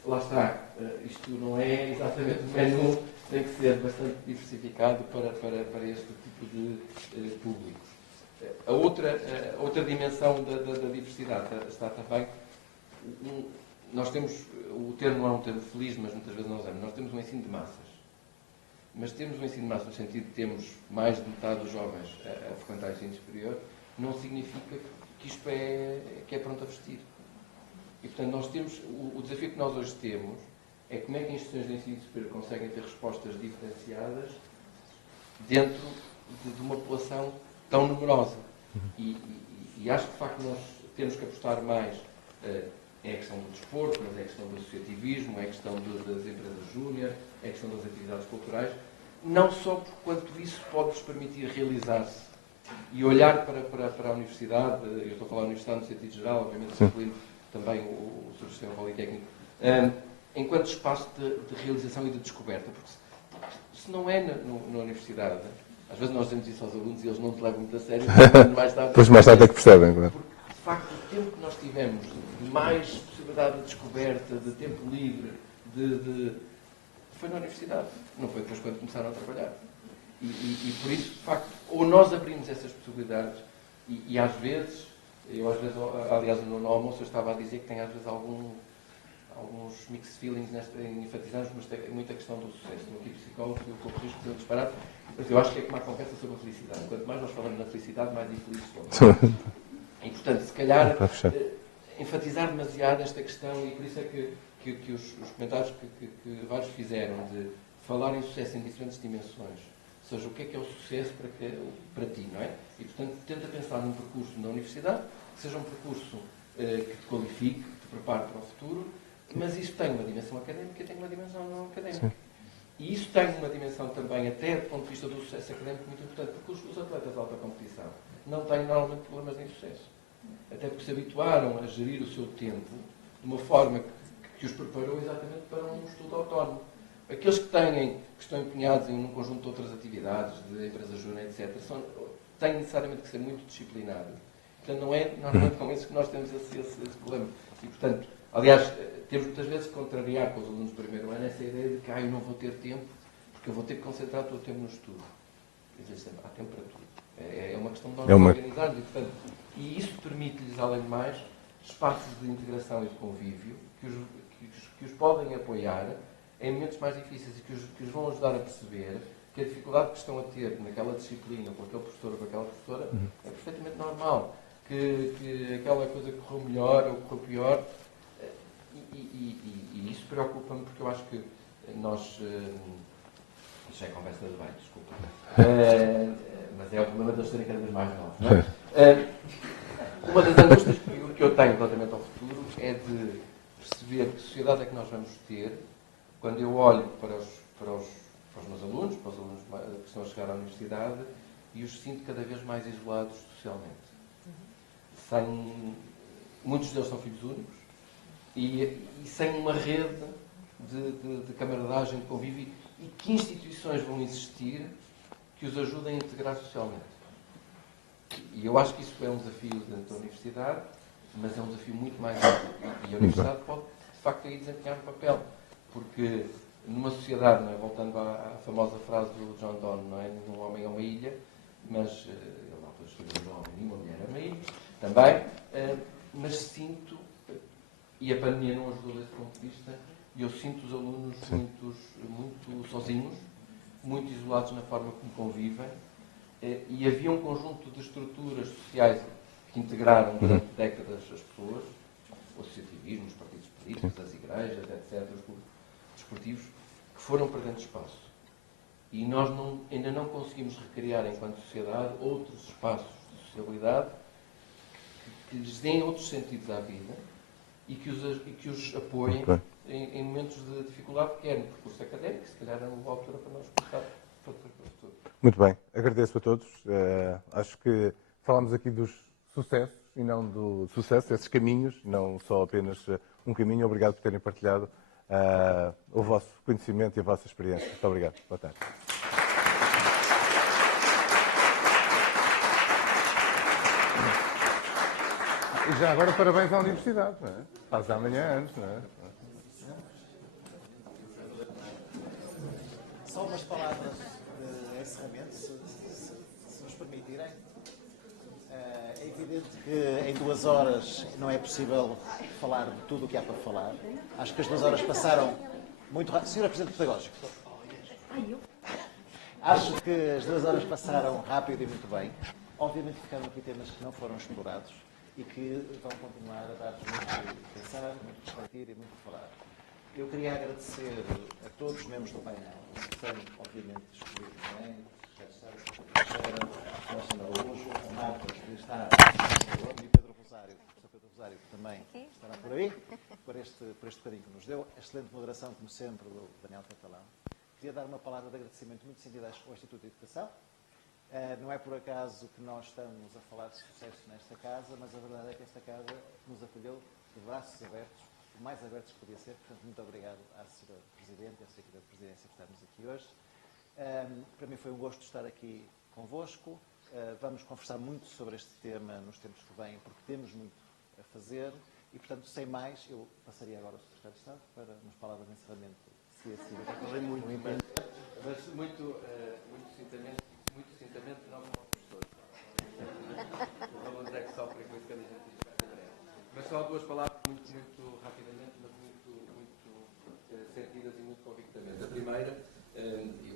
lá está, isto não é exatamente o menu, tem que ser bastante diversificado para este tipo de públicos. A outra dimensão da diversidade está também, nós temos, o termo não é um termo feliz, mas muitas vezes não usamos, nós temos um ensino de massas. Mas temos um ensino de massas no sentido de termos mais de metade dos jovens a frequentar o ensino superior, não significa que isto é pronto a vestir. E, portanto, nós temos, o desafio que nós hoje temos é como é que as instituições de ensino superior conseguem ter respostas diferenciadas dentro de uma população tão numerosa. E acho que, de facto, nós temos que apostar mais é a questão do desporto, mas é a questão do associativismo, é a questão das empresas júnior, é a questão das atividades culturais, não só por quanto isso pode nos permitir realizar-se e olhar para a universidade, eu estou a falar da universidade no sentido geral, obviamente incluindo também o seu sistema politécnico, enquanto espaço de realização e de descoberta, porque se não é na universidade, às vezes nós dizemos isso aos alunos e eles não te levam muito a sério, depois mais tarde é que percebem, claro. Porque, de facto, o tempo que nós tivemos de mais possibilidade de descoberta, de tempo livre, foi na universidade, não foi depois quando começaram a trabalhar. E por isso, de facto, ou nós abrimos essas possibilidades e às vezes, aliás, no almoço eu estava a dizer que tem às vezes alguns mixed feelings em enfatizarmos, mas tem muita questão do sucesso. No aqui psicólogo, eu corrijo que eu disparate, mas eu acho que é como a conversa sobre a felicidade. Quanto mais nós falamos na felicidade, mais infelizes somos. E, portanto, se calhar, enfatizar demasiado esta questão, e por isso é que os comentários que vários fizeram de falar em sucesso em diferentes dimensões, ou seja, o que é o sucesso para ti, não é? E, portanto, tenta pensar num percurso na universidade, que seja um percurso que te qualifique, que te prepare para o futuro, mas isso tem uma dimensão académica e tem uma dimensão não académica. Sim. E isso tem uma dimensão também, até do ponto de vista do sucesso académico, muito importante, porque os atletas de alta competição não têm normalmente problemas de insucesso. Até porque se habituaram a gerir o seu tempo de uma forma que os preparou exatamente para um estudo autónomo. Aqueles que estão empenhados em um conjunto de outras atividades, de empresas júnior, etc., têm necessariamente que ser muito disciplinados. Portanto, não é normalmente com esses que nós temos esse problema. E, portanto, aliás, temos muitas vezes que contrariar com os alunos do primeiro ano essa ideia de que eu não vou ter tempo, porque eu vou ter que concentrar todo o tempo no estudo. Há tempo para tudo. É uma questão de nós organizarmos. E isso permite-lhes, além de mais, espaços de integração e de convívio que os podem apoiar em momentos mais difíceis e que os vão ajudar a perceber que a dificuldade que estão a ter naquela disciplina, com aquele professor ou com aquela professora, é perfeitamente normal. Que aquela coisa correu melhor ou correu pior. E isso preocupa-me porque eu acho que nós... Isto é conversa de bem, desculpa. Mas é o problema de eles serem cada vez mais novos, não é? Uma das angústias que eu tenho relativamente ao futuro é de perceber que sociedade é que nós vamos ter quando eu olho para os meus alunos, para os alunos que estão a chegar à universidade, e os sinto cada vez mais isolados socialmente. Muitos deles são filhos únicos e sem uma rede de camaradagem, de convívio, e que instituições vão existir que os ajudem a integrar socialmente. E eu acho que isso é um desafio dentro da universidade, mas é um desafio muito mais amplo. E a universidade pode, de facto, aí desempenhar um papel. Porque numa sociedade, não é? Voltando à famosa frase do John Donne, não é? Um homem é uma ilha, mas ele não pode escrever um homem e uma mulher é uma ilha, também, mas sinto, e a pandemia não ajudou desse ponto de vista, e eu sinto os alunos muito sozinhos, muito isolados na forma como convivem, e havia um conjunto de estruturas sociais que integraram durante décadas as pessoas, o associativismo, os partidos políticos, as igrejas, etc., os desportivos que foram perdendo espaço. E nós ainda não conseguimos recriar, enquanto sociedade, outros espaços de sociabilidade que lhes deem outros sentidos à vida e que os apoiem em momentos de dificuldade, quer no percurso académico, se calhar é uma boa altura para nós começar para o futuro. Muito bem, agradeço a todos. Acho que falámos aqui dos sucessos e não do sucesso, esses caminhos, não só apenas um caminho. Obrigado por terem partilhado o vosso conhecimento e a vossa experiência. Muito obrigado. Boa tarde. E já agora parabéns à Universidade, não é? Faz amanhã anos, não é? Só umas palavras de encerramento, se nos permitirem. É evidente que em 2 horas não é possível falar de tudo o que há para falar. Acho que as 2 horas passaram muito rápido. Senhora Presidente Pedagógico. Acho que as 2 horas passaram rápido e muito bem. Obviamente ficaram aqui temas que não foram explorados e que vão continuar a dar-nos muito de pensar, muito de refletir e muito de falar. Eu queria agradecer a todos os membros do painel, sem, obviamente, excluir ninguém, a Alexandre Araújo, a Marta, que está e Pedro Rosário, o professor Pedro Rosário, que também estará por aí, por este bocadinho que nos deu. Excelente moderação, como sempre, do Daniel Catalão. Queria dar uma palavra de agradecimento muito sentida ao Instituto de Educação. Não é por acaso que nós estamos a falar de sucesso nesta casa, mas a verdade é que esta casa nos acolheu de braços abertos, o mais abertos que podia ser. Portanto, muito obrigado à Sra. Presidente e à Sra. Equipa de Presidência por estarmos aqui hoje. Para mim foi um gosto estar aqui convosco. Vamos conversar muito sobre este tema nos tempos que vêm, porque temos muito a fazer. E, portanto, sem mais, eu passaria agora ao Secretário de Estado para umas palavras de encerramento. Se assim, Falei muito, mas muito cintamente, não como professor. Vamos dizer que sofrem com isso que a gente diz. Mas só 2 palavras muito rapidamente, mas muito sentidas e muito convictamente. A primeira,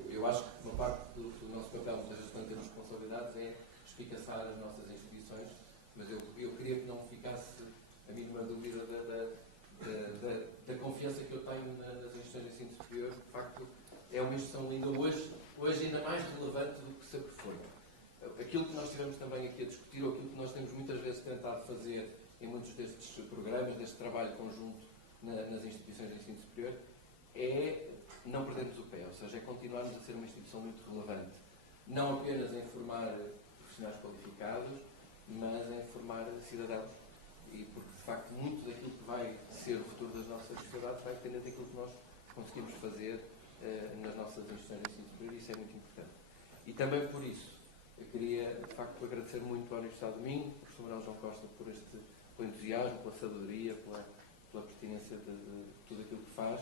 eu acho que uma parte do nosso papel, muitas vezes, quando temos responsabilidades, é espicaçar as nossas instituições, mas eu queria que não ficasse a mínima dúvida da confiança que eu tenho nas instituições de ensino superior. De facto, é uma instituição ainda hoje ainda mais relevante do que sempre foi. Aquilo que nós estivemos também aqui a discutir, ou aquilo que nós temos muitas vezes tentado fazer em muitos destes programas, deste trabalho conjunto nas instituições de ensino superior, é não perdermos o pé, ou seja, é continuarmos a ser uma instituição muito relevante. Não apenas em formar profissionais qualificados, mas em formar cidadãos. E porque, de facto, muito daquilo que vai ser o futuro das nossas sociedades vai depender daquilo que nós conseguimos fazer nas nossas instituições de ensino superior, e isso é muito importante. E também por isso, eu queria, de facto, agradecer muito à Universidade do Minho, ao professor Manuel João Costa, pelo entusiasmo, pela sabedoria, pela pertinência de tudo aquilo que faz,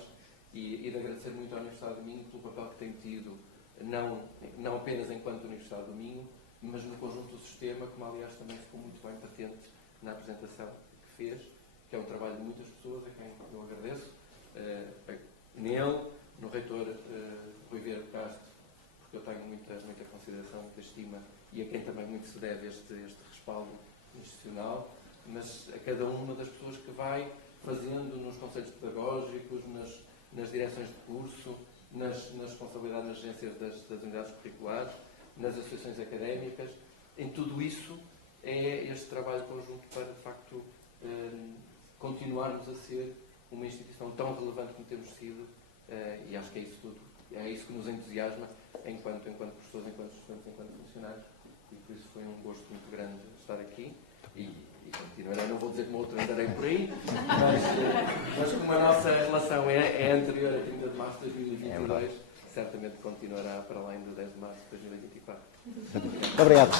e de agradecer muito à Universidade do Minho pelo papel que tem tido, não apenas enquanto Universidade do Minho, mas no conjunto do sistema, como aliás também ficou muito bem patente na apresentação que fez, que é um trabalho de muitas pessoas, a quem eu agradeço, nele, no reitor Rui Vieira de Castro, porque eu tenho muita consideração, muita estima, e a quem também muito se deve este respaldo institucional, mas a cada uma das pessoas que vai fazendo nos conselhos pedagógicos, nas direções de curso, nas responsabilidades nas agências das unidades curriculares, nas associações académicas. Em tudo isso é este trabalho conjunto para, de facto, continuarmos a ser uma instituição tão relevante como temos sido, e acho que é isso tudo. É isso que nos entusiasma enquanto professores, enquanto estudantes, enquanto funcionários, e por isso foi um gosto muito grande estar aqui e continuarei. Não vou dizer como outro andarei por aí, mas como a nossa relação é anterior a 30 de março de 2022, certamente continuará para além do 10 de março de 2024. Muito obrigado.